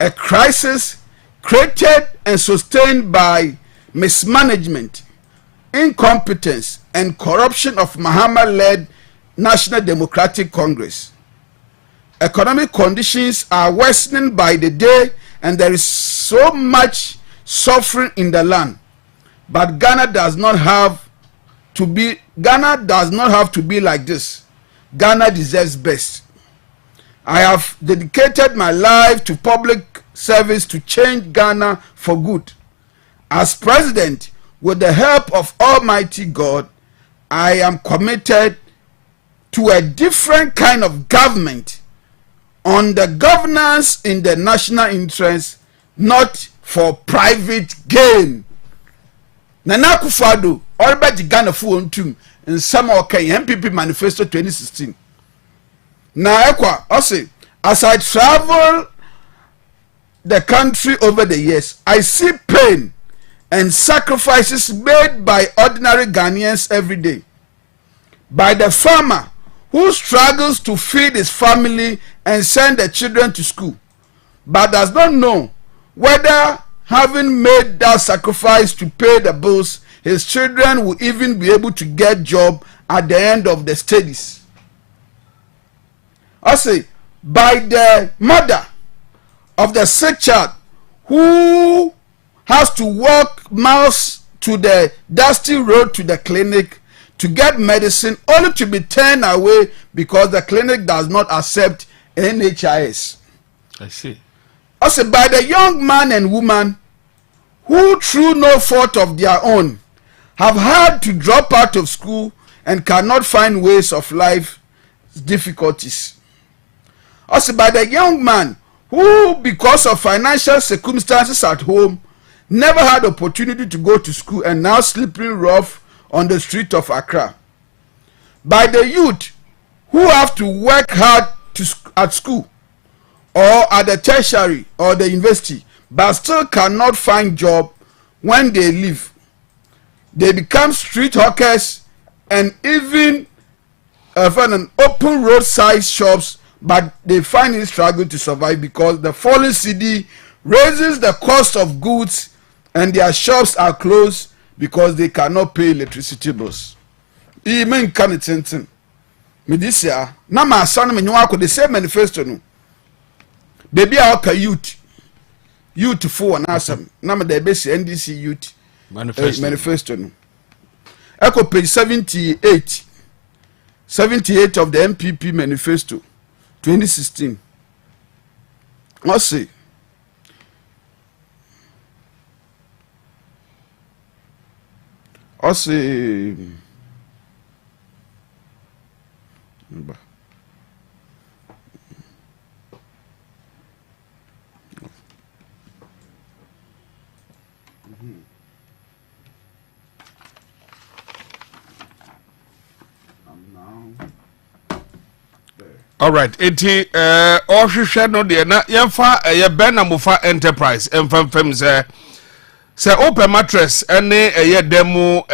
A crisis created and sustained by mismanagement, incompetence and corruption of Mahama-led National Democratic Congress. Economic conditions are worsening by the day and there is so much suffering in the land. But Ghana does not have to be like this. Ghana deserves best. I have dedicated my life to public service to change Ghana for good. As president, with the help of Almighty God, I am committed to a different kind of government on the governance in the national interest, not for private gain. Nana Akufo-Addo already Ghana full ontum in some okay MPP manifesto 2016. Na ekwa ose as I travel the country over the years, I see pain and sacrifices made by ordinary Ghanaians every day. By the farmer who struggles to feed his family and send the children to school, but does not know whether having made that sacrifice to pay the bills, his children will even be able to get job at the end of the studies. I say, by the mother of the sick child who has to walk miles to the dusty road to the clinic to get medicine only to be turned away because the clinic does not accept NHIS. I see. Also, by the young man and woman who, through no fault of their own, have had to drop out of school and cannot find ways of life difficulties. Also, by the young man who, because of financial circumstances at home, never had opportunity to go to school and now sleeping rough on the street of Accra. By the youth who have to work hard at school or at the tertiary or the university but still cannot find job when they leave. They become street hawkers and even find an open roadside shops, but they find it struggle to survive because the falling cedi raises the cost of goods and their shops are closed because they cannot pay electricity bills. Even can it senten. Medisia, na ma son me nywa the same manifesto no. Baby a youth for an asam. Na me the best NDC youth manifesto no. Echo page 78. 78 of the MPP manifesto 2016. I say all right, ohwehwe no de na yemfa ben amofa enterprise emfamfam se open mattress ene demo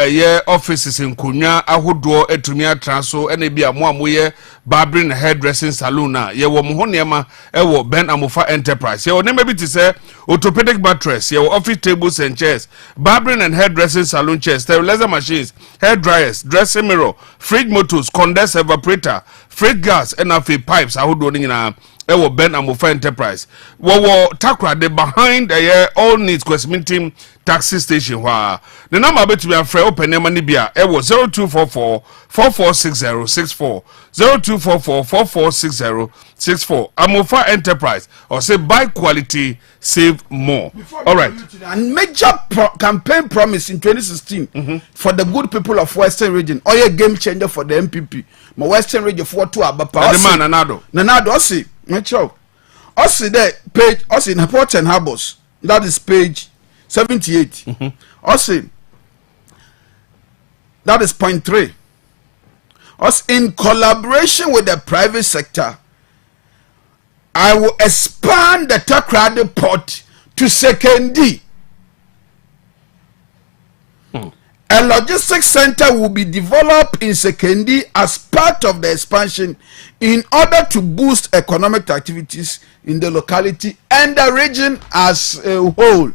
offices nkonya ahodo etumi atranso ene bia mo amoye barbering hairdressing salon na ye wo mo honema wo ben amofa enterprise ye onema bi ti se orthopedic mattress ye office tables and chairs, barbering and hairdressing salon chairs, sterilizer machines, hair dryers, dressing mirror, fridge motors, condenser evaporator, fridge gas and pipes ahodo ni na ewo ben amofa enterprise wo takra de behind all needs questioning team taxi station wa the number between afre open name ni bia ewo 0244 446064 0244 446064 amofa enterprise or say buy quality save more. All right. And major campaign promise in 2016 for the good people of Western region. Or a game changer for the MPP. My Western region for 2 abapa. The man Nanado Ossi. Ossi there page Ossi in Port and Harbors. That is page 78. Ossi. That is point 3. Ossi in collaboration with the private sector, I will expand the Takrade port to Sekendi. A logistics center will be developed in Sekendi as part of the expansion in order to boost economic activities in the locality and the region as a whole.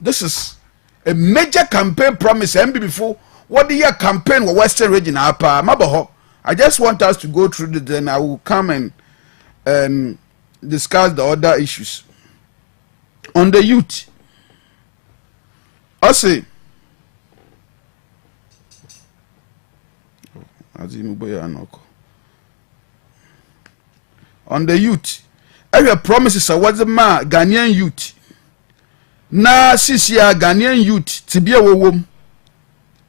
This is a major campaign promise. Before what the year campaign for Western region Mabaho. I just want us to go through it, then I will come and discuss the other issues. On the youth, I say, on the youth, every promises are what the man Ghanaian youth. Na sisia Ghanaian youth tibia wowom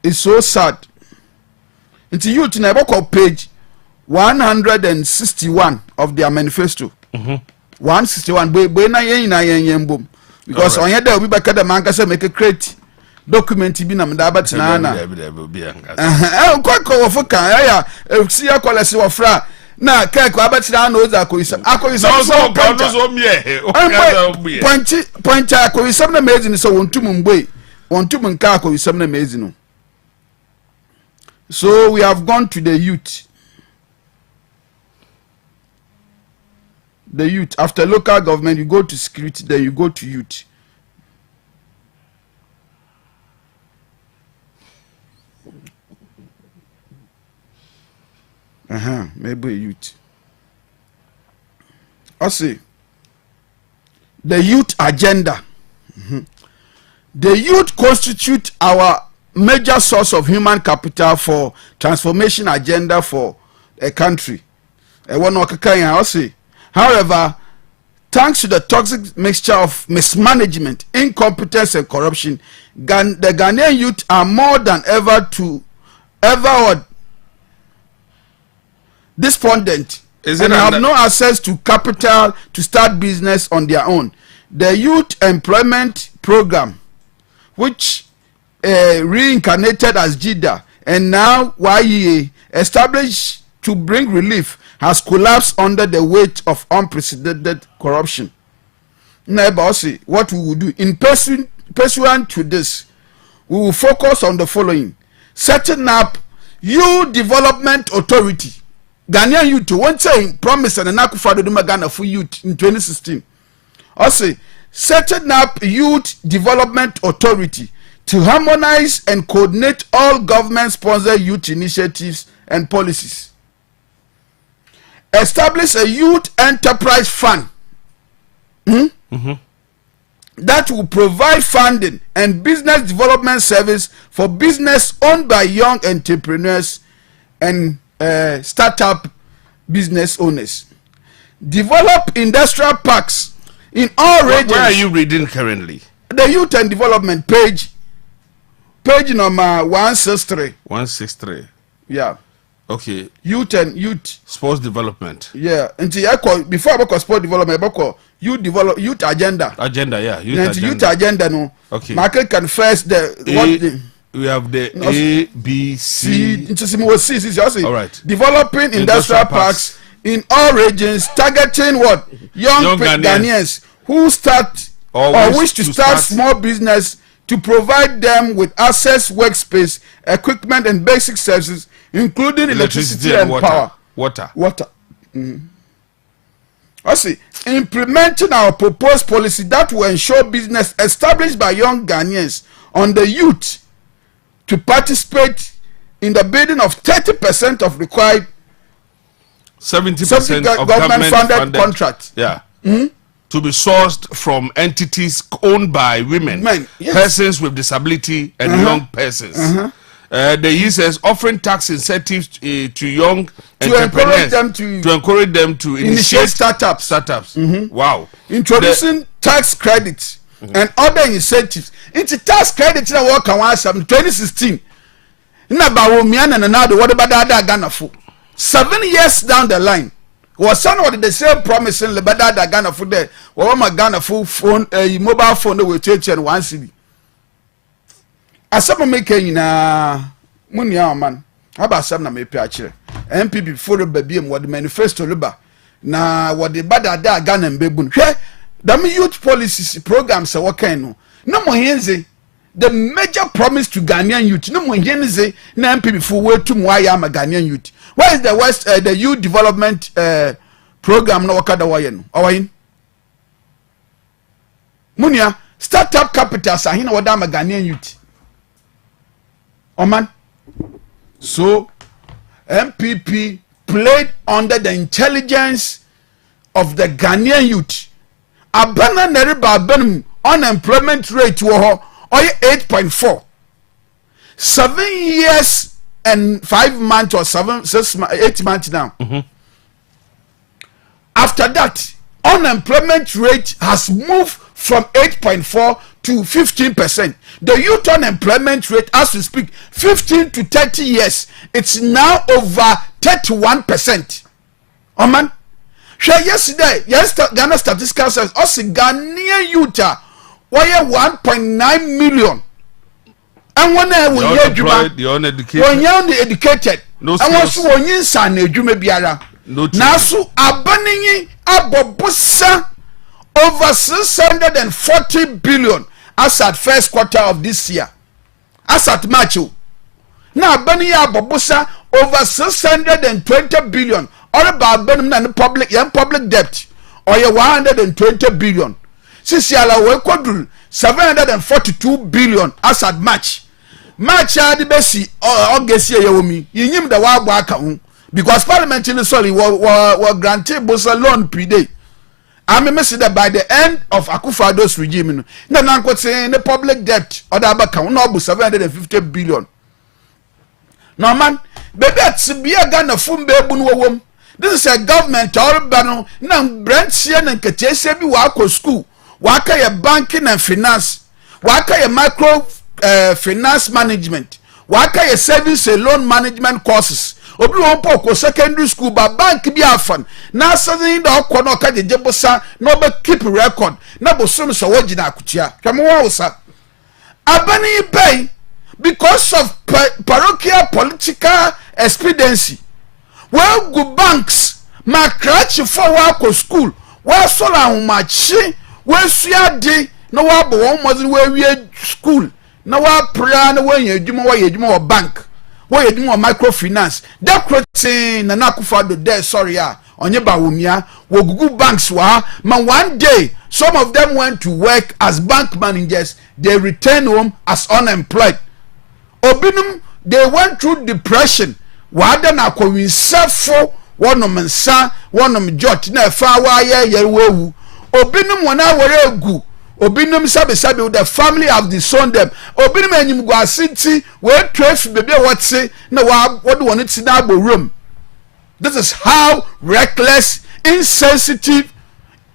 is so sad. Into youth na page 161 of their manifesto. 161 boy na yen bom because on here there we back the man ka say make a crate document bi na mdaba tinana kwa foka ya sia kolesi wo fra na keke abatina na oza akoyisa so point akoyisa na mezi so wontum mgbe wontum nka akoyisa na mezi no. So we have gone to the youth. The youth. After local government, you go to security, then you go to youth. Maybe youth. I see. The youth agenda. The youth constitute our major source of human capital for transformation agenda for a country. However, thanks to the toxic mixture of mismanagement, incompetence, and corruption, the Ghanaian youth are more than ever despondent and have no access to capital to start business on their own. The Youth Employment Program, which reincarnated as JIDA and now YEA, established to bring relief, has collapsed under the weight of unprecedented corruption. Now, what we will do in pursuant to this, we will focus on the following: setting up Youth Development Authority. Ghanaian youth, one saying promise and an akufado Ghana for youth in 2016. Also, setting up Youth Development Authority to harmonize and coordinate all government-sponsored youth initiatives and policies. Establish a youth enterprise fund that will provide funding and business development service for business owned by young entrepreneurs and startup business owners. Develop industrial parks in all regions. Where are you reading currently? The Youth and Development page number 163. 163. Yeah. Okay. Youth sports development. Yeah. Before I call sport development, I call youth agenda. Agenda, yeah. Youth agenda no. Okay. Market can first we have the A, B, C. All right. Developing industrial parks in all regions, targeting what? Young Ghanaians who start or wish to start small business, to provide them with access, workspace, equipment, and basic services, including electricity and power. Water. I see. Implementing our proposed policy that will ensure business established by young Ghanaians on the youth to participate in the bidding of 30% of required 70% of government-funded contracts. Yeah. To be sourced from entities owned by women, persons with disability, and young persons. The E says offering tax incentives to young entrepreneurs to encourage them to initiate startups. Wow. Introducing tax credits and other incentives. Into tax credits na work on 2016. Na ba wo miana na na do what about that Ghana for 7 years down the line. Was some of the same promising the better than Ghana for there. Or my Ghana phone, mobile phone will change and 1 cedi. As some making na munya man. How about some na me picture? MP before the baby what the manifesto liba. Na what the better than Ghana and baboon. Hey, the youth policies programs are what kind no more henze. The major promise to Ghanaian youth. No more henze. Na MP before way to why I'm a Ghanaian youth. Where is the youth development program no wakada wayen? Awayin. Munia startup capital sahina wadama Ghanaian youth. Oman. So MPP played under the intelligence of the Ghanaian youth. Abana neriba benum unemployment rate wo 8.4. 7 years and 5 months or 8 months now. After that, unemployment rate has moved from 8.4 to 15%. The youth unemployment rate, as we speak, 15 to 30 years, it's now over 31%. Oh man, yesterday, Ghana Statistical Service, also Ghanaian youth, why 1.9 million. And when I will hear the uneducated, when you're educated, I want to win in San Biara. Nasu abanini abobusa over 640 billion as at first quarter of this year. As at March. Now abanini abobusa over 620 billion. Or about abanini public debt or 120 billion. Since yala we quadruple 742 billion as at March. March adi besi August ye yomi. Yinyim the wa aka because parliament in sorry were granted bosa loan per day. I may say that by the end of Akufo-Addo's regime, no man saying the public debt or the account no 750 billion. No man, baby it's be a Ghana fumbe bunwo. This is a government all bano na brand sian and ketese bi wako school. Waka ya banking and finance. Waka ya micro finance management. Waka ya savings and loan management courses. Obi won po secondary school ba bank bi afan. Na suddenly the okwo ka jejebosa no be keep record. Na bosom so wagina akutia. Twamo wo sa. Abani pay because of parochial political expediency. Well, good banks, my crutch for wako school. Well, so long machi. Well, suya no wabo one was where we school. No wa prayer no way you or bank. wo ye dum microfinance da crotin na nakufado there sorry onye bawumia wo gugu banks wa man one day some of them went to work as bank managers they returned home as unemployed obinum they went through depression wada na akowinsafo wonom nsa wonom jot na fa wa ye wewu obinum wona wore egu obinum sabe the family have disowned them obinum enyim go asinti we trace bebe wotse na wode won ti na agbo room. This is how reckless, insensitive,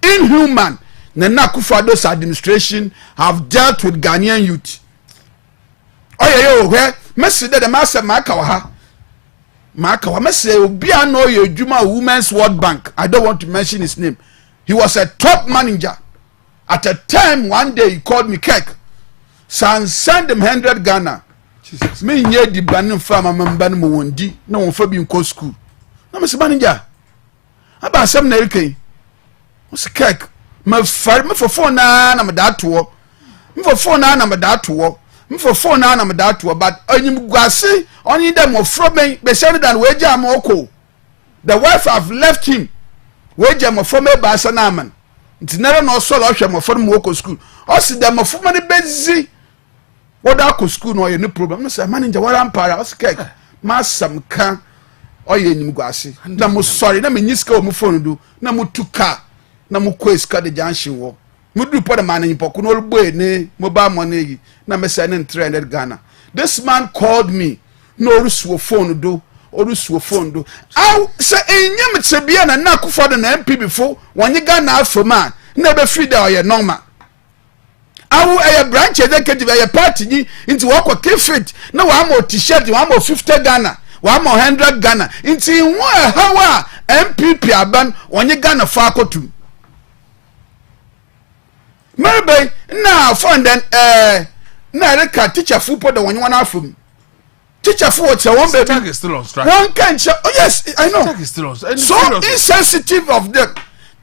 inhuman Nana Akufo-Addo's administration have dealt with Ghanaian youth. Oh yeah, where Messi the master Makawa Messi Obia no ye Juma Women's World Bank. I don't want to mention his name. He was a top manager. At a time one day he called me Kek. Send him 100 Ghana. Jesus. Me nye di banin farm amambani mo wondi na won fa bi nko school. Na me se manager. Aba asem na elken. Mo se Kek. Me for phone na me da to. Me for phone na me da to. Me for phone na me da to but onyim guase only them of from me be send than we jam oko. The wife have left him. We jam from me ba sana man. Nti nere no so lo hwe mo from woko school. O si dem of many busy. What that school no any problem. No say manager what am para o se Kek. Masam kan oye nyim guase. Na mo sorry na me nyiska o mo phone do na mo tuka na mo kweska de junction wo. Mo do po the man nyimpo ko no boy ne mobile money na me say 300 Ghana. This man called me no rusuo phone do orusuo phone do. Aw say enyam tsebia na na Akufo-Addo na MP before wonye Ghana afoma na be free da oye normal. Awu a branch executive a party ni into work or fit na wa mo t-shirt wa mo 50 Ghana wa mo 100 Ghana into wa hawa MPP aban onye Ghana fa akotum maybe na fund then na reka teacher football the one afum teacher for what one baby Tag is still on strike. one can oh yes I know Tag is still on strike. so insensitive of them.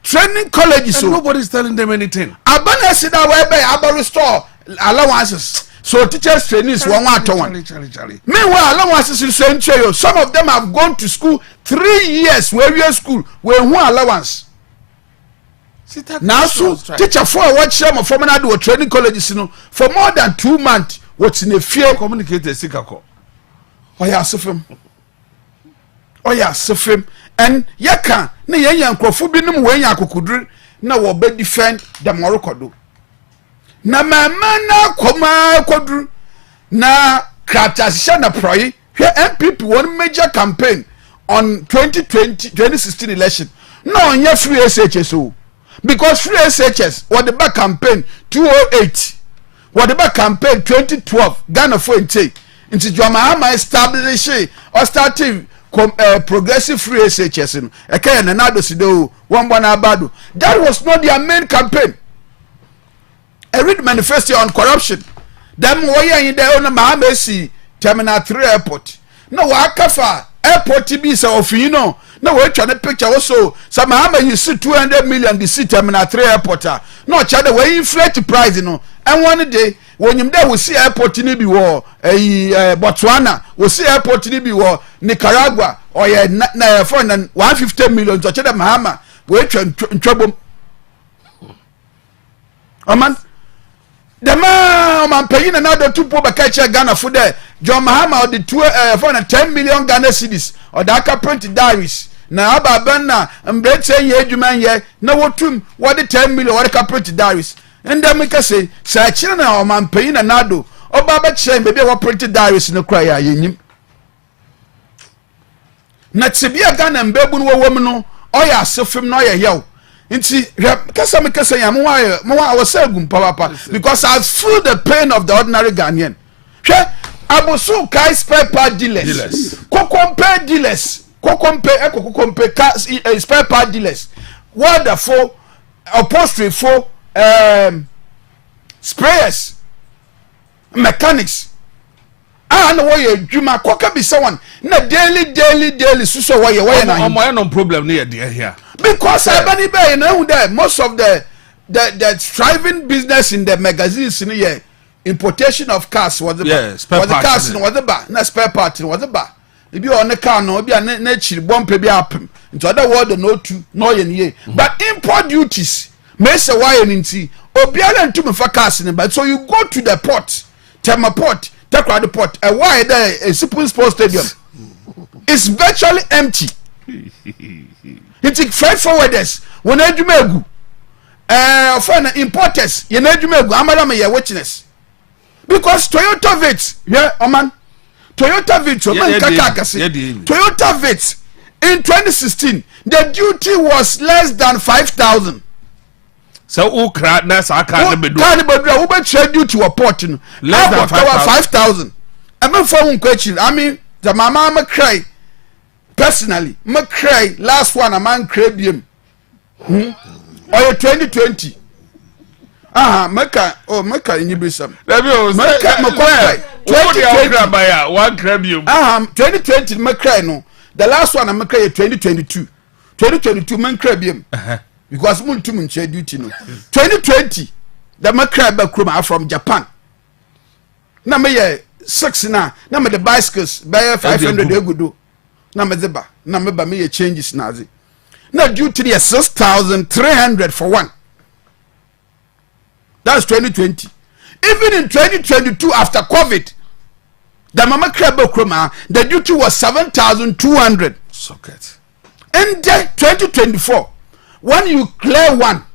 Training colleges, and nobody's telling them anything. Abana said that way by Aba restore allowances. So teachers trainees one to one. Meanwhile, allowances is saying some of them have gone to school 3 years, where we are school, where one allowance. Now, so teacher for what share from another training colleges, for more than 2 months, what's in the fear communicated Sikako. Oh yeah, Sufim. Oh yeah, Sufim. And yaka na yenya nkrofo binom wenya akokudru na wo be defend the Morocco do na mama na koma kodru na kratasha na proyi hwe MPP one major campaign on 2016 election no onye free SHS o because free SHS what the back campaign 208 what the back campaign 2012 Ghana for into Joma establish or starting progressive free SHS ekaya na nado sido wambana abado. That was not their main campaign. I read manifesto on corruption. Them why in there on Mahamesi Terminal 3 airport. No wakafa airport TB so of you know. No we try to picture also some Mahama you see 200 million the see Terminal 3 airport. No chada we inflate the price you know. And one day when you there we see airport ni bi wo Botswana we see airport ni bi wo Nicaragua or na for 150 million to chada Mahama we trouble Oman the man paying another 2 po bakacha Ghana for there John Mahama or the 10 million Ghana cedis or the print diaries na ababan na mbete ye adwuma ye na wotum what the 10 million what the print diaries and then make say chire na o man pay na nado oba ba chire bebe wo print diaries no kra ya yenyim na tibia Ghana mbebu no wo no oya asefim no oya yew nti kasa me kasa ya mo wa sagum papa because I feel the pain of the ordinary Ghanaian hwe abosu kai spare part dealers kokompe dealers kokompe spare part dealers wonderful upholstery for sprayers mechanics no way djuma koka be someone na daily so why na no problem near here because abani be na who there most of the striving business in the magazines in here importation of cars was the cars was the bar na spare part was the bar ebi on the car no obi na chiri bompe bi apem into other world no two no ye but import duties may say why nti obi ala ntum fa cars ne but so you go to the port Tema port Takrade port a why there a simple sports stadium it's virtually empty it's freight forwarders when adwuma egu for importers ye na adwuma egu amara me ye witness because Toyota Vitz yeah Oman Toyota Vitz Oman kakakase Toyota Vitz in 2016 the duty was less than 5,000 so ukra na sa ka ne bedu wo be trade duty wa port no less than 5,000 am for un question I mean the mama me cry personally me cry last one a man cry biem or 2020 meka nyibisam meka 2020 meka no the last one meka 2022 man cry biem because mun tum nche duty no 2020 the meka ba krom from Japan na me 6 na me the bicycles by 500 egudo na me zeba na me ba me changes nazi na duty is 6,300 for one. That's 2020. Even in 2022 after COVID, the mama crabo kroma the duty was 7,200 socket. In 2024 when you clear one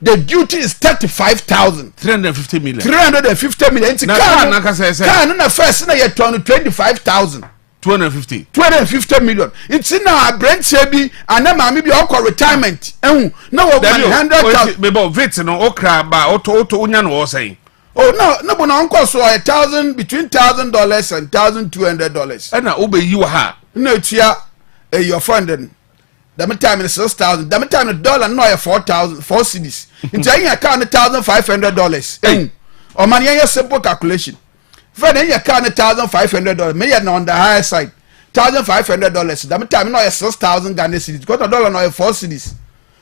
the duty is 35,000 350 million. 350 million it's car na first na you turn 25,000 250 million. It's in our brand sebi and then mami bi okọ retirement. No we 100,000. Bebo vit no okra ba auto unya no say. Oh no but na onko so between $1,000 and $1,200. And na obe yi wa ha. No tia your friend then. That time is 6,000. That time the dollar no 4,000 4 cedis. Into any account $1,500. Or man ya simple calculation. For then you can't $1,500. May you on the higher side. $1,500. That time no 6,000 Ghana cedis. Got a dollar no 4 cedis.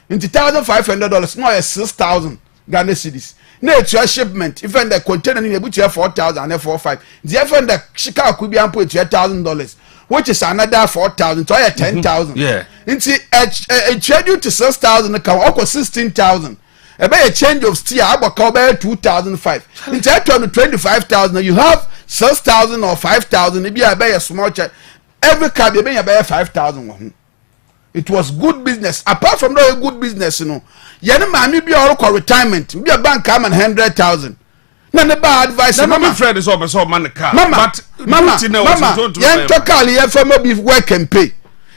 Into $1,500 no 6,000 Ghana cedis. No it's your shipment. If the container in the 4,000 and 4,500. The if the Chicago could be put $1,000, which is another 4,000. So 10,000. Yeah. Into a trade you to 6,000 account or 16,000. A change of steer about cover 2,500. Instead of 25,000, you have 6,000 or 5,000. Maybe I buy a small check. Every car you buy 5,000. It was good business. Apart from no good business, you know. You man maybe all retirement. Maybe a bank come and 100,000. None of bad advice. Mama friend is over so man car. Mama, you talk all here for maybe work and pay.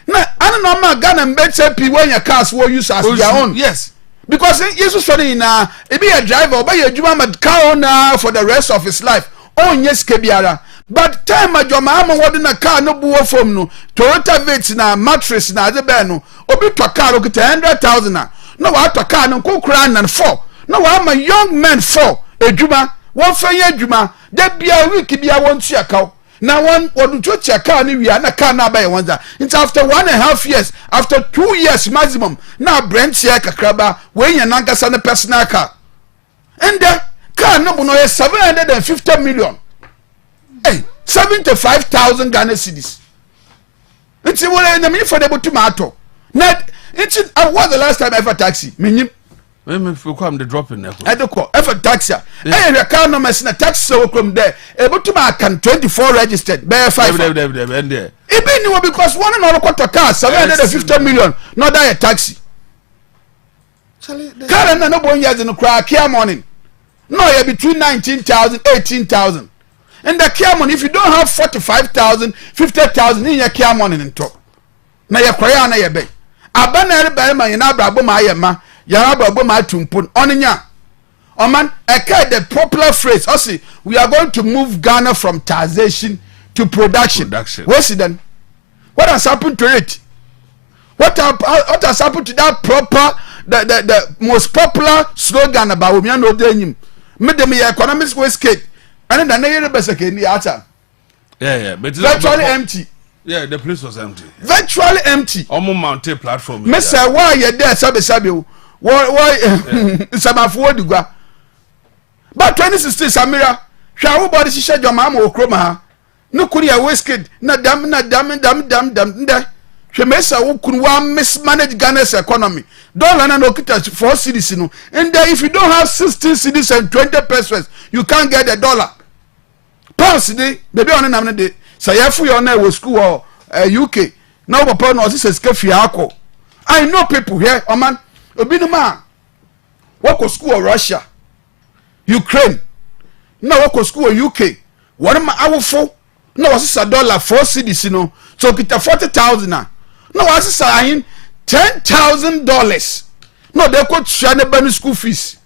Now I don't know my gun and better people when your cars will use as their own. Yes. Because Jesus said in be a driver buy a juma car owner for the rest of his life. Oh yes kebiara. But time a joma am what in a car no buo from no Toyota Vitz na mattress na the no obi to car o 100,000 na. No wa to car no ko kura nan 4. No wa am a young man 4 ejuma one fanya ejuma de bia week bia won tua kaw. Now one to check car ni we na car na buy one that. It's after 1.5 years, after 2 years maximum. Now Brent share kakraba when you nankasa na personal car. And the car no 750 million. Hey, 75,000 Ghana cedis. It's what I mean for the tomato. Net it's what the last time I ever taxi. If you come the drop in there. I don't call ever taxi. Hey, your car no mess in a taxi so come there. Able to mark can 24 registered. Bear 5. There. Even because one and all quarter car 750 million. Not that a taxi. Car and no one years in the crack care morning. No, you're between 19,000, 18,000. And the care money, if you don't have 45,000, 50,000 in your care money in top. Now you're crying, you're bay. Abana Bama in Abraboma Yama. Yaraba ma tumpun oninya oman eka the popular phrase also we are going to move Ghana from taxation to production. What's it then? What has happened to it? What has happened to that proper the most popular slogan about we no denim me dem economics wasted and then na best again the ata but it's virtually empty. Yeah, the place was empty. Virtually empty. Omo mountain platform. Me say why you there sabe why Samafo Digwa. But 2016 Samira hwa wo body shisha joma ma okroma ha no kuri ya wasted na dam nda hwe mesa wo kunu wa mismanage Ghana's economy dollar na no kita 4 cedis no and if you don't have 16 cedis and 20 pesos you can't get the dollar pounds dey baby on na de sayefu yo na wo school or UK now papa no say sika fia akọ I know people here Oman obinuma wako school or Russia Ukraine na wako school or UK one ma awofo na wasisa dollar 4 cedis no so kita 40,000 na wasisa ahin $10,000 no they could share the school fees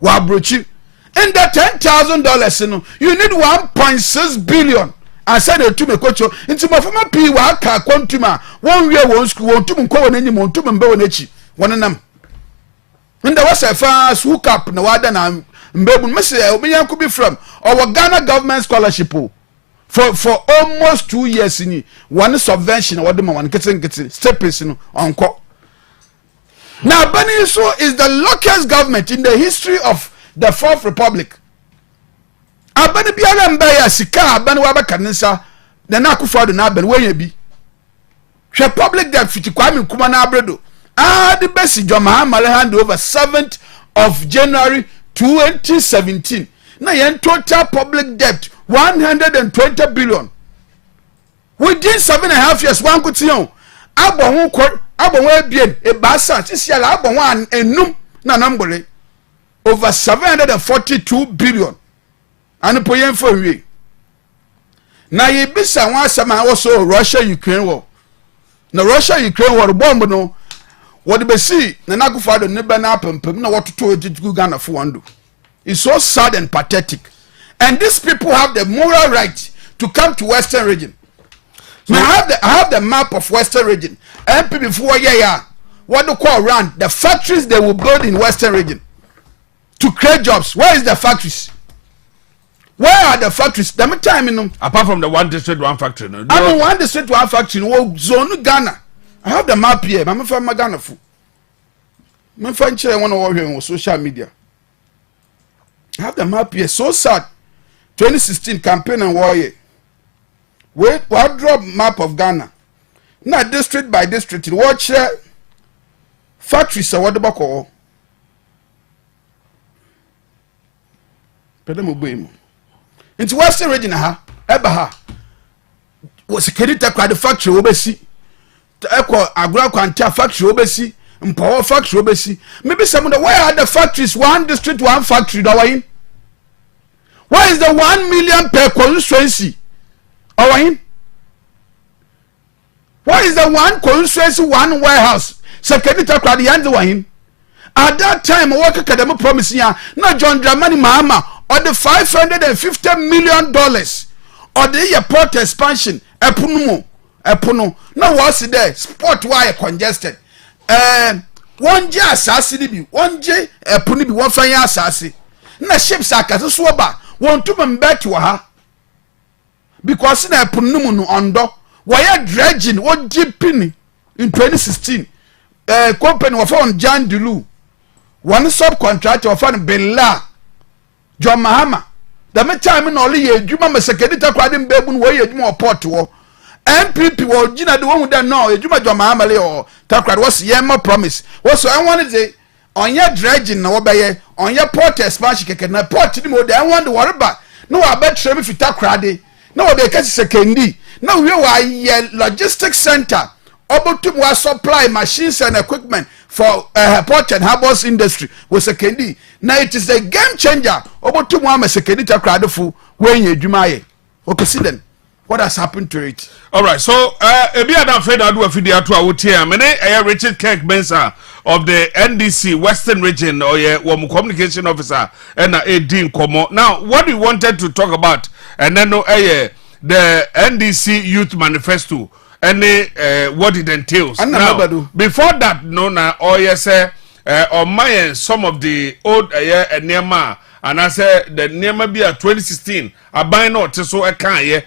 wa brochi and that $10,000 no you need 1.6 billion and said to me coach into my former P wa ka kwantuma one year one school one to mko wona nyim to mbe wona chi wona nam and there was a fast hook up na wada na mbebu mese obiyan could be from our Ghana government scholarship for almost 2 years in one subvention or the one getting steppers on now Baniso is the luckiest government in the history of the Fourth Republic. Abani biara mbaya sika abani wabaka nisa na nakufado na abani wenye bi hwe public debt fiti Kwame Nkrumah na abredo the best John Mahama hand over 7th of January 2017 na yen total public debt 120 billion within 7.5 years one could see on abon ebien ebasa tisiala abon enum na nambole over 742 billion and poyen for we na ye bisa wan asama also Russia Ukraine war na Russia Ukraine war bomb no what be see na nakufado ne be na apempem na wototo ejigu Ghana for wando. It's so sad and pathetic. And these people have the moral right to come to Western region. So I have the map of Western region. MP before what do call around the factories they will build in Western region to create jobs. Where is the factories? Where are the factories? Time apart from the one district one factory. No? I mean one district one factory. No zone Ghana. I have the map here. I'm from Ghana. I'm from on social media. I have the map here. So sad. 2016 campaign and warrior. Wait, what drop map of Ghana? Now district by district. Watch factories are what the bako. Into Western region Ebaha was a credit acquired the factory obesi. The equal agro quanta factory obesi and power factory obesi. Maybe some of the where are the factories? One district, one factory. Why is the 1 million per constituency? Why is the one constituency one warehouse? Secretary Takradi Yanzi Wahin. At that time, I work academic promise here. Not John Dramani Mahama or the $550 million or the airport expansion. Epuno. No what's there? Sport wire congested. One J assassin be 1 J Epuni be 1 fire assassin. Na ships are swaba. Want to be back to her because na Epunumu no ondo. Why dredging what Jipini in 2016? Company was found John Dulu. One subcontractor of found Bella John Mahama. The time in only a Juma Secretary Quadim Babun way a more port to MPP or Gina the one who don't know a Juma John Mahama or Takrad was Yama promise. Also, I wanted to say on your dredging no by on your port expansion can port to more than one to worry about. No, I bet Shem if you Takradi. No, they catch sekendi. Now we are a logistics center. Able to supply machines and equipment for port and harbors industry with sekendi. Now it is a game changer. Able to one sekendi takrado fu when you jumaye. Okay, see then. What has happened to it? All right, so ebi adam fed adu afidi atu awutia. Mene Richard Kirk Bensa of the NDC Western Region or communication officer and Dean Komo. Now, what we wanted to talk about and then the NDC Youth Manifesto and what it entails. Now, before that, on my some of the old Nema and I said the Nema be 2016. I buy not so I can't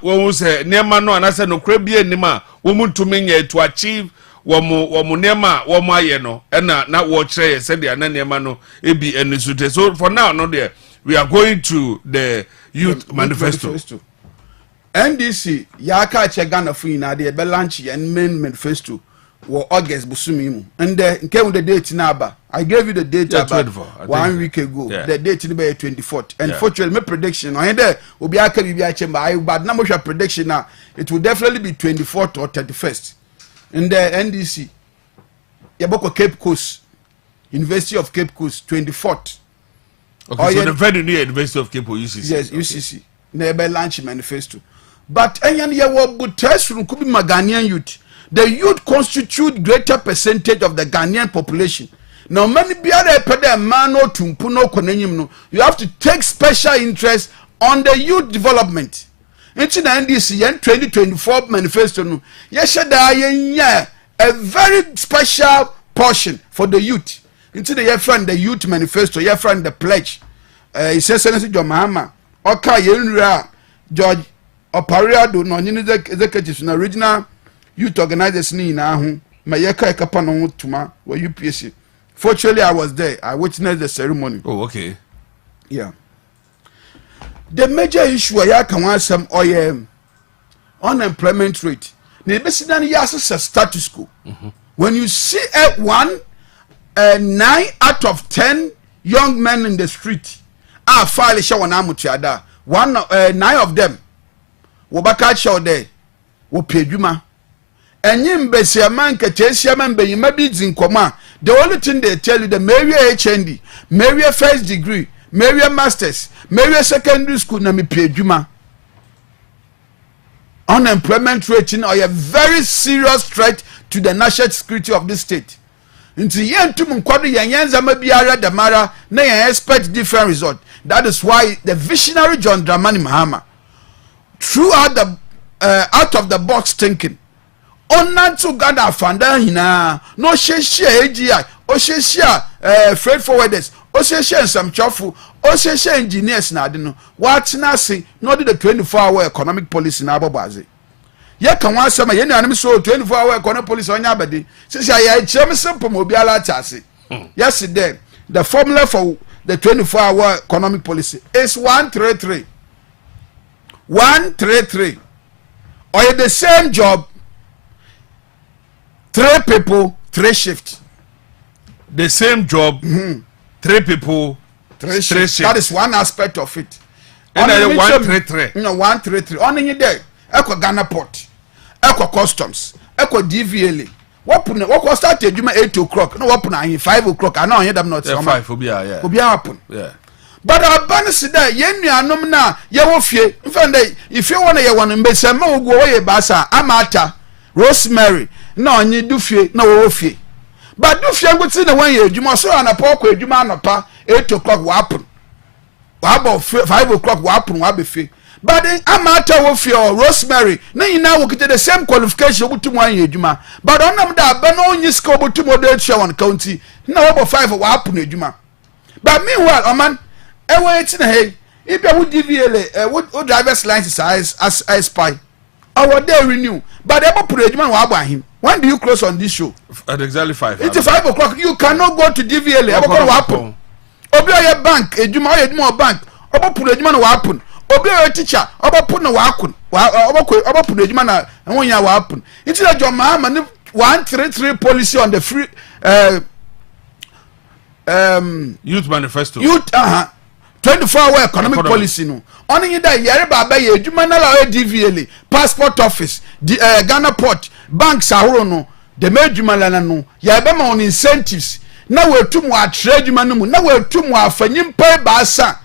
when we say Nema no and I said no crabby Nema woman to me to achieve womo nema womo aye no na wo kire said the na nema no ebi enusute. So for now no there we are going to the youth manifesto. NDC yaka che Ghana fu na de be launch and main manifesto wo August busumi mu and the date na aba. I gave you the date about 1 week ago. Yeah. The date be 24th. And fortunately my prediction on there obi aka bibia chemba but na mo prediction now it will definitely be 24th or 31st. In the NDC yaboko Cape Coast, University of Cape Coast 24th. Okay, so the venue near University of Cape Coast UCC. Yes, UCC. Never launch manifesto. But enyan yawo butres from could be Ghanaian youth. The youth constitute greater percentage of the Ghanaian population. Now many biara pede man no tumpu no konenyim no. You have to take special interest on the youth development. Into the NDC 2024 manifesto no. Yeshada yenya a very special portion for the youth. Into the year friend the youth manifesto, year friend the pledge. He says Senator John Mahama, Oka Yenra, George Opariado, no executives na original youth organizers ni na hu. Mayeka ekapa no tuma wa UPSC. Fortunately, I was there. I witnessed the ceremony. Oh, okay. Yeah. The major issue I can want some unemployment rate. The best status quo. When you see 9 out of 10 young men in the street are file shawana 9 of them wobaka show there wo pedwuma enyim besia man ka chesia man be yima bi zinkoma. The only thing they tell you the maybe HND, maybe first degree, maybe masters, maybe secondary school na me pedwuma. Unemployment rate are a very serious threat to the national security of this state. Nti yentum nkwado yenyenza mabiara damara na yen expect different result. That is why the visionary John Dramani Mahama throughout the out of the box thinking on to Ghana fanda hina no share AGI o share freight forwarders o share some chofu o share engineers na ade no what na say no the 24-hour economic policy na abobaze ye kan wa sama ye nuanem so 24-hour economic policy onya abade say ya chem simple mo bi ala chase yes then the formula for the 24-hour economic policy is 133 or the same job 3 people, 3 shifts. The same job, 3 people, 3 shifts. That is one aspect of it. And 133. No, 133. On any day, Echo Ghana Port, Echo Customs, Echo DVLA. What start to do 8 o'clock? No, open 5 o'clock. I know I them not. 5 will be yeah. Will be happen. Yeah. But our banner there, yen anom na ye wo fie. If you want to one mbese ma wo go ye basa amata Rosemary na onye dufie na wo fie. But dufie nguti na wan ye adwuma so ana pa kwa adwuma anopa 8 o'clock wa happen. Wa about 5 o'clock wa happen wa be fie. But amata wo fie or Rosemary na yina wo kite the same qualification wo tumu an ye adwuma. But onam da ba na onyi ska wo tumu do share one county na wo 5 wa happen adwuma. But meanwhile Oman ewe eti na hey if you would DVLA would driver's license as spy our day renew but able put adwuma wa agba him. When do you close on this show? At exactly 5. It's 5 o'clock. You cannot go to DVLA. Abo ko happen. Obi oye bank adwuma oye adwuma bank obo put adwuma na wa happen. Obi oye teacher obo put na wa happen. Obo put adwuma na wonya wa happen. It's like John Mahama 133 policy on the free youth manifesto. Youth 24-hour economic policy no. Only that yere baba ye adwuma na la DVLA, passport office, Ghana port, banks ahoro no. The adwuma la no. Ye be ma on incentives. Na we tum wa trade adwuma no mu. Na we tum wa afanyim pa baasa.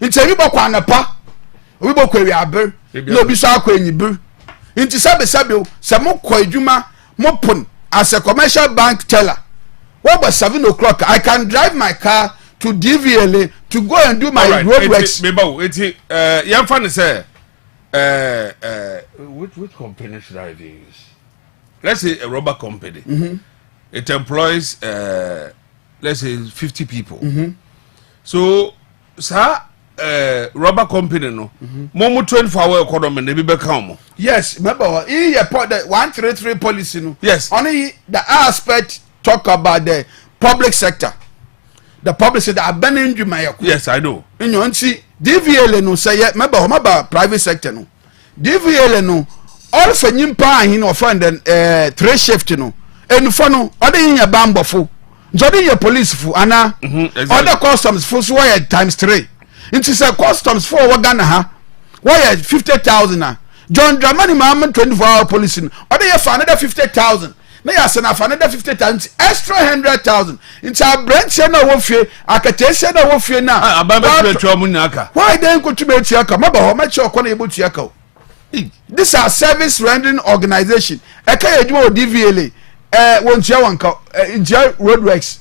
Nti ebi bokwa anapa. Obi bokwa wi aber. Na obi so akwa enyibu. Nti sabe o, se mo kwa adwuma mo pon as a commercial bank teller. What about 7 o'clock? I can drive my car to DVLA to go and do my roadworks. Which company should I use? Let's say a rubber company. It employs, let's say 50 people. So, sir, rubber company no mo 24-hour economy na bi be kan mo. Yes, remember he report the 133 policy no. Yes. Only the aspect talk about the public sector. The public sector abandoning Jumayako. Yes, I know. You know, see DVL no say remember about private sector no. DVL no all for nyimpa hin no find the 3 shift no. And for no other in your bambofo. Jodi your police fu ana other customs fu so why times 3. It is a customs for Ghana ha. Why 50,000 John Dramani Maman 24-hour policing. Other you for another 50,000. Now you send for another 50,000 extra 100,000. It's a brand say na wo fie, akate say na wo fie na. Why then go to be tiaka? Maba how much you kwana able tiaka? These are service rendering organization. Eka edwo DVLA. Won tia wanka inja roadworks.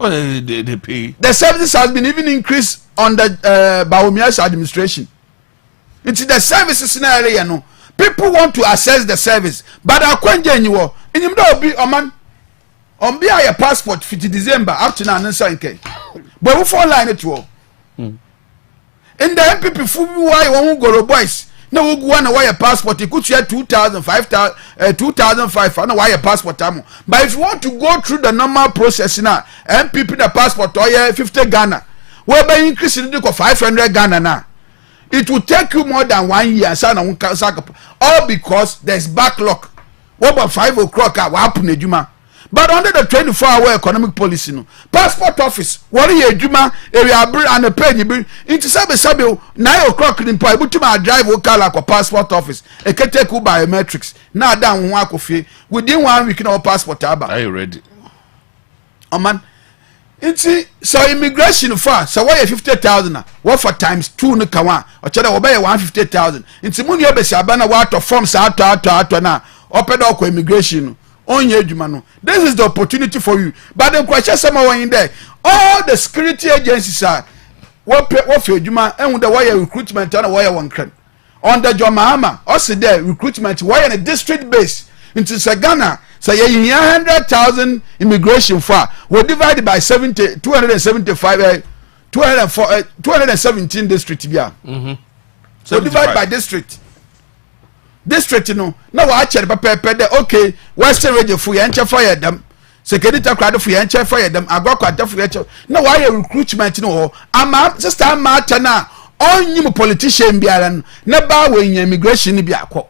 Oh, they pay. The services has been even increased on the Baumia's administration. It's the services scenario, no. People want to access the service, but I can't get you. In you know, be Oman, on be a passport 50 December after now and sign. But we fall line it all. In the MPP, why won't go to boys? No, we go on a wire passport. You could share 2,000, 5,000, 2,500 on a wire passport. But if you want to go through the normal process now, MPP the passport, or 50 Ghana, whereby increasing it to 500 Ghana now. It will take you more than 1 year, all because there's backlog. What about 5 o'clock? What happened, Juma? But under the 24-hour economic policy, no passport office, what are Juma area and a penny bill into Sabi 9 o'clock in Pai, but to my drive or passport office, a can take you biometrics. Now down one coffee within 1 week in our passport. Are you ready? Oh man. So immigration for so why 50,000 what for times 2 no kawa or chada obey 150,000 into money obesi abana what of forms out na open up immigration onye adwuma no. This is the opportunity for you, but the question someone in there all the security agencies are what for adwuma and the wire recruitment and wire one crane on the Mahama also there recruitment wire in a district base into Sagana. So you 100,000 immigration for we divided by 275 217 district yeah. So divide by district you know now I check papa okay Western region for you fire them security crowd for you fire them I got quite for you now why recruitment no am just am matter na on you politician biara na ba we immigration bi akọ.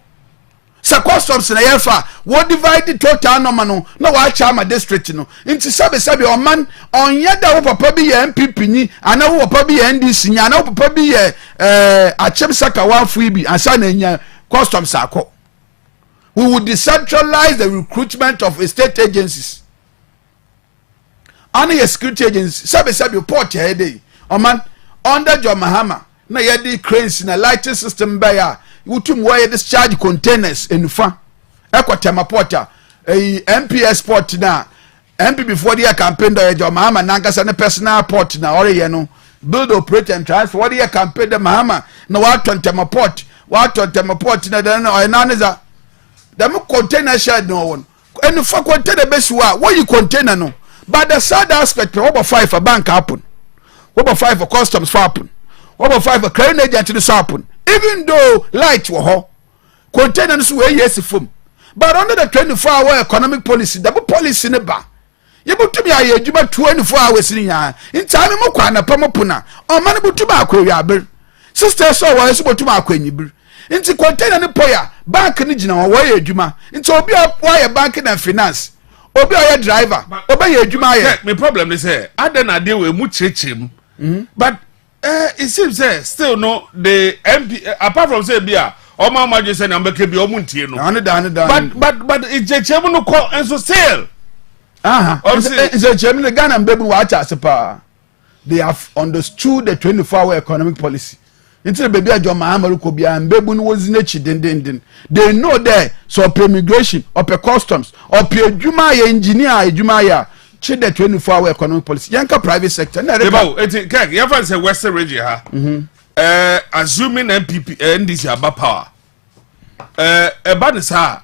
Sa customs na yefa wo divide the total number no na wa cha ma district no nti sabe Oman onye da wo papa bi ye MPP ni ana wo papa bi ye NDC ni ana wo papa bi ye achem saka wa free bi ansa na nya customs akọ. We will decentralize the recruitment of state agencies and security agencies sabe port here dey Oman under John Mahama na ye di cranes na lighting system ba ya utum wire discharge containers enufa ekwatema porta MPS port na MP before the campaign da John Mahama nankasa ne personal port na ore no build operate and transfer what the campaign da Mahama na wa tontema port na da na naniza da mo container shed no won enufa container besuwa what you container no but the sad aspect over 5 for bank happen over 5 for customs happen over 5 for credit agent to happen. Even though light were ho, containers were yes from. But under the 24-hour economic policy, double policy neba. You put to me a juma 24 hours in ya. In time mokwana pamopuna. Or man to my query. Sister saw was about to my query. Into container the poya, bank nijina or wire juma. Into obi up wire banking and finance. Obi a driver. Obey your juma. My problem is here. I don't know deal with much him. But it seems still no the MP apart from say bia Oman Majesty and Ambeke be omuntie no. But it's a chairman no call and so still. It's a chairman the Ghana baby watch as pa. They have understood the 24-hour economic policy. Until the baby John Mahama ko bia mbebu no was nature den. They know there so per immigration or per customs or per juma engineer juma ya. Check the 24-hour economic policy. Yanka private sector. You have say Western region ha. Assuming MPP NDC about power. About this ha.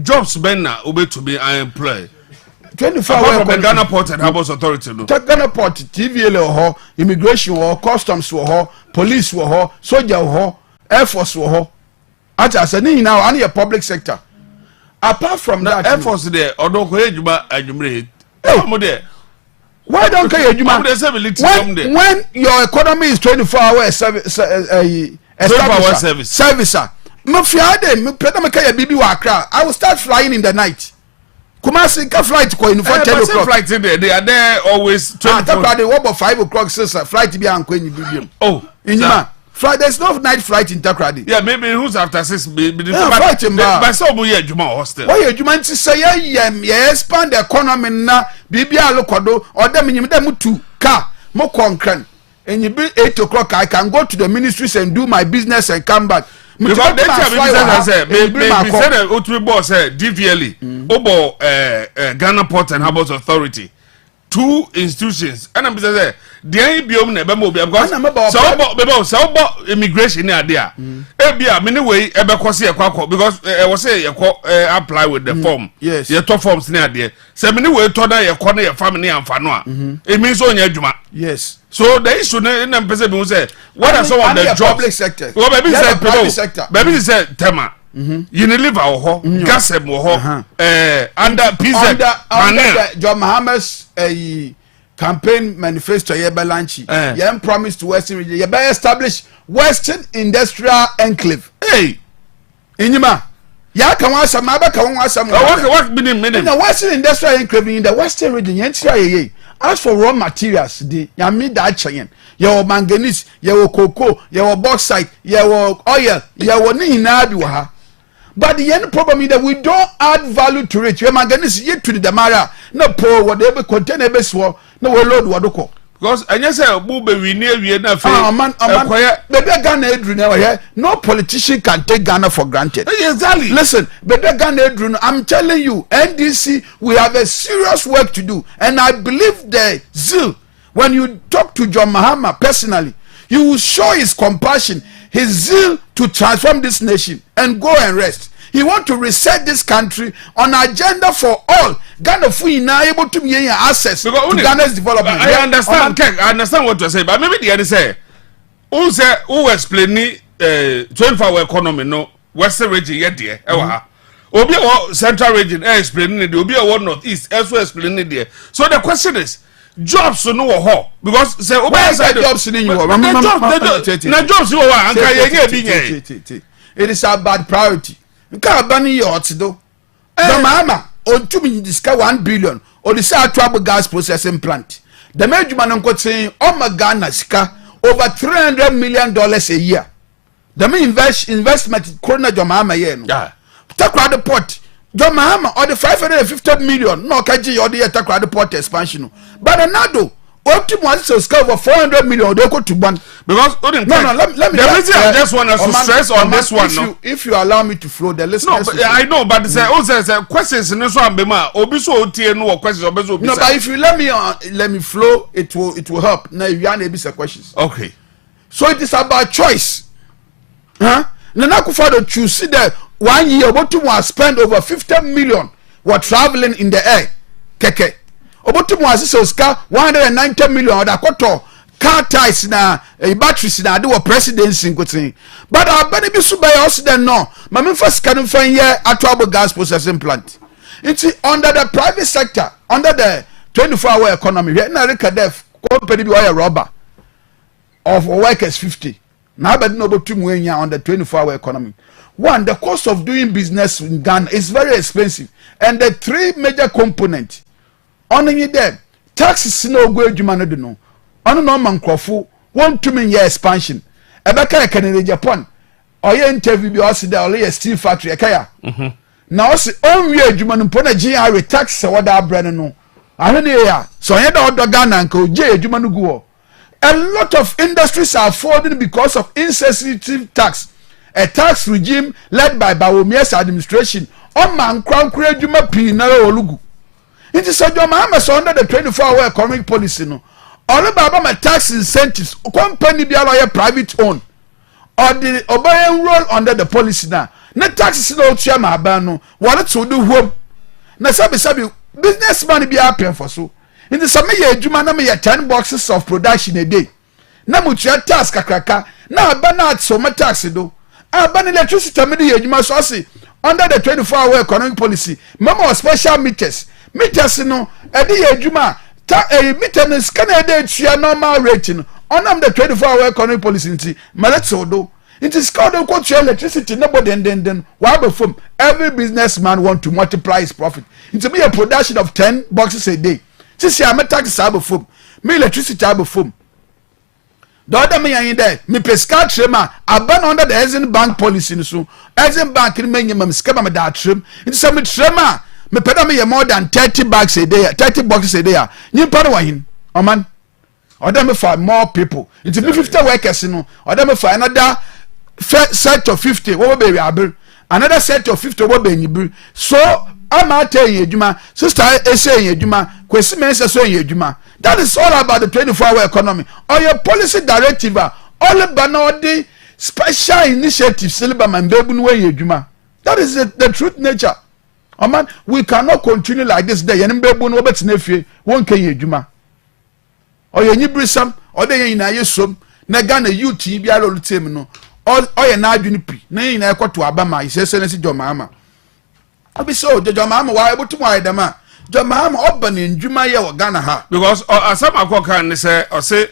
Jobs men na obe to be unemployed. 24 hours from the Ghana Port and Harbours Authority no. Ghana Port TVA ho, immigration ho, customs ho, police ho, soldier ho, air force ho. Acha say ni now any public sector. Apart from that, air force there odo ko ejuma adwumre. Why don't you when your economy is 24 hours service service mafia dem me peda me kaya bibi wa Accra I will start flying in the night Kumasi ka flight ko in for 10 o'clock flight there they are there always 24 they work about 5 o'clock sister flight be anko nyi bibi inyima flight there's no night flight in Takrady maybe who's after 6 but so bo ye adwuma hostel why adwuma nti say ye expand the economy na bibi alokodo or dem nyim dem tu car mo konkran enyi be 8 o'clock I can go to the ministries and do my business and come back because they tell me business say me say the outreach boss say DVLE obo Ghana Port and Harbours Authority 2 institutions and I'm say dey biom na be mo bi because so obo immigration na dey e bia me way e be kwose ekwa because we say apply with the form yes ye to forms na dey say me way to na ye kɔ na ye family amfa no a e mean so nya adwuma yes. So the issue na mpese be say what are some of the jobs public sector well maybe say private sector maybe say tema Unilever ho Gasem ho under PZ under John Mahama's campaign manifesto ye be launch ye promise to Western region ye be establish Western Industrial Enclave inyima ya kan wa sam aba kan wa sam what meaning in the Western Industrial Enclave in the Western region ye ntira ye as for raw materials the yami da chayen your manganese your cocoa your bauxite your oil your ni na bi wa ha but the end problem is that we don't add value to it your manganese yet to the mara no po whatever container be so no we load wadoko because anya say bu be wi ni awie na fe man baby Ghana edru na here no politician can take Ghana for granted exactly listen baby Ghana edru I'm telling you NDC we have a serious work to do and I believe the zeal when you talk to John Mahama personally you will show his compassion his zeal to transform this nation and go and rest. He want to reset this country on agenda for all. Ghana fu na able to gain access to Ghana's development. I understand. I understand what you say, but maybe the other say, who explain 24-hour economy no Western region yet there. Obi Central region explaining it. Obi Northeast also explaining there. So the question is. Jobs no ho because say jobs in you jobs you it is a bad priority nka bani yacht do the mama on to me discuss 1 billion or the trouble gas processing plant the management nko saying Ghana sika over $300 million a year the investment corona Jomama ye no Takrady Port John Mahama or the 550 million no kaji or the Takrady Port expansion but another what to want to scale for 400 million they go to one because no let me I just want to stress on this one if you allow me to flow the listeners I know but say questions in this one be ma obi so tie no questions obi so no but if you let me flow it will help now you are able to questions okay so it is about choice Nana Akufo-Addo choose that 1 year Obotumu spend over 50 million were traveling in the air keke Obotumu Osika 190 million or the car ties na batteries na do presidency nkotin but abani bi so by us then no mama first can find here atoabo gas processing plant it's under the private sector under the 24-hour economy na Rekadef company bi wire rubber of workers 50 now but no Obotumu enya on the 24-hour economy. One, the cost of doing business in Ghana is very expensive. And the 3 major components, on there, taxes no go jumano do no. On no man crofo, 1 2 year expansion. Ebeka Canada Japan, or your interview be also there, or steel factory, akaya. Now, see, on year jumano pona GRA tax, what that brand no. I don't know, so I had the Ghana and go J jumano go. A lot of industries are falling because of insensitive tax. A tax regime led by Bawomia's administration on man crown create pina olugu. It is a Mahama under the 24-hour economic policy no. All about my tax incentives, company be a private owned. Or the Obayan role under the policy now. No taxes no chama bano. What to do home. Na sabi businessman be happy for so in the summer year juma na me 10 boxes of production a day na mutua tax kakraka na abana so ma tax do abana electricity me dey juma so say under the 24-hour economic policy memo special meters no e dey juma meter no scan e dey tua normal rate no on the 24-hour economic policy nti maletso do it is called the electricity nobody and why before every businessman want to multiply his profit into me a production of 10 boxes a day since I'm a tax before me electricity before the other me in there me pesca trema aban under the Asian bank policy so Asian bank in minimum scam me that trim into some trema me peda me more than 30 bags a day 30 boxes a day you pay wahin oman or me for more people into me 50 workers no or me for another set of 50 what be able another set of 50 what be so I'm out telling you sister say you kwesi men say you that is all about the 24-hour economy or your policy directive all about the special initiatives that is the truth nature oh man we cannot continue like this day yen bebu no betinefie won kan yedwuma or yenyi brisam or dey yin na yesom na Ghana youth yi bia lo team no oye na adwene pi na yin na ekoto abama isese na si jomama obi so jomama wa ebutu wa edama jomama oban ndwuma ye wo Ghana ha because asam akoka ne say or say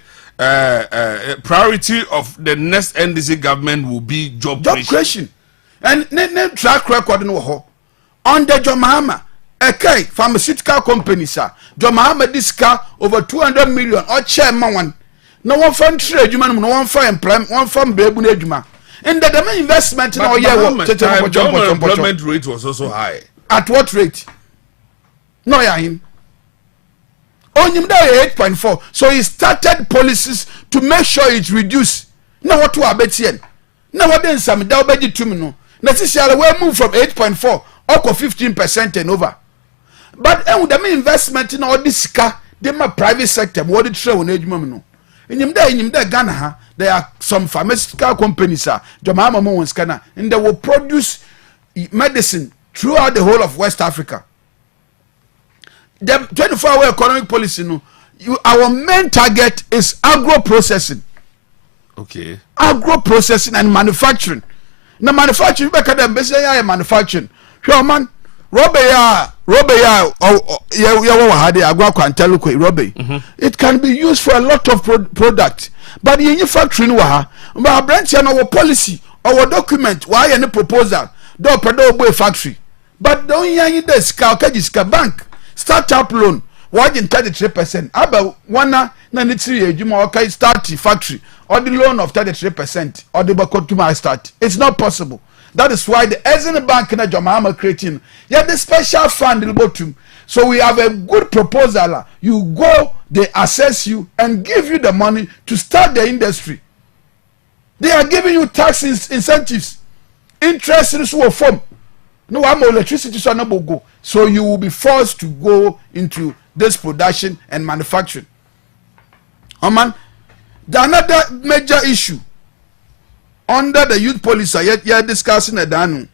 priority of the next NDC government will be job creation and ne track record no ho under jomama okay pharmaceutical companies jomama diska over 200 million or chairman one no one fund trade adwuma no one fund employment one fund bebu na adwuma and the investment now employment rate was also high at what rate no ya him onyim da 8.4 so he started policies to make sure it reduce now what to abetien now what then some da obeji tum no necessarily we move from 8.4 up to 15% and over but the investment in all this car the private sector what it show na adwuma no in the Ghana, there are some pharmaceutical companies, Jomama Monscana, and they will produce medicine throughout the whole of West Africa. The 24-hour economic policy, our main target is agro-processing. Okay. Agro-processing and manufacturing. Now, manufacturing, manufacturing. Sure, man. Robe ya it can be used for a lot of product but in your factory no ha but branch our policy our document why any proposal do pedo boy factory but don't yan this ka bank startup loan wajin 33% aba wana na nitiri ejuma okay start factory or the loan of 33% or the bakotuma start it's not possible. That is why the Asian Bank in Jomama creating the special fund in the bottom. So we have a good proposal. You go, they assess you and give you the money to start the industry. They are giving you tax incentives, interest in the form. No, I'm electricity so no go. So you will be forced to go into this production and manufacturing. Oh man, the another major issue. Under the youth policy, you're discussing a danu.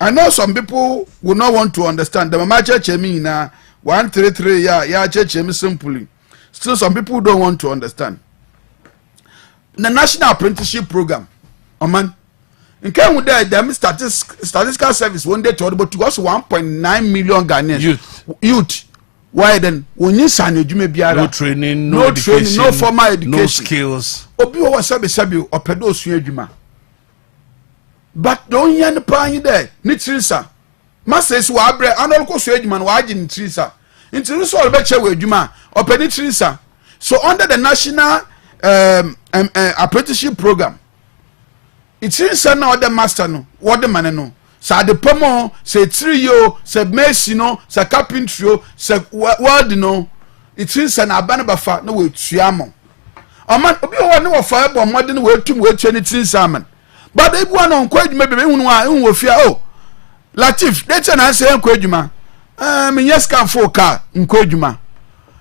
I know some people will not want to understand. The mama church mean 133 yeah church simply. Still, some people don't want to understand. The National Apprenticeship Program, man. In came with the statistical service one day told about to us 1.9 million Ghanaians youth. Why then? When you sign a no training, no education, no formal education, no skills. Obi wa sabi or pedo su but don't yan pan there. Nitrisa. Masters who are bread and all su edwuma wa agin nitrisa. Into so all beche we edwuma or penitrisa. So under the National Apprenticeship Program, it's in now the master no, what the man no. Sa de pomo se trio se mesi no se carpentry se word no it is an abanabafa no we tuamo oman obi o no fa ebo modern we tum we twa ni tin salmon but ebu an on kwadwuma be hunu a hunu ofia oh Latif dey na say kwadwuma me yes can for car nkwadwuma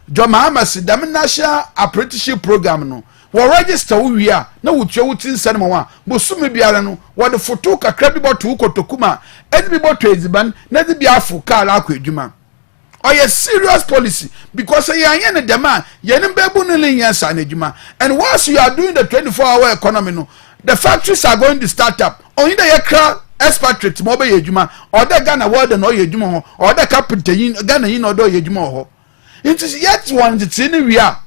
Joma Amasi dam National Apprenticeship Program no wo register wo wia na wo twa wo tin sanema wa bosume biara no wo de photo kakra bi boto kotokuma edi bi boto eziban na di bia afu car akwa edwuma or a serious policy because you are in the demand and once you are doing the 24-hour economy no, the factories are going to start up only the crowd expatriate mobile yejuma or the Ghana world and all yejuma or the carpenter Ghana in or do yejuma it is yet one that's in we are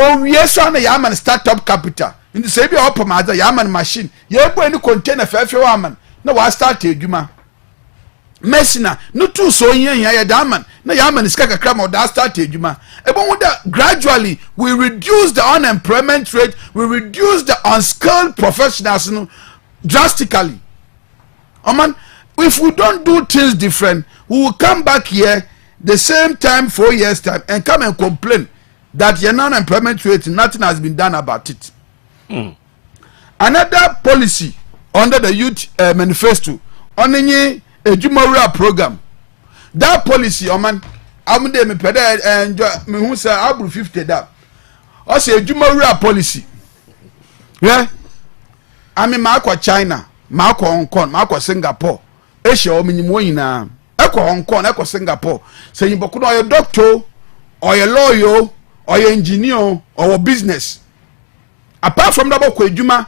oh yes on the yaman startup capital in the same open as the yaman machine you are going to contain a fair woman no I start yejuma Messina, no two so yen ya daman. Na yaman is kaka kram or that start ejuma. Ebon that gradually we reduce the unemployment rate, we reduce the unskilled professionals drastically. Man, if we don't do things different, we will come back here the same time 4 years time and come and complain that your unemployment rate nothing has been done about it. Another policy under the youth manifesto on the Ejumawura program. That policy, man, I'm there, me peda and me who say Abu 50 that. I say Ejumawura policy. Yeah, I mean, Marco China, Marco Hong Kong, Marco Singapore, Asia, or Minimoina, Echo Hong Kong, Echo Singapore. Say you could or a doctor, or a lawyer, or your engineer, or a business. Apart from the Boko Ejuma,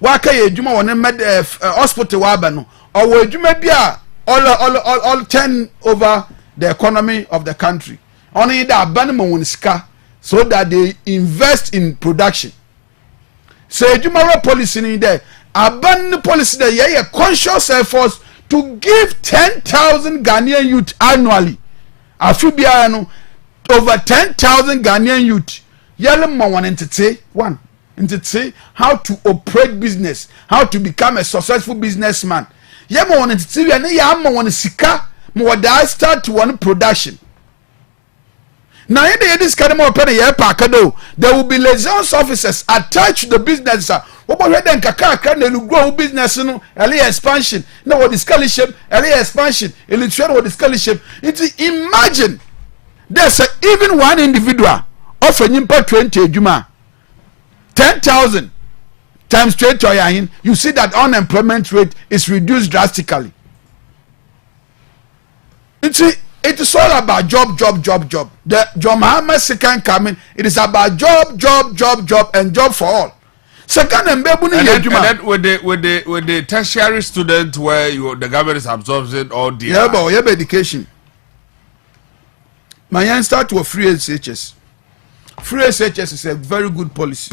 waka Ejuma on a hospital wabano, or Ejuma bia. All turn over the economy of the country. Only the abandonment so that they invest in production. So Ejumawura policy in there, abandon policy there, yeah, conscious efforts to give 10,000 Ghanaian youth annually. Afibiano over 10,000 Ghanaian youth. Yellow one entity one entity how to operate business, how to become a successful businessman. Yama want to see and yama want to sika more that start to one production. Now in this kind of open a pakado, there will be liaison officers attached to the business. What about then kaka can they grow business no early expansion? No what the scholarship, early expansion, illustration what the scholarship. It's imagine there's even one individual offering 20 juma 10,000. Times straight to your you see that unemployment rate is reduced drastically. It is all about job. The John Mahama second coming, it is about job, and job for all. Second and then with the tertiary student where the government is absorbing all the education. My young start to a free SHS. Free SHS is a very good policy.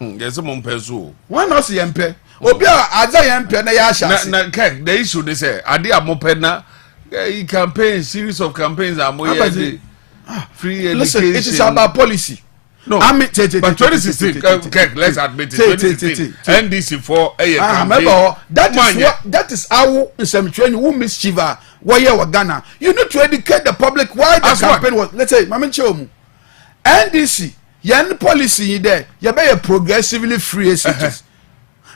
Yes, I'm peso. Why not see MP? Obia, Aza MP na yasha. Na the issue they say, Adi Amopena, campaign, series of campaigns are more free education. Listen, it is about policy. No, I mean, but 2016, let's admit it, 2016, NDC for a remember, that is how some training who mischieva, why you Ghana. You need to educate the public why the campaign was, let's say, Mama Chomu, NDC. Yan policy there, you be a progressively free SHS.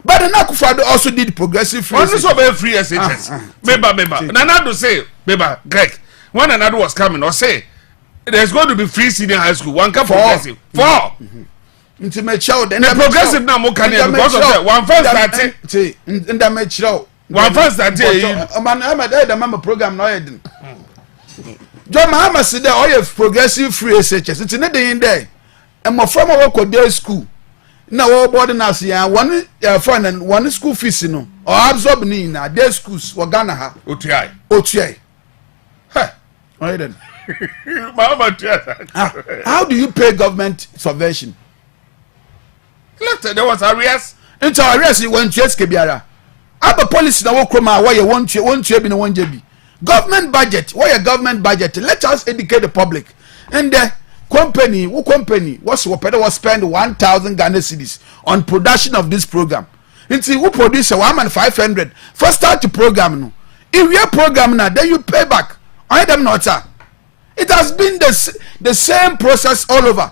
But the Nakufado also did progressive free SHS. Also very free SHS. Beba. Nana do say, Beba, Greg, when another was coming, or say, there's going to be free senior high school, one can progressive. Four. Intimate child. And the progressive now more can because of that. One first started. In the metro. One first started. I'm a program now. John Mahama said that all your progressive free SHS. It's not in there. And my former work at their school. Now, all boarding us here, one fund and one school fees, or absorb in their schools, or Ghana. OTI. Right then. How do you pay government subvention? There was arrears. It's arrears, you went to Escabiara. I have a policy that will come out where you want you be no one JB. Government budget, why a government budget? Let us educate the public. And the company was spend 1,000 Ghana cedis on production of this program. And see who produce 1,500. First start the program no. If your program now, then you pay back. I them not sir. It has been the same process all over.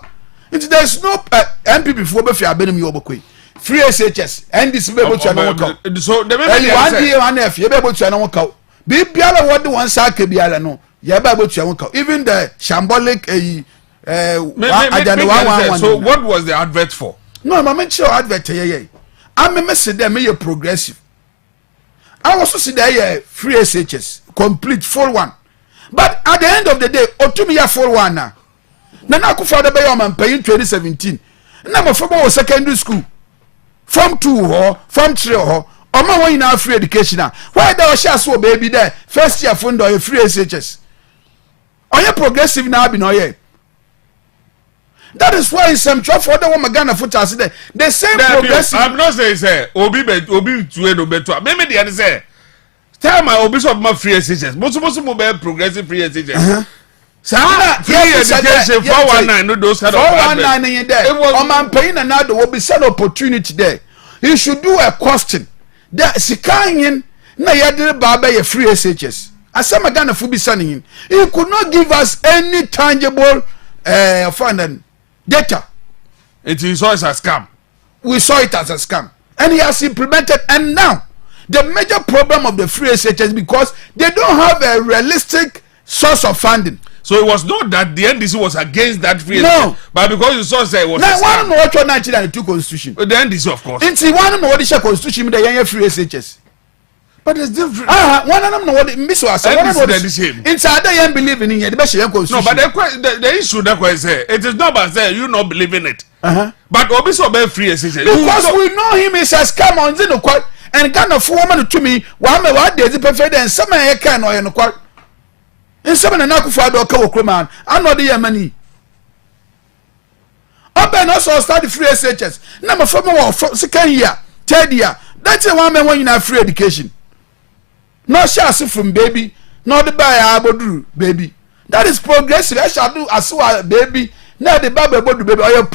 There's no MPP for be fair benim yobokwe. Free SHS and this be able to no. So the one day one F you be able to no work. Be biala what the one sack biala no. You be able to work. Even the shambolic so what was the advert for? No, I'm not sure advert. I'm a message there, me progressive. I also see there free SHS, complete full one. But at the end of the day, otumi ya for one na. Nana Akufo-Addo be your man paying 2017. Na mo for secondary school. From 2 or from 3 or Oma when you free education. Why the share so baby there? First year fund or free SHS. Are you progressive now? Be no ye. That is why in some job for the woman Ghana foot as the same progressive. I'm not saying say obi to no better. Maybe the other say tell my obi of my free SHS. Most mo be progressive free SHS. Free education 419 no those kind of 419 in there. Oman paying another will be some opportunity there. You should do a costing. That sikanyin na yadere baba ye free SHS. Asama Ghana fu bi sanin. He could not give us any tangible fund data. It is always a scam. We saw it as a scam. And he has implemented. And now, the major problem of the free SHS because they don't have a realistic source of funding. So it was not that the NDC was against that free no. But because you saw say it was now, a scam. Now, one know what 1992 constitution. The NDC, of course. It's one know what the constitution the young free SHS. But it's different. One of them know what it miss was. One of them same. Inside they ain't believing in it. The best constitution. No, but the issue that was say it is not about say you not believe in it. But obviously be free SHS. Because we know him is a scam on the quote and kind of woman to me. One me what days perfect and some I can or no quote. In some an Akufo-Addo ka man. I know the Yemeni. Open also start the free SHS. Number 4 second year, 3rd year. That's a one man when you have free education. No shall from baby, not the buy abodru baby. That is progressive. I shall do as well baby. Now the baby baby or your